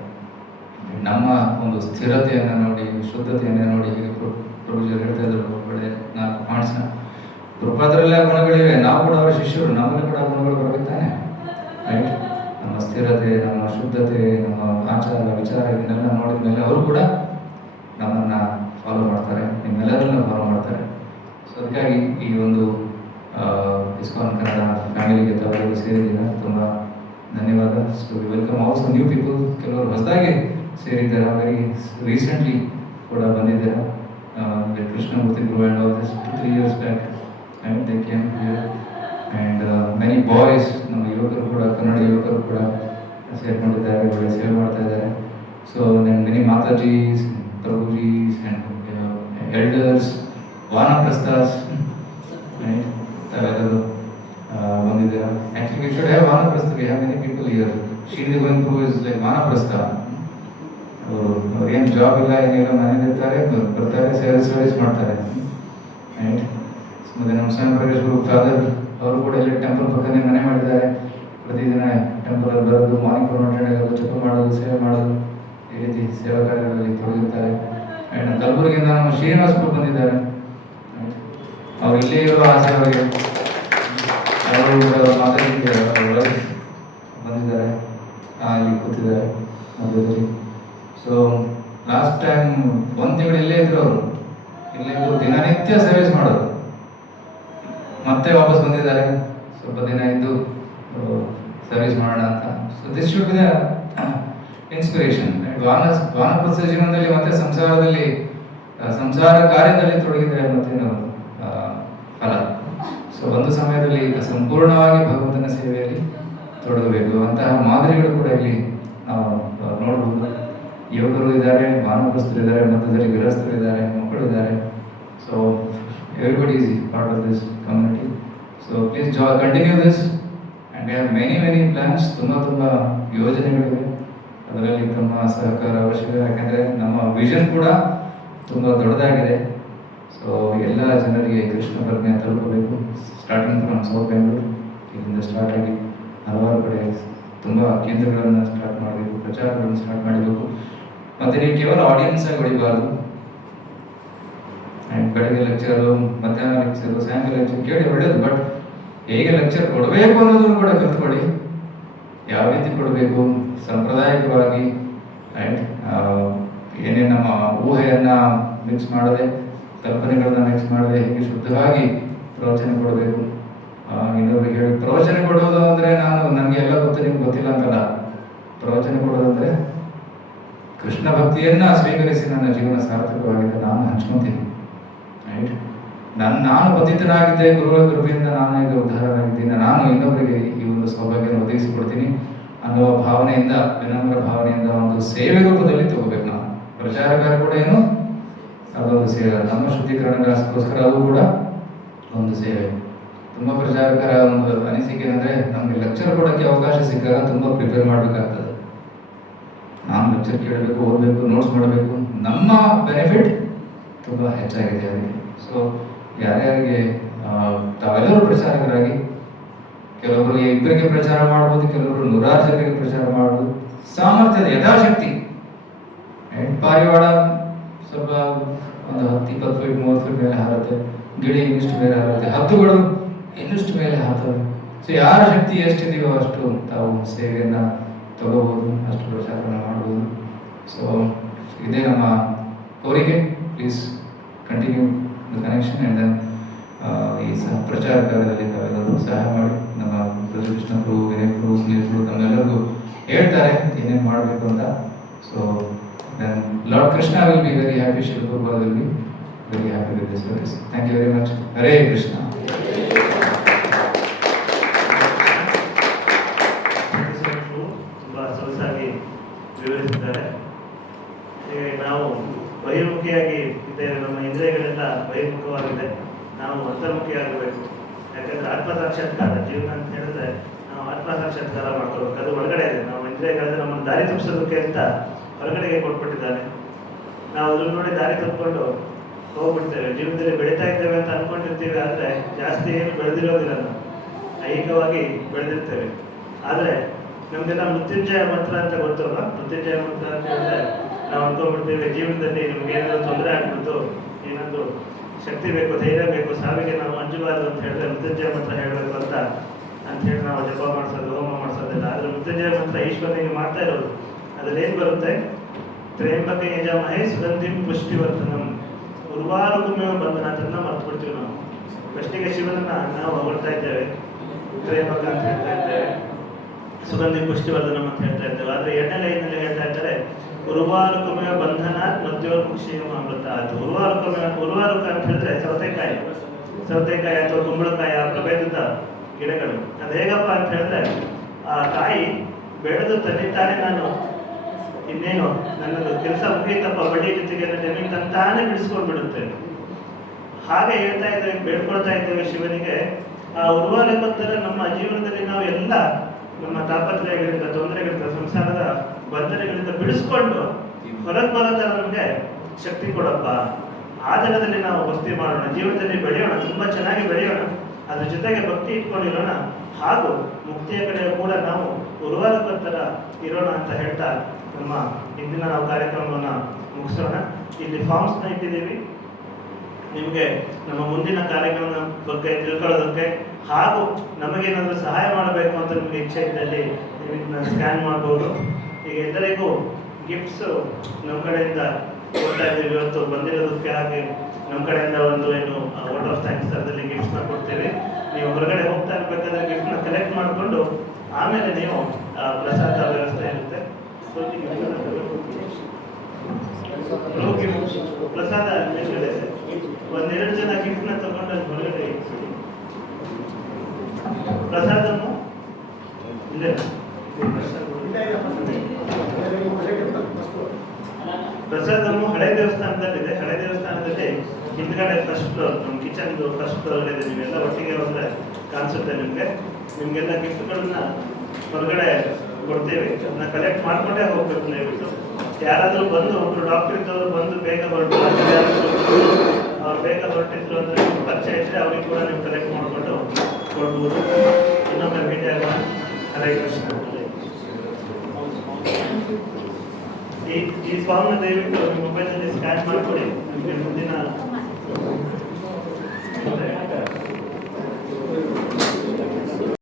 ನಮ್ಮ ಒಂದು ಸ್ಥಿರತೆಯನ್ನು ನೋಡಿ, ಶುದ್ಧತೆಯನ್ನು ನೋಡಿ, ಹೀಗೆ ಪ್ರಭುಜರು ಹೇಳ್ತಾ ಇದ್ರು ಒಳ್ಳೆ 4 ಪಾಯಿಂಟ್ಸ್ನ. ಗುರುಪಾದರಲ್ಲ ಗುಣಗಳಿವೆ, ನಾವು ಕೂಡ ಅವರ ಶಿಷ್ಯರು, ನಮ್ಮಲ್ಲಿ ಕೂಡ ಗುಣಗಳು ಬರಬೇಕು ತಾನೆ. ರೈಟ್? ನಮ್ಮ ಸ್ಥಿರತೆ, ನಮ್ಮ ಶುದ್ಧತೆ, ನಮ್ಮ ಆಚಾರ ವಿಚಾರ ಇದನ್ನೆಲ್ಲ ನೋಡಿದ ಮೇಲೆ ಅವರು ಕೂಡ ನಮ್ಮನ್ನು ಫಾಲೋ ಮಾಡ್ತಾರೆ, ನಿಮ್ಮೆಲ್ಲರನ್ನ ಫಾಲೋ ಮಾಡ್ತಾರೆ. ಸೊ ಅದಕ್ಕಾಗಿ ಈ ಒಂದು ಇಸ್ಕಾನ್ ಕನ್ನಡ ಫ್ಯಾಮಿಲಿಗೆ ತಾವೆಲ್ಲರೂ ಸೇರಿದ್ದೀರಾ, ತುಂಬ ಧನ್ಯವಾದ. So welcome also new people, ಕೆಲವರು ಹೊಸದಾಗಿ ಸೇರಿದ್ದಾರೆ, ವೆರಿ ರೀಸೆಂಟ್ಲಿ ಕೂಡ ಬಂದಿದ್ದಾರೆ. Krishnamurthy Guru and all this 2-3 years back and they came here and many boys, ನಮ್ಮ ಯುವಕರು ಕೂಡ, ಕನ್ನಡ ಯುವಕರು ಕೂಡ ಸೇರ್ಕೊಂಡಿದ್ದಾರೆ, ಒಳ್ಳೆ ಸೇವೆ ಮಾಡ್ತಾ ಇದ್ದಾರೆ. ಸೊ ಮೆನಿ ಮಾತಾಜೀಸ್, ಪ್ರಭುಜೀಸ್ ಆ್ಯಂಡ್ ಎಲ್ಡರ್ಸ್, ವಾನಪ್ರಸ್ಥಾಸ್ ತಾವೆಲ್ಲರೂ ಬಂದಿದ್ದಾರೆ. Actually we should have vanaprastha, we have many people here. Shri Govind is like vanaprastha. ಅವ್ರು ಏನು ಜಾಬ್ ಇಲ್ಲ, ಏನಿಲ್ಲ, ಮನೇಲಿರ್ತಾರೆ, ಬರ್ತಾರೆ, ಸರ್ವಿಸ್ ಮಾಡ್ತಾರೆ. ರೈಟ್? ಮತ್ತು ನಮ್ಮ ಸ್ವಯಂ ಪ್ರಕಾಶ್ ಗುರು ಫಾದರ್ ಅವರು ಕೂಡ ಇಲ್ಲಿ ಟೆಂಪಲ್ ಪಕ್ಕನೇ ಮನೆ ಮಾಡಿದ್ದಾರೆ. ಪ್ರತಿದಿನ ಟೆಂಪಲಲ್ಲಿ ಬರೋದು, ಮಾರ್ನಿಂಗ್ ಪ್ರೊನೋಟೆಡ್ ಜಪ ಮಾಡೋದು, ಸೇವೆ ಮಾಡೋದು, ಈ ರೀತಿ ಸೇವಾ ಕಾರ್ಯಗಳಲ್ಲಿ ತೊಡಗಿರ್ತಾರೆ. ಆ್ಯಂಡ್ ಕಲಬುರಗಿಯಿಂದ ನಮ್ಮ ಶ್ರೀನಿವಾಸ್ ಗುರು ಬಂದಿದ್ದಾರೆ. ಅವ್ರು ಇಲ್ಲೇ ಇರೋ ಆಸೆ ಅವರಿಗೆ, ಅವರು ಮಾತಾಡಿದ್ದಾರೆ, ಬಂದಿದ್ದಾರೆ, ಇಲ್ಲಿ ಕೂತಿದ್ದಾರೆ ಮಧ್ಯದಲ್ಲಿ. ಸೊ ಲಾಸ್ಟ್ ಟೈಮ್ 1 ತಿಂಗಳು ಇಲ್ಲೇ ಇದ್ರು ಅವರು, ಇಲ್ಲೇ ಇದ್ರು, ದಿನನಿತ್ಯ ಸರ್ವಿಸ್ ಮಾಡೋದು. ಮತ್ತೆ ವಾಪಸ್ ಬಂದಿದ್ದಾರೆ, ಸ್ವಲ್ಪ ದಿನ ಇದ್ದು ಸರ್ವಿಸ್ ಮಾಡೋಣ ಅಂತ. So this should be the inspiration. ವಾನಪ್ರಸ್ಥ ಜೀವನದಲ್ಲಿ ಮತ್ತೆ ಸಂಸಾರ ಕಾರ್ಯದಲ್ಲಿ ತೊಡಗಿದರೆ ಮತ್ತೇನು ಫಲ. ಸೊ ಒಂದು ಸಮಯದಲ್ಲಿ ಸಂಪೂರ್ಣವಾಗಿ ಭಗವಂತನ ಸೇವೆಯಲ್ಲಿ ತೊಡಗಬೇಕು. ಅಂತಹ ಮಾದರಿಗಳು ಕೂಡ ಇಲ್ಲಿ ನಾವು ನೋಡ್ಬೋದು. ಯುವಕರು ಇದ್ದಾರೆ, ವಾನಪ್ರಸ್ಥರು ಇದ್ದಾರೆ, ಮಧ್ಯದಲ್ಲಿ ಗೃಹಸ್ಥರು ಇದ್ದಾರೆ, ಮಕ್ಕಳು ಇದ್ದಾರೆ. So everybody is part of this community. So please continue this and and we have many plans. ತುಂಬ ಯೋಜನೆಗಳಿವೆ. ಅದರಲ್ಲಿ ತಮ್ಮ ಸಹಕಾರ ಅವಶ್ಯಕ. ಯಾಕೆಂದರೆ ನಮ್ಮ ವಿಷನ್ ಕೂಡ ತುಂಬ ದೊಡ್ಡದಾಗಿದೆ. ಸೊ ಎಲ್ಲ ಜನರಿಗೆ ಕೃಷ್ಣ ಪ್ರಜ್ಞೆ ತಲುಪಬೇಕು. ಸ್ಟಾರ್ಟಿಂಗ್ ಫ್ರಮ್ ಸೌತ್ ಬೆಂಗಳೂರು ಇಲ್ಲಿಂದ ಸ್ಟಾರ್ಟ್ ಆಗಿ ಹಲವಾರು ಕಡೆ ತುಂಬ ಕೇಂದ್ರಗಳನ್ನು ಸ್ಟಾರ್ಟ್ ಮಾಡಬೇಕು, ಪ್ರಚಾರಗಳನ್ನು ಸ್ಟಾರ್ಟ್ ಮಾಡಬೇಕು. ಮತ್ತು ನೀವು ಕೇವಲ ಆಡಿಯನ್ಸ್ ಆಗಿ ಹೊಡಿಬಾರ್ದು. ಬೆಳಗ್ಗೆ ಲೆಕ್ಚರು, ಮಧ್ಯಾಹ್ನ ಲೆಕ್ಚರು, ಸಾಯಂಕಾಲ ಲೆಕ್ಚರ್ ಕೇಳಿ ಒಳ್ಳೆಯದು. ಬಟ್ ಹೇಗೆ ಲೆಕ್ಚರ್ ಕೊಡಬೇಕು ಅನ್ನೋದನ್ನು ಕೂಡ ಕಲ್ತ್ಕೊಳ್ಳಿ. ಯಾವ ರೀತಿ ಕೊಡಬೇಕು ಸಾಂಪ್ರದಾಯಿಕವಾಗಿ, ರೈಟ್, ಏನೇ ನಮ್ಮ ಊಹೆಯನ್ನು ಮಿಕ್ಸ್ ಮಾಡದೆ, ಕಲ್ಪನೆಗಳನ್ನ ಮಿಕ್ಸ್ ಮಾಡದೆ ಹೇಗೆ ಶುದ್ಧವಾಗಿ ಪ್ರವಚನ ಕೊಡಬೇಕು. ಇನ್ನೊಬ್ಬರಿಗೆ ಹೇಳಿ ಪ್ರವಚನ ಕೊಡೋದು ಅಂದರೆ ನನಗೆ ಎಲ್ಲ ಗೊತ್ತು ನಿಮ್ಗೆ ಗೊತ್ತಿಲ್ಲ ಅಂತಲ್ಲ. ಪ್ರವಚನ ಕೊಡೋದಂದರೆ ಕೃಷ್ಣ ಭಕ್ತಿಯನ್ನು ಸ್ವೀಕರಿಸಿ ನನ್ನ ಜೀವನ ಸಾರ್ಥಕವಾಗಿದೆ, ನಾನು ಹಂಚ್ಕೊತೀನಿ. ರೈಟ್, ನಾನು ಪತಿತನಾಗಿದ್ದೆ, ಗುರುಗಳ ಕೃಪೆಯಿಂದ ನಾನು ಈಗ ಉದ್ಧಾರನಾಗಿದ್ದೀನಿ, ನಾನು ಇನ್ನೊಬ್ಬರಿಗೆ ಈ ಒಂದು ಸೌಭಾಗ್ಯವನ್ನು ಒದಗಿಸಿಕೊಡ್ತೀನಿ ಅನ್ನುವ ಭಾವನೆಯಿಂದ, ವಿನಮ್ರ ಭಾವನೆಯಿಂದ ಒಂದು ಸೇವೆ ರೂಪದಲ್ಲಿ ತಗೋಬೇಕು. ನಾವು ಪ್ರಚಾರಕಾರ ಕೂಡ ಏನು ಅದೊಂದು ಸೇವೆ. ನಮ್ಮ ಶುದ್ಧೀಕರಣಗೋಸ್ಕರ ಅದು ಕೂಡ ಒಂದು ಸೇವೆ. ತುಂಬ ಪ್ರಚಾರಕರ ಒಂದು ಅನಿಸಿಕೆ ಏನಂದರೆ, ನಮಗೆ ಲೆಕ್ಚರ್ ಕೊಡೋಕ್ಕೆ ಅವಕಾಶ ಸಿಕ್ಕಾಗ ತುಂಬ ಪ್ರಿಪೇರ್ ಮಾಡಬೇಕಾಗ್ತದೆ. ನಾನು ಲೆಕ್ಚರ್ ಕೇಳಬೇಕು, ಓದಬೇಕು, ನೋಟ್ಸ್ ಮಾಡಬೇಕು. ನಮ್ಮ ಬೆನಿಫಿಟ್ ತುಂಬ ಹೆಚ್ಚಾಗಿದೆ ಅದಕ್ಕೆ. ಸೊ ಯಾರ್ಯಾರಿಗೆ ತಾವೆಲ್ಲರೂ ಪ್ರಚಾರಕರಾಗಿ, ಕೆಲವೊಬ್ಬರು ಇಬ್ಬರಿಗೆ ಪ್ರಚಾರ ಮಾಡ್ಬೋದು, ಕೆಲವೊಬ್ಬರು 100 ಜನರಿಗೆ ಪ್ರಚಾರ ಮಾಡ್ಬೋದು. ಸಾಮರ್ಥ್ಯದ ಯಥಾಶಕ್ತಿ. ಪಾರಿವಾಳ ಸ್ವಲ್ಪ ಒಂದು 10-20 ಫೀಟ್ 30 ಫೀಟ್ ಮೇಲೆ ಹಾರುತ್ತೆ, ಗಿಳಿ ಇನ್ನಿಷ್ಟು ಮೇಲೆ ಹಾರುತ್ತೆ, ಹದ್ದುಗಳು ಇನ್ನಿಷ್ಟು ಮೇಲೆ ಹಾರ್ತವೆ. ಸೊ ಯಾರ ಶಕ್ತಿ ಎಷ್ಟಿದೆಯೋ ಅಷ್ಟು ತಾವು ಸೇವೆಯನ್ನು ತಗೋಬೋದು, ಅಷ್ಟು ಪ್ರಚಾರವನ್ನು ಮಾಡ್ಬೋದು. ಸೊ ಇದೇ ನಮ್ಮ ಕೋರಿಕೆ. Please continue the connection and then ಈ ಪ್ರಚಾರ ಕಾರ್ಯದಲ್ಲಿ ತಾವೆಲ್ಲರೂ ಸಹಾಯ ಮಾಡಿ. ನಮ್ಮ ಕೃಷ್ಣರು, ವಿನಯಕರು, ಸುನೀಲ್ರು ತಮ್ಮೆಲ್ಲರಿಗೂ ಹೇಳ್ತಾರೆ ಏನೇನು ಮಾಡಬೇಕು ಅಂತ. So then Lord Krishna will be very happy, Shivakumar will be very happy with this service. Thank you very much. Hare Krishna. ತುಂಬ ಸೊಗಸಾಗಿ ವಿವರಿಸಿದ್ದಾರೆ. ನಾವು ಬಹಿರ್ಮುಖಿಯಾಗಿ ಇದ್ದೇವೆ, ನಮ್ಮ ಇಂದ್ರಿಯಗಳೆಲ್ಲ ಬಹಿರ್ಮುಖವಾಗಿದೆ, ನಾವು ಅಂತರ್ಮುಖಿಯಾಗಬೇಕು. ಯಾಕಂದ್ರೆ ಆತ್ಮ ಸಾಕ್ಷಾತ್ಕಾರ ಜೀವನ ಅಂತ ಹೇಳಿದ್ರೆ ನಾವು ಆತ್ಮ ಸಾಕ್ಷಾತ್ಕಾರ ಮಾಡ್ಕೋಬೇಕು. ಅದು ಹೊರಗಡೆ ಇದೆ. ನಾವು ಇಂದ್ರಿಯಗಳಿಂದ ನಮ್ಮನ್ನು ದಾರಿ ತಪ್ಪಿಸೋದಕ್ಕೆ ಅಂತ ಹೊರಗಡೆಗೆ ಕೊಟ್ಬಿಟ್ಟಿದ್ದಾನೆ. ನಾವು ಅದನ್ನು ನೋಡಿ ದಾರಿ ತಪ್ಪಿಕೊಂಡು ಹೋಗ್ಬಿಡ್ತೇವೆ. ಜೀವನದಲ್ಲಿ ಬೆಳೀತಾ ಇದ್ದೇವೆ ಅಂತ ಅನ್ಕೊಂಡಿರ್ತೀವಿ, ಆದರೆ ಜಾಸ್ತಿ ಏನು ಬೆಳೆದಿರೋದಿಲ್ಲ. ನಾವು ಐಹಿಕವಾಗಿ ಬೆಳೆದಿರ್ತೇವೆ. ಆದರೆ ನಮಗೆಲ್ಲ ಮೃತ್ಯುಂಜಯ ಮಂತ್ರ ಅಂತ ಗೊತ್ತಲ್ಲ. ಮೃತ್ಯುಂಜಯ ಮಂತ್ರ ಅಂತ ಹೇಳಿದ್ರೆ ನಾವು ಅನ್ಕೊಂಡ್ಬಿಡ್ತೇವೆ ಜೀವನದಲ್ಲಿ ನಮ್ಗೆ ಏನಾದ್ರು ತೊಂದರೆ ಆಗ್ಬಿಡ್ತು, ಏನಾದ್ರು ಶಕ್ತಿ ಬೇಕು, ಧೈರ್ಯ ಬೇಕು, ಸಾವಿಗೆ ನಾವು ಅಂಜಬಾರದು ಅಂತ ಹೇಳಿದ್ರೆ ಮೃತ್ಯುಂಜಯ ಮಂತ್ರ ಹೇಳಬೇಕು ಅಂತ ಹೇಳಿ ನಾವು ಜಪ ಮಾಡಿಸೋದು, ಹೋಮ ಮಾಡಿಸೋದಿಲ್ಲ. ಆದರೆ ಮೃತ್ಯುಂಜಯ ಮಂತ್ರ ಈಶ್ವರನಿಗೆ ಮಾಡ್ತಾ ಇರೋದು. ಅದ್ರಲ್ಲಿ ಏನು ಬರುತ್ತೆ? ತ್ರ್ಯಂಬಕ ಯಜಾಮಹೇ ಸುಗಂಧಿಂ ಪುಷ್ಟಿವರ್ಧನಂ ಉರ್ವಾರುಕಮೇವ ಬಂಧನ ಅಂತ ಮರ್ತು ಬಿಡ್ತೀವಿ ನಾವು. ಫಸ್ಟಿಗೆ ಶಿವನನ್ನ ನಾವು ಹೊಗಳ್ತಾ ಇದ್ದೇವೆ, ತ್ರ್ಯಂಬಕ ಅಂತ ಹೇಳ್ತಾ ಇದ್ದೇವೆ, ಸುಗಂಧಿ ಪುಷ್ಟಿವರ್ಧನಂ ಅಂತ ಹೇಳ್ತಾ ಇದ್ದೇವೆ. ಆದರೆ 2ನೇ ಲೈನಲ್ಲಿ ಹೇಳ್ತಾ ಇದ್ದಾರೆ ಉರ್ವಾರುಕಮೇವ ಬಂಧನ ಮಧ್ಯೋರ್ಮುಕ್ಷೇಮ ಅಮೃತ. ಅದು ಉರ್ವಾರುಕ ಅಂತ ಹೇಳಿದ್ರೆ ಸೌತೆಕಾಯಿ ಅಥವಾ ಕುಂಬಳಕಾಯಿ, ಆ ಪ್ರಭೇದದ ಗಿಡಗಳು. ಅದು ಹೇಗಪ್ಪ ಅಂತ ಹೇಳಿದ್ರೆ, ಆ ಕಾಯಿ ಬೆಳೆದು ತನ್ನಿಂತಾನೆ ನಾನು ಇನ್ನೇನು ನನ್ನದು ಕೆಲಸ ಮುಗಿತಪ್ಪ, ಬಡ್ಡಿ ಜೊತೆಗೆ ಜಮೀನು ತಂತಾನೆ ಬಿಡಿಸ್ಕೊಂಡು ಬಿಡುತ್ತೆ. ಹಾಗೆ ಹೇಳ್ತಾ ಇದ್ದೇವೆ, ಬೇಡ್ಕೊಳ್ತಾ ಇದ್ದೇವೆ ಶಿವನಿಗೆ. ಆ ಉರ್ವಾರಕ್ಕೋಸ್ಕರ ನಮ್ಮ ಜೀವನದಲ್ಲಿ ನಾವು ಎಲ್ಲ ನಮ್ಮ ತಾಪತ್ರಯಗಳಿಂದ, ತೊಂದರೆಗಳಿಂದ, ಸಂಸಾರದ ಬಂಧನಗಳಿಂದ ಬಿಡಿಸ್ಕೊಂಡು ಹೊರಗೆ ಬರೋದರ ನಮಗೆ ಶಕ್ತಿ ಕೊಡಪ್ಪ. ಆ ದಿನದಲ್ಲಿ ನಾವು ಭಕ್ತಿ ಮಾಡೋಣ, ಜೀವನದಲ್ಲಿ ಬೆಳೆಯೋಣ, ತುಂಬ ಚೆನ್ನಾಗಿ ಬೆಳೆಯೋಣ, ಅದ್ರ ಜೊತೆಗೆ ಭಕ್ತಿ ಇಟ್ಕೊಂಡಿರೋಣ, ಹಾಗೂ ಮುಕ್ತಿಯ ಕಡೆ ಕೂಡ ನಾವು ಉರ್ವಾರಕ್ಕೋಸ್ಕರ ಇರೋಣ ಅಂತ ಹೇಳ್ತಾ ನಮ್ಮ ಇಂದಿನ ನಾವು ಕಾರ್ಯಕ್ರಮವನ್ನು ಮುಗಿಸೋಣ. ಇಲ್ಲಿ ಫಾರ್ಮ್ಸ್ನ ಇಟ್ಟಿದ್ದೀವಿ ನಿಮಗೆ ನಮ್ಮ ಮುಂದಿನ ಕಾರ್ಯಕ್ರಮದ ಬಗ್ಗೆ ತಿಳ್ಕೊಳ್ಳೋದಕ್ಕೆ, ಹಾಗೂ ನಮಗೇನಾದರೂ ಸಹಾಯ ಮಾಡಬೇಕು ಅಂತ ನಿಮಗೆ ಇಚ್ಛೆ ಇದ್ದಲ್ಲಿ ನೀವು ಇದನ್ನ ಸ್ಕ್ಯಾನ್ ಮಾಡ್ಬೋದು. ಈಗ ಎಲ್ಲರಿಗೂ ಗಿಫ್ಟ್ಸು ನಮ್ಮ ಕಡೆಯಿಂದ ಕೊಡ್ತಾ ಇದ್ದೀವಿ. ಇವತ್ತು ಬಂದಿರೋದಕ್ಕೆ ಹಾಗೆ ನಮ್ಮ ಕಡೆಯಿಂದ ಒಂದು ಏನು ವೋಟ್ ಆಫ್ ಥ್ಯಾಂಕ್ಸ್ ಥರದಲ್ಲಿ ಗಿಫ್ಟ್ಸ್ನ ಕೊಡ್ತೀವಿ. ನೀವು ಹೊರಗಡೆ ಹೋಗ್ತಾ ಇರಬೇಕಾದ್ರೆ ಗಿಫ್ಟ್ನ ಕಲೆಕ್ಟ್ ಮಾಡಿಕೊಂಡು ಆಮೇಲೆ ನೀವು ಪ್ರಸಾದ ವ್ಯವಸ್ಥೆ ಇರುತ್ತೆ. ಪ್ರಸಾದ ಒಂದೆರಡು ಜನ ಗಿಫ್ಟ್ನ ತಗೊಂಡು ಹೊರಗಡೆ ಪ್ರಸಾದನು ಇಲ್ಲೇ ಪ್ರಸಾದನು ಹಳೆ ದೇವಸ್ಥಾನದಲ್ಲಿದೆ. ಹಳೆ ದೇವಸ್ಥಾನದಲ್ಲಿ ಹಿಂದ್ಗಡೆ ಫಸ್ಟ್ ಫ್ಲೋರ್, ನಮ್ಮ ಕಿಚನ್ದು ಫಸ್ಟ್ ಫ್ಲೋರ್ ಇದೆ. ನೀವೆಲ್ಲ ಒಟ್ಟಿಗೆ ಹೋದ್ರೆ ಕಾಣಿಸುತ್ತೆ ನಿಮಗೆ. ನಿಮಗೆಲ್ಲ ಗಿಫ್ಟ್ಗಳನ್ನ ಹೊರಗಡೆ ಕೊಡ್ತೇವೆ. ಅದನ್ನ ಕಲೆಕ್ಟ್ ಮಾಡ್ಕೊಂಡೇ ಹೋಗ್ಬೇಕು. ದಯವಿಟ್ಟು ಯಾರಾದರೂ ಬಂದು ಒಬ್ರು ಡಾಕ್ಟರ್ ಇದ್ದವರು ಬಂದು ಬೇಗ ಹೊರಟು ಅವ್ರು ಬೇಗ ಹೊರಟಿದ್ರು ಅಂದ್ರೆ ನಿಮ್ಗೆ ಪರಿಚಯ ಇದ್ರೆ ಅವ್ರಿಗೆ ಕೂಡ ನೀವು ಕಲೆಕ್ಟ್ ಮಾಡಿಕೊಂಡು ಕೊಡ್ಬೋದು. ಇನ್ನೊಮ್ಮೆ ಭೇಟಿ ಆಗೋಣ. ಹರೇ ಕೃಷ್ಣ. ಈ ಫಾರ್ಮ್ನ ದಯವಿಟ್ಟು ನಿಮ್ಮ ಮೊಬೈಲಲ್ಲಿ ಸ್ಕ್ಯಾನ್ ಮಾಡಿಕೊಡಿ. ನಿಮಗೆ ಮುಂದಿನ